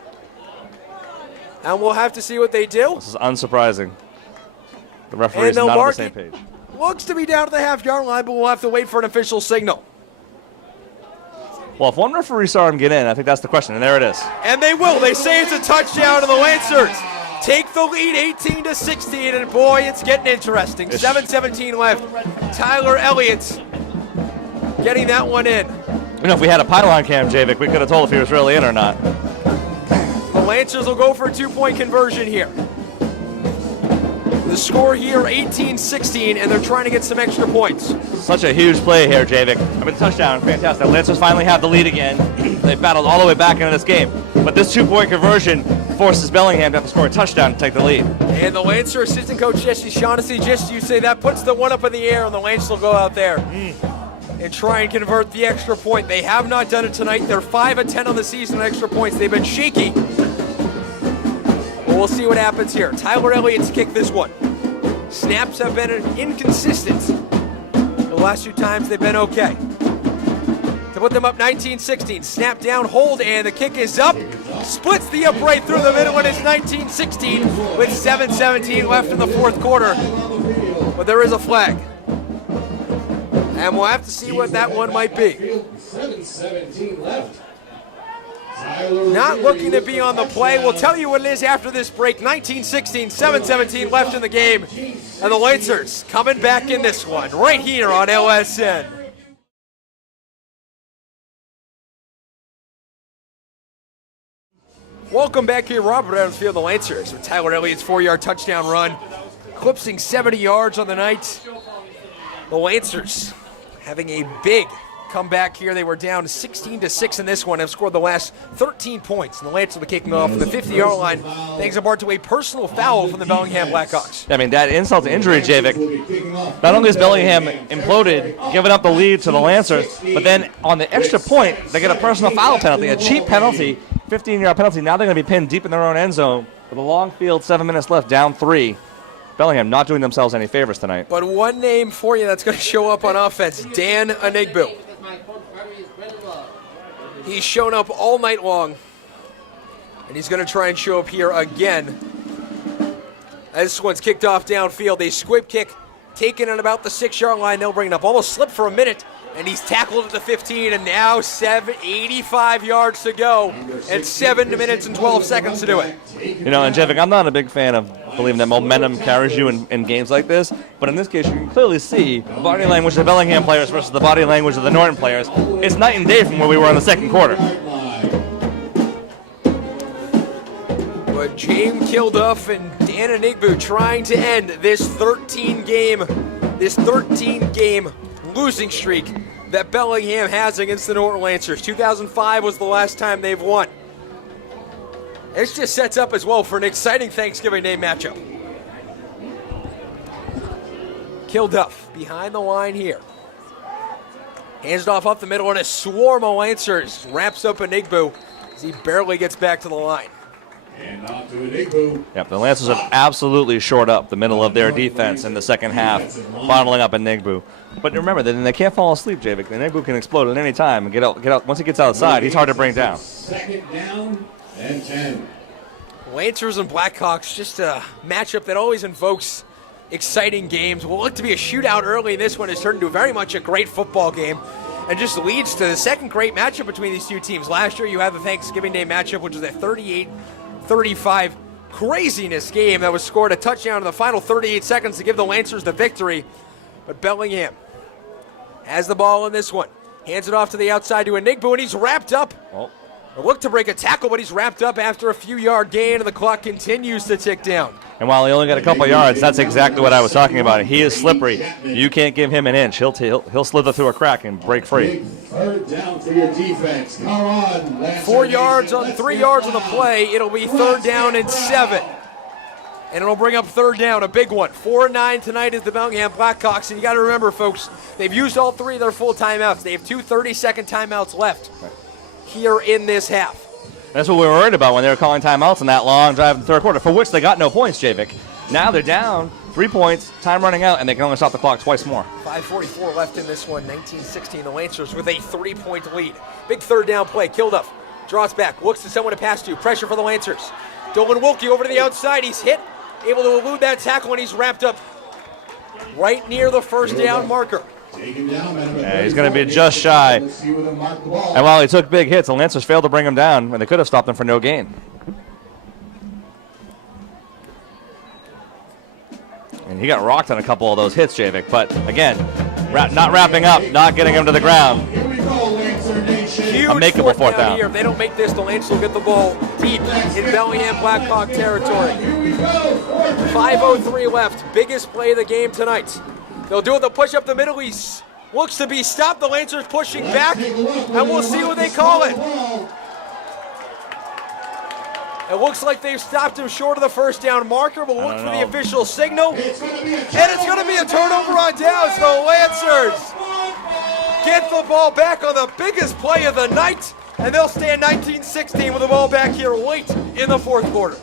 And we'll have to see what they do. This is unsurprising. The referee's not on the same page. Looks to be down to the half-yard line, but we'll have to wait for an official signal. Well, if one referee saw him get in, I think that's the question, and there it is. And they will. They say it's a touchdown, and the Lancers take the lead 18-16, and boy, it's getting interesting. 7:17 left. Tyler Elliott getting that one in. You know, if we had a pylon cam, Javik, we could have told if he was really in or not. The Lancers will go for a 2-point conversion here. The score here, 18-16, and they're trying to get some extra points. Such a huge play here, Javik. I mean, touchdown, fantastic. Lancers finally have the lead again. They battled all the way back into this game. But this 2-point conversion forces Bellingham to have to score a touchdown to take the lead. And the Lancer assistant coach, Jesse Shaughnessy, just you say that, puts the one up in the air, and the Lancers will go out there and try and convert the extra point. They have not done it tonight. They're 5-10 on the season on extra points. They've been shaky. But we'll see what happens here. Tyler Elliott's kicked this one. Snaps have been inconsistent. The last 2 times they've been okay. To put them up 19-16. Snap down, hold, and the kick is up. Splits the upright through the middle, and it's 19-16 with 7:17 left in the 4th quarter. But there is a flag. And we'll have to see what that one might be. 7:17 left. Not looking to be on the play. We'll tell you what it is after this break. 19-16, 7:17 left in the game. And the Lancers coming back in this one right here on LSN. Welcome back here, Robert Adams Field, the Lancers, with Tyler Elliott's 4-yard touchdown run, eclipsing 70 yards on the night. The Lancers having a big comeback here. They were down 16-6 in this one, have scored the last 13 points. And the Lancers are kicking off the 50-yard line, thanks in part to a personal foul from the Bellingham Blackhawks. I mean, that insult to injury, Javik. Not only has Bellingham imploded, giving up the lead to the Lancers, but then on the extra point, they get a personal foul penalty, a cheap penalty, 15-yard penalty. Now they're going to be pinned deep in their own end zone with a long field, 7 minutes left, down 3. Bellingham not doing themselves any favors tonight. But one name for you that's going to show up on offense, Dan Anigbu. He's shown up all night long, and he's going to try and show up here again. This one's kicked off downfield. A squib kick taken at about the 6-yard line. They'll bring it up. Almost slipped for a minute, and he's tackled at the 15, and now 85 yards to go, and 7 minutes and 12 seconds to do it. You know, and Javik, I'm not a big fan of believing that momentum carries you in games like this, but in this case, you can clearly see the body language of the Bellingham players versus the body language of the Norton players. It's night and day from where we were in the second quarter. But James Kilduff and Dan Anigbu trying to end this 13-game losing streak that Bellingham has against the Norton Lancers. 2005 was the last time they've won. This just sets up as well for an exciting Thanksgiving Day matchup. Kilduff behind the line here. Hands it off up the middle, and a swarm of Lancers wraps up Enigbu as he barely gets back to the line. And off to Enigbu. Yep, the Lancers have absolutely shored up the middle of their defense in the second half, bottling up Enigbu. But remember, they can't fall asleep, Javik. Enigbu can explode at any time and get out. Once he gets outside, he's hard to bring down. Second down and 10. Lancers and Blackhawks, just a matchup that always invokes exciting games. Will look to be a shootout early. This one has turned into very much a great football game and just leads to the second great matchup between these two teams. Last year you had the Thanksgiving Day matchup, which was a 38-35 craziness game that was scored a touchdown in the final 38 seconds to give the Lancers the victory. But Bellingham has the ball in this one. Hands it off to the outside to Enigbu, and he's wrapped up. Looked to break a tackle, but he's wrapped up after a few-yard gain, and the clock continues to tick down. And while he only got a couple yards, that's exactly what I was talking about. He is slippery. You can't give him an inch. He'll slither through a crack and break free. Third down for your defense. Come on, Lancer 4 yards Nation. on 3 yards on the play. It'll be third down and 7. And it'll bring up third down, a big one. 4-9 tonight is the Bellingham Blackhawks. And you got to remember, folks, they've used all 3 of their full timeouts. They have 2 30-second timeouts left here in this half. That's what we were worried about when they were calling timeouts in that long drive in the third quarter, for which they got no points, Javik. Now they're down 3 points, time running out, and they can only stop the clock twice more. 5:44 left in this one, 19-16. The Lancers with a 3-point lead. Big third down play. Kilduff draws back, looks to someone to pass to. Pressure for the Lancers. Dolan Wilkie over to the outside. He's hit, able to elude that tackle, and he's wrapped up right near the first down marker. Yeah, he's going to be just shy. And while he took big hits, the Lancers failed to bring him down, and they could have stopped him for no gain. And he got rocked on a couple of those hits, Javik. But again, not wrapping up, not getting him to the ground. Huge A makeable fourth down. Here. If they don't make this, the Lancers will get the ball deep in Bellingham Blackhawk territory. 5:03 left. Biggest play of the game tonight. They'll do it. They'll push up the middle. He looks to be stopped. The Lancers pushing back, and we'll see what they call it. It looks like they've stopped him short of the first down marker. We'll look for the official signal. And it's going to be a turnover on downs. The Lancers get the ball back on the biggest play of the night, and they'll stand 19-16 with the ball back here late in the fourth quarter.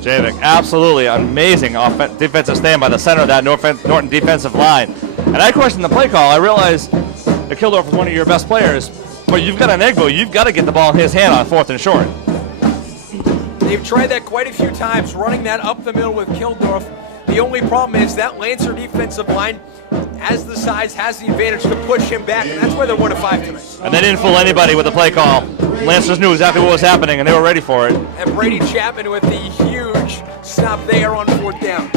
Javik, absolutely amazing defensive stand by the center of that Norton defensive line. And I questioned the play call. I realized that Kilduff was one of your best players, but you've got an Enigbu. You've got to get the ball in his hand on 4th and short. They've tried that quite a few times, running that up the middle with Kilduff. The only problem is that Lancer defensive line has the size, has the advantage to push him back, and that's why they're 1-5 tonight. And they didn't fool anybody with the play call. Lancers knew exactly what was happening, and they were ready for it. And Brady Chapman with the huge stop there on 4th down.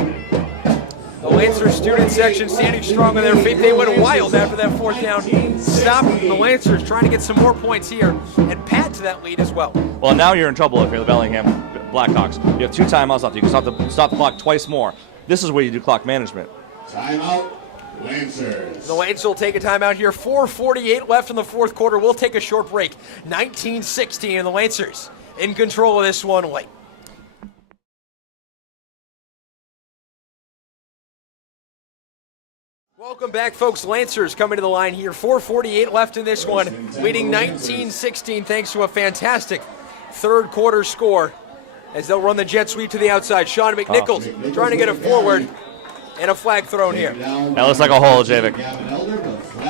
The Lancers student section standing strong on their feet. They went wild after that 4th down stop. The Lancers trying to get some more points here and pad to that lead as well. Well, now you're in trouble if you're the Bellingham Blackhawks. You have 2 timeouts left. You can stop the clock twice more. This is where you do clock management. Timeout, Lancers. The Lancers will take a timeout here. 4:48 left in the fourth quarter. We'll take a short break. 19-16, and the Lancers in control of this one late. Welcome back, folks. Lancers coming to the line here. 4:48 left in this one, leading 19-16 thanks to a fantastic third quarter score as they'll run the jet sweep to the outside. Sean McNichols trying to get it forward, and a flag thrown here. That looks like a hole, Javik.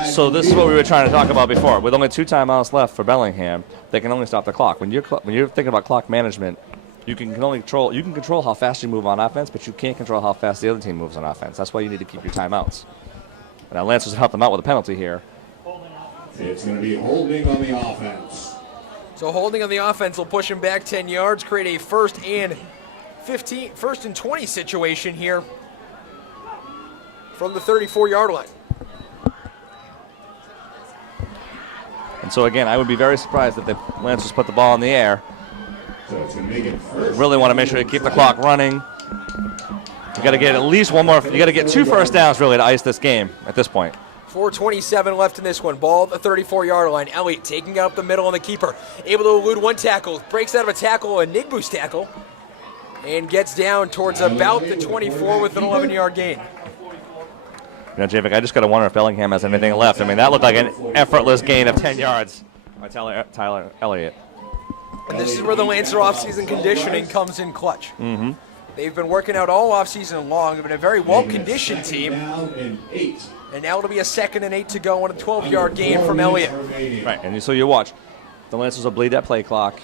So this is what we were trying to talk about before. With only 2 timeouts left for Bellingham, they can only stop the clock. When you're thinking about clock management, you can control how fast you move on offense, but you can't control how fast the other team moves on offense. That's why you need to keep your timeouts. Now Lancers help them out with a penalty here. It's going to be holding on the offense. So holding on the offense will push him back 10 yards, create a first and 20 situation here from the 34-yard line. And so again, I would be very surprised if the Lancers put the ball in the air. So it's going to make it first. Really want to make sure you keep the clock running. You got to get at least one more. You got to get 2 first downs really to ice this game at this point. 4:27 left in this one. Ball at the 34-yard line. Elliott taking it up the middle on the keeper. Able to elude one tackle. Breaks out of a tackle, a Nigbu's tackle, and gets down towards about the 24 with an 11-yard gain. Javik, I just got to wonder if Bellingham has anything left. I mean, that looked like an effortless gain of 10 yards by Tyler Elliott. And this is where the Lancer offseason conditioning comes in clutch. Mm-hmm. They've been working out all offseason long. They've been a very well-conditioned team. And now it'll be a 2nd and 8 to go on a 12-yard gain from Elliott. Right, and so you watch. The Lancers will bleed that play clock.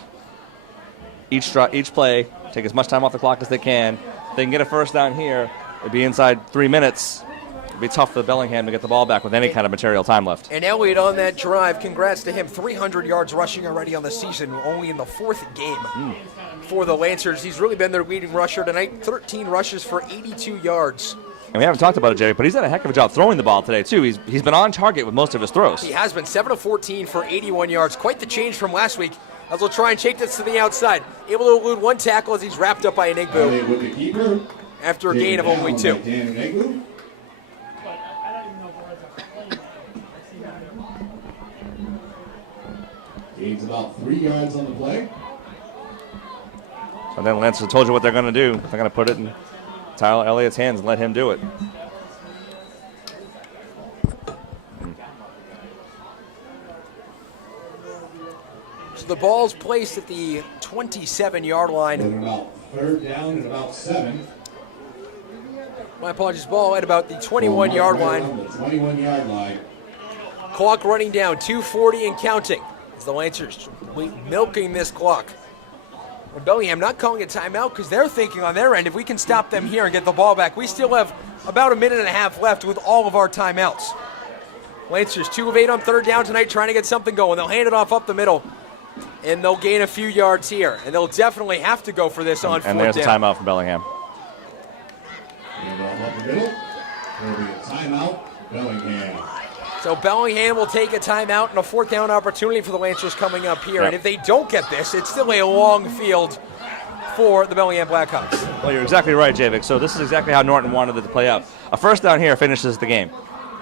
Each play, take as much time off the clock as they can. If they can get a first down here, it'd be inside 3 minutes. It'd be tough for Bellingham to get the ball back with any kind of material time left. And Elliott on that drive, congrats to him. 300 yards rushing already on the season, only in the 4th game for the Lancers. He's really been their leading rusher tonight. 13 rushes for 82 yards. And we haven't talked about it, Jerry, but he's done a heck of a job throwing the ball today, too. He's been on target with most of his throws. He has been 7 of 14 for 81 yards. Quite the change from last week, as we'll try and shake this to the outside. Able to elude 1 tackle as he's wrapped up by Enigbu after a gain of only 2. Gains about 3 yards on the play. And then Lancers told you what they're going to do. They're going to put it in Tyler Elliott's hands and let him do it. So the ball's placed at the 27-yard line. About 3rd down and about 7. My apologies, ball at about the 21-yard line. The 21-yard line. Clock running down, 2:40 and counting. As the Lancers milking this clock. And Bellingham not calling a timeout because they're thinking on their end, if we can stop them here and get the ball back, we still have about a minute and a half left with all of our timeouts. Lancers 2 of 8 on 3rd down tonight, trying to get something going. They'll hand it off up the middle, and they'll gain a few yards here. And they'll definitely have to go for this on 4th down. And there's a timeout from Bellingham. And up the middle. There'll be a timeout. Bellingham. So Bellingham will take a timeout and a 4th down opportunity for the Lancers coming up here. Yep. And if they don't get this, it's still a long field for the Bellingham Blackhawks. Well, you're exactly right, Javik. So this is exactly how Norton wanted it to play out. A first down here finishes the game.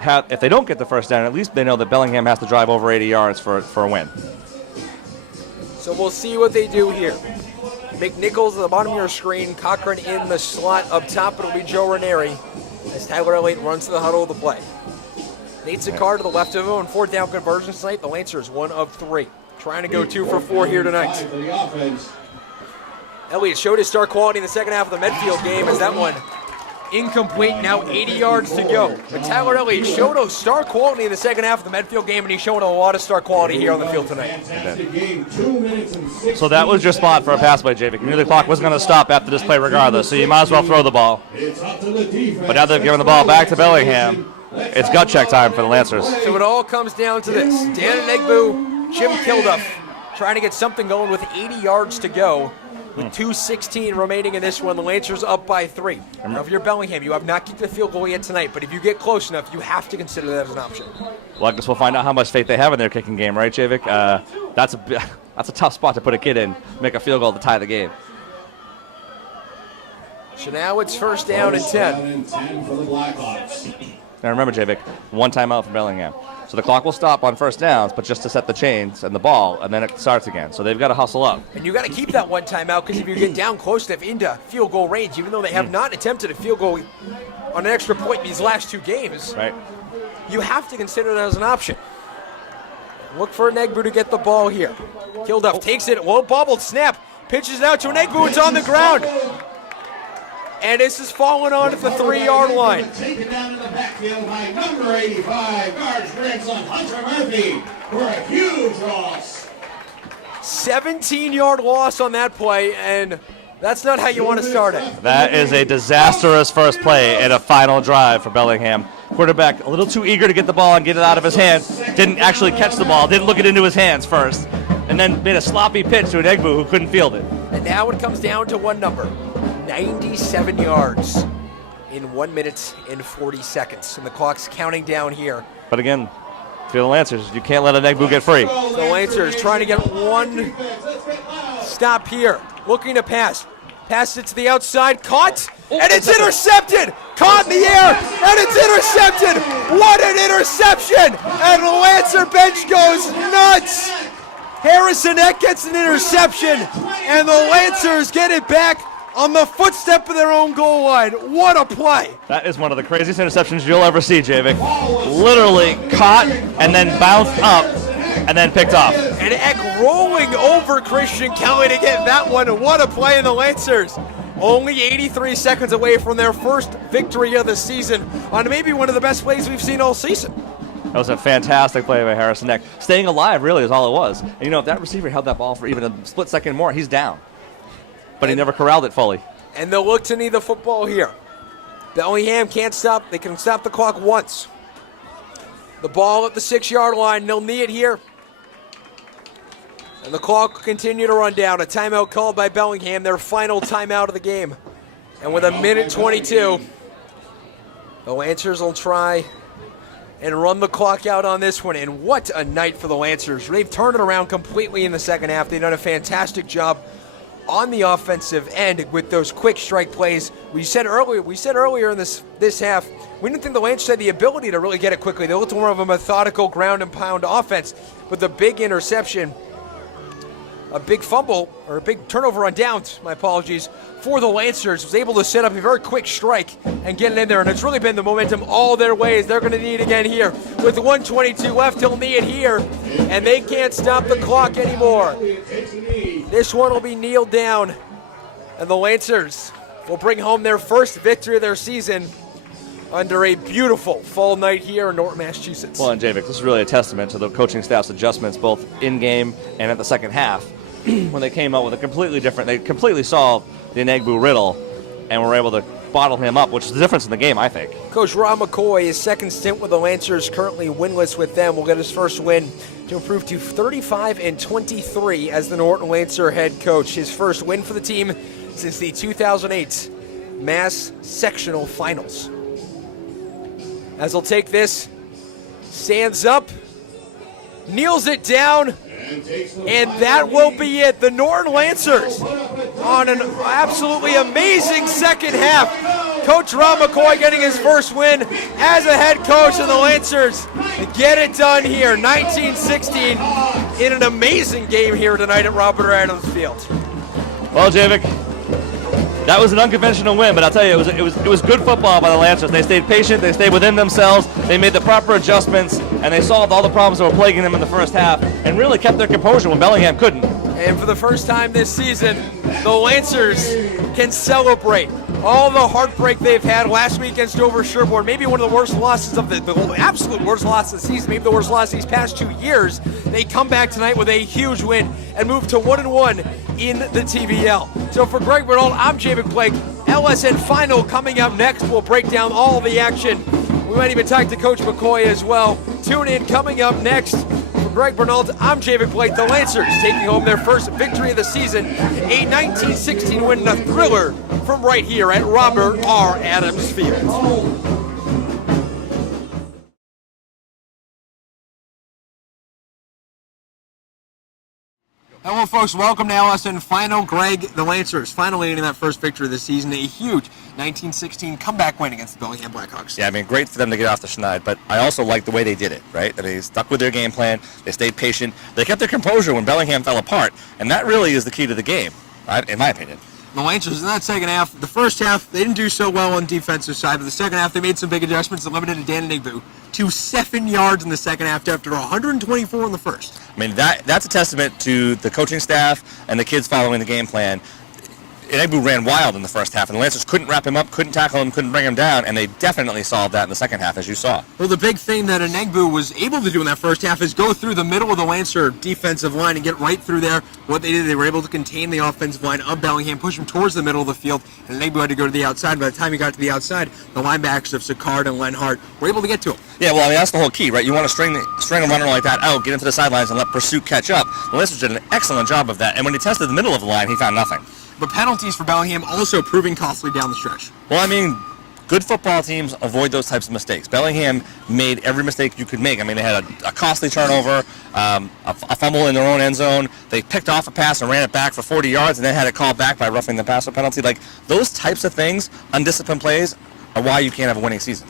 If they don't get the first down, at least they know that Bellingham has to drive over 80 yards for a win. So we'll see what they do here. McNichols at the bottom of your screen, Cochran in the slot up top. It'll be Joe Ranieri as Tyler Elliott runs to the huddle of the play. Nate Sakar to the left of him on 4th down conversions tonight. The Lancers 1 of 3. Trying to go 2 for 4 here tonight. Elliott showed his star quality in the second half of the Medfield game as that one incomplete, now 80 yards to go. But Tyler Elliott showed a star quality in the second half of the Medfield game, and he's showing a lot of star quality here on the field tonight. So that was your spot for a pass play, Javik. You knew the clock was going to stop after this play regardless, so you might as well throw the ball. But now they've given the ball back to Bellingham. It's gut check time for the Lancers. So it all comes down to this. Dan Enigbu, Jim Kilduff trying to get something going with 80 yards to go. With 2:16 remaining in this one, the Lancers up by 3. Now, if you're Bellingham, you have not kicked the field goal yet tonight, but if you get close enough, you have to consider that as an option. Well, I guess we'll find out how much faith they have in their kicking game, right, Javik? That's a tough spot to put a kid in, make a field goal to tie the game. So now it's 1st down and 10. For the Blackhawks. Now remember, Javik, 1 timeout from Bellingham. So the clock will stop on first downs, but just to set the chains and the ball, and then it starts again. So they've got to hustle up. And you got to keep that 1 timeout because if you get down close enough into field goal range, even though they have not attempted a field goal on an extra point in these last 2 games, Right. you have to consider that as an option. Look for Enigbu to get the ball here. Kilduff takes it, low bobbled snap, pitches it out to Enigbu, it's on the ground. And this is falling on at the 3-yard line. Taken down in the backfield by number 85, guards grandson Hunter Murphy for a huge loss. 17-yard loss on that play, and that's not how you want to start it. That is a disastrous first play and a final drive for Bellingham. Quarterback a little too eager to get the ball and get it out of his hand. Didn't actually catch the ball, didn't look it into his hands first, and then made a sloppy pitch to Enigbu who couldn't field it. And now it comes down to one number. 97 yards in 1 minute and 40 seconds. And the clock's counting down here. But again, for the Lancers, you can't let Enigbu get free. The Lancers trying to get one stop here. Looking to pass. Pass it to the outside. Caught. And it's intercepted. Caught in the air. And it's intercepted. What an interception. And the Lancer bench goes nuts. Harrison Eck gets an interception. And the Lancers get it back on the footstep of their own goal line. What a play. That is one of the craziest interceptions you'll ever see, Javik. Literally caught and then bounced up and then picked off. And Eck rolling over Christian Kelly to get that one. What a play in the Lancers. Only 83 seconds away from their first victory of the season on maybe one of the best plays we've seen all season. That was a fantastic play by Harrison Eck. Staying alive, really, is all it was. And, you know, if that receiver held that ball for even a split second more, he's down. But he never corralled it fully. And they'll look to need the football here. Bellingham can't stop. They can stop the clock once. The ball at the 6-yard line. They'll knee it here. And the clock will continue to run down. A timeout called by Bellingham, their final timeout of the game. And with 1:22, the Lancers will try and run the clock out on this one. And what a night for the Lancers. They've turned it around completely in the second half. They've done a fantastic job on the offensive end with those quick strike plays. We said earlier in this half, we didn't think the Lancers had the ability to really get it quickly. They looked more of a methodical ground and pound offense. But the big interception, a big fumble, or a big turnover on downs, my apologies, for the Lancers, was able to set up a very quick strike and get it in there. And it's really been the momentum all their ways. They're going to need it again here. With 1:22 left, he'll knee it here. And they can't stop the clock anymore. This one will be kneeled down. And the Lancers will bring home their first victory of their season under a beautiful fall night here in Norton, Massachusetts. Well, and Javik, this is really a testament to the coaching staff's adjustments both in-game and at the second half when they came up with a completely different, they completely solved the Enegbu riddle and were able to bottle him up, which is the difference in the game, I think. Coach Rob McCoy, his second stint with the Lancers, currently winless with them, will get his first win to improve to 35-23 as the Norton Lancer head coach. His first win for the team since the 2008 Mass Sectional Finals. As he'll take this, stands up, kneels it down, and that will be it. The Norton Lancers on an absolutely amazing second half. Coach Rob McCoy getting his first win as a head coach of the Lancers. Get it done here, 19-16, in an amazing game here tonight at Robert Adams Field. Well, Javik, that was an unconventional win, but I'll tell you, it was good football by the Lancers. They stayed patient, they stayed within themselves, they made the proper adjustments, and they solved all the problems that were plaguing them in the first half, and really kept their composure when Bellingham couldn't. And for the first time this season, the Lancers can celebrate all the heartbreak they've had last week against Dover Sherborne. Maybe one of the worst losses of the absolute worst loss of the season, maybe the worst loss these past 2 years. They come back tonight with a huge win and move to 1-1 in the TVL. So for Greg Bernal, I'm Javik Blake. LSN Final coming up next. We'll break down all the action. We might even talk to Coach McCoy as well. Tune in coming up next. For Greg Bernal, I'm Javik Blake. The Lancers taking home their first victory of the season. A 19-16 win, a thriller from right here at Robert R. Adams Field. Hello, folks. Welcome to LSN Final. Greg, the Lancers finally getting that first victory of the season. A huge 19-16 comeback win against the Bellingham Blackhawks. Yeah, I mean, great for them to get off the schneid, but I also like the way they did it, right? They stuck with their game plan. They stayed patient. They kept their composure when Bellingham fell apart, and that really is the key to the game, right, in my opinion. The Lancers in that second half, the first half, they didn't do so well on the defensive side, but the second half, they made some big adjustments and limited Dan Enegbu to 7 yards in the second half after 124 in the first. I mean, that's a testament to the coaching staff and the kids following the game plan. Enegbu ran wild in the first half, and the Lancers couldn't wrap him up, couldn't tackle him, couldn't bring him down, and they definitely solved that in the second half, as you saw. Well, the big thing that Enegbu was able to do in that first half is go through the middle of the Lancer defensive line and get right through there. What they did, they were able to contain the offensive line of Bellingham, push him towards the middle of the field, and Enegbu had to go to the outside. By the time he got to the outside, the linebackers of Sicard and Lenhart were able to get to him. Yeah, well, I mean, that's the whole key, right? You want to string a runner like that out, get into the sidelines, and let pursuit catch up. The Lancers did an excellent job of that, and when he tested the middle of the line, he found nothing. But penalties for Bellingham also proving costly down the stretch. Well, I mean, good football teams avoid those types of mistakes. Bellingham made every mistake you could make. I mean, they had a costly turnover, a fumble in their own end zone. They picked off a pass and ran it back for 40 yards and then had it called back by roughing the passer penalty. Like, those types of things, undisciplined plays, are why you can't have a winning season.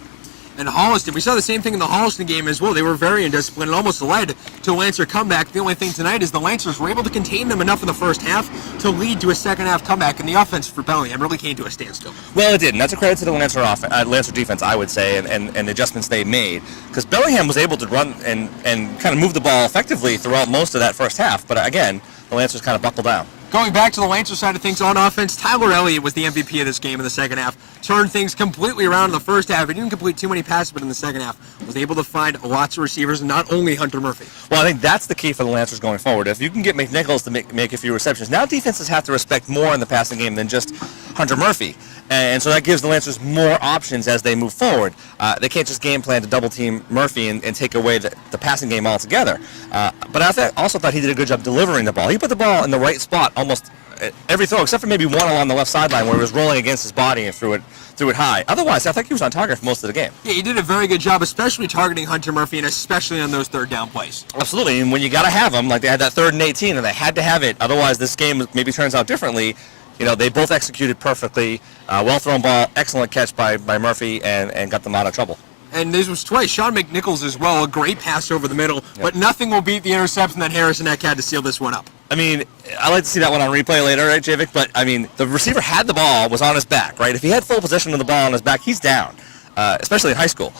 And Holliston, we saw the same thing in the Holliston game as well. They were very indisciplined and almost led to a Lancer comeback. The only thing tonight is the Lancers were able to contain them enough in the first half to lead to a second half comeback, and the offense for Bellingham really came to a standstill. Well, it did, and that's a credit to the Lancer defense, I would say, and the adjustments they made, because Bellingham was able to run and kind of move the ball effectively throughout most of that first half, but again, the Lancers kind of buckled down. Going back to the Lancer side of things on offense, Tyler Elliott was the MVP of this game in the second half. Turned things completely around in the first half. He didn't complete too many passes, but in the second half was able to find lots of receivers, and not only Hunter Murphy. Well, I think that's the key for the Lancers going forward. If you can get McNichols to make a few receptions, now defenses have to respect more in the passing game than just Hunter Murphy. And so that gives the Lancers more options as they move forward. They can't just game plan to double team Murphy and take away the passing game altogether. But I also thought he did a good job delivering the ball. He put the ball in the right spot almost every throw, except for maybe one along the left sideline where he was rolling against his body and threw it high. Otherwise, I think he was on target for most of the game. Yeah, he did a very good job, especially targeting Hunter Murphy, and especially on those third down plays. Absolutely, and when you got to have them, like they had that 3rd and 18, and they had to have it. Otherwise, this game maybe turns out differently. You know, they both executed perfectly. Well-thrown ball, excellent catch by Murphy, and got them out of trouble. And this was twice. Sean McNichols as well, a great pass over the middle, but nothing will beat the interception that Harrison Eck had to seal this one up. I mean, I like to see that one on replay later, right, Javik? But, I mean, the receiver had the ball, was on his back, right? If he had full possession of the ball on his back, he's down, especially in high school.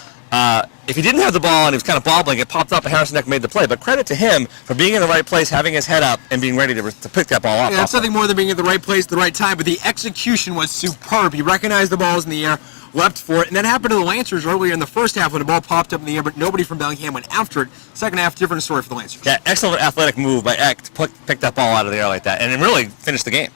If he didn't have the ball and he was kind of bobbling, it popped up and Harrison Eck made the play. But credit to him for being in the right place, having his head up, and being ready to pick that ball up. Yeah, that's nothing more than being at the right place at the right time, but the execution was superb. He recognized the ball was in the air, leapt for it, and that happened to the Lancers earlier in the first half when the ball popped up in the air, but nobody from Bellingham went after it. Second half, different story for the Lancers. Yeah, excellent athletic move by Eck to pick that ball out of the air like that, and it really finished the game.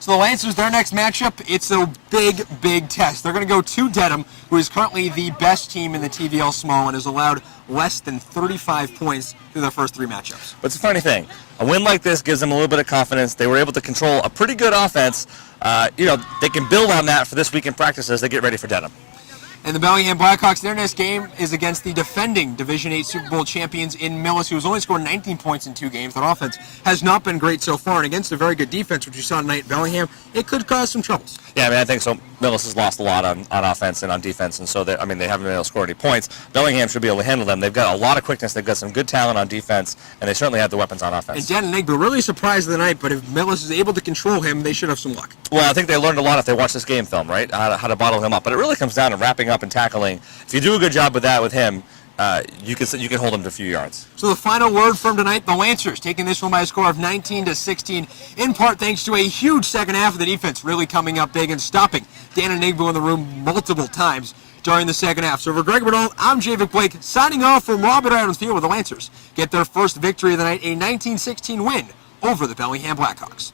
So the Lancers, their next matchup, it's a big, big test. They're going to go to Dedham, who is currently the best team in the TVL Small and has allowed less than 35 points through their first 3 matchups. But it's a funny thing. A win like this gives them a little bit of confidence. They were able to control a pretty good offense. They can build on that for this week in practice as they get ready for Dedham. And the Bellingham Blackhawks, their next game is against the defending Division VIII Super Bowl champions in Millis, who has only scored 19 points in 2 games. Their offense has not been great so far, and against a very good defense, which you saw tonight at Bellingham, it could cause some troubles. Yeah, I mean, I think so. Millis has lost a lot on offense and on defense, and so they haven't been able to score any points. Bellingham should be able to handle them. They've got a lot of quickness. They've got some good talent on defense, and they certainly have the weapons on offense. And Dan and Igbo really surprised the night, but if Millis is able to control him, they should have some luck. Well, I think they learned a lot if they watched this game film, right? How to bottle him up. But it really comes down to wrapping up and tackling. If you do a good job with that with him, you can hold him to a few yards. So the final word from tonight, the Lancers taking this one by a score of 19-16, in part thanks to a huge second half of the defense really coming up big and stopping Dan and Igbo in the room multiple times during the second half. So for Greg Bernal, I'm Javik Blake, signing off from Robert Adams Field, where the Lancers get their first victory of the night, a 19-16 win over the Bellingham Blackhawks.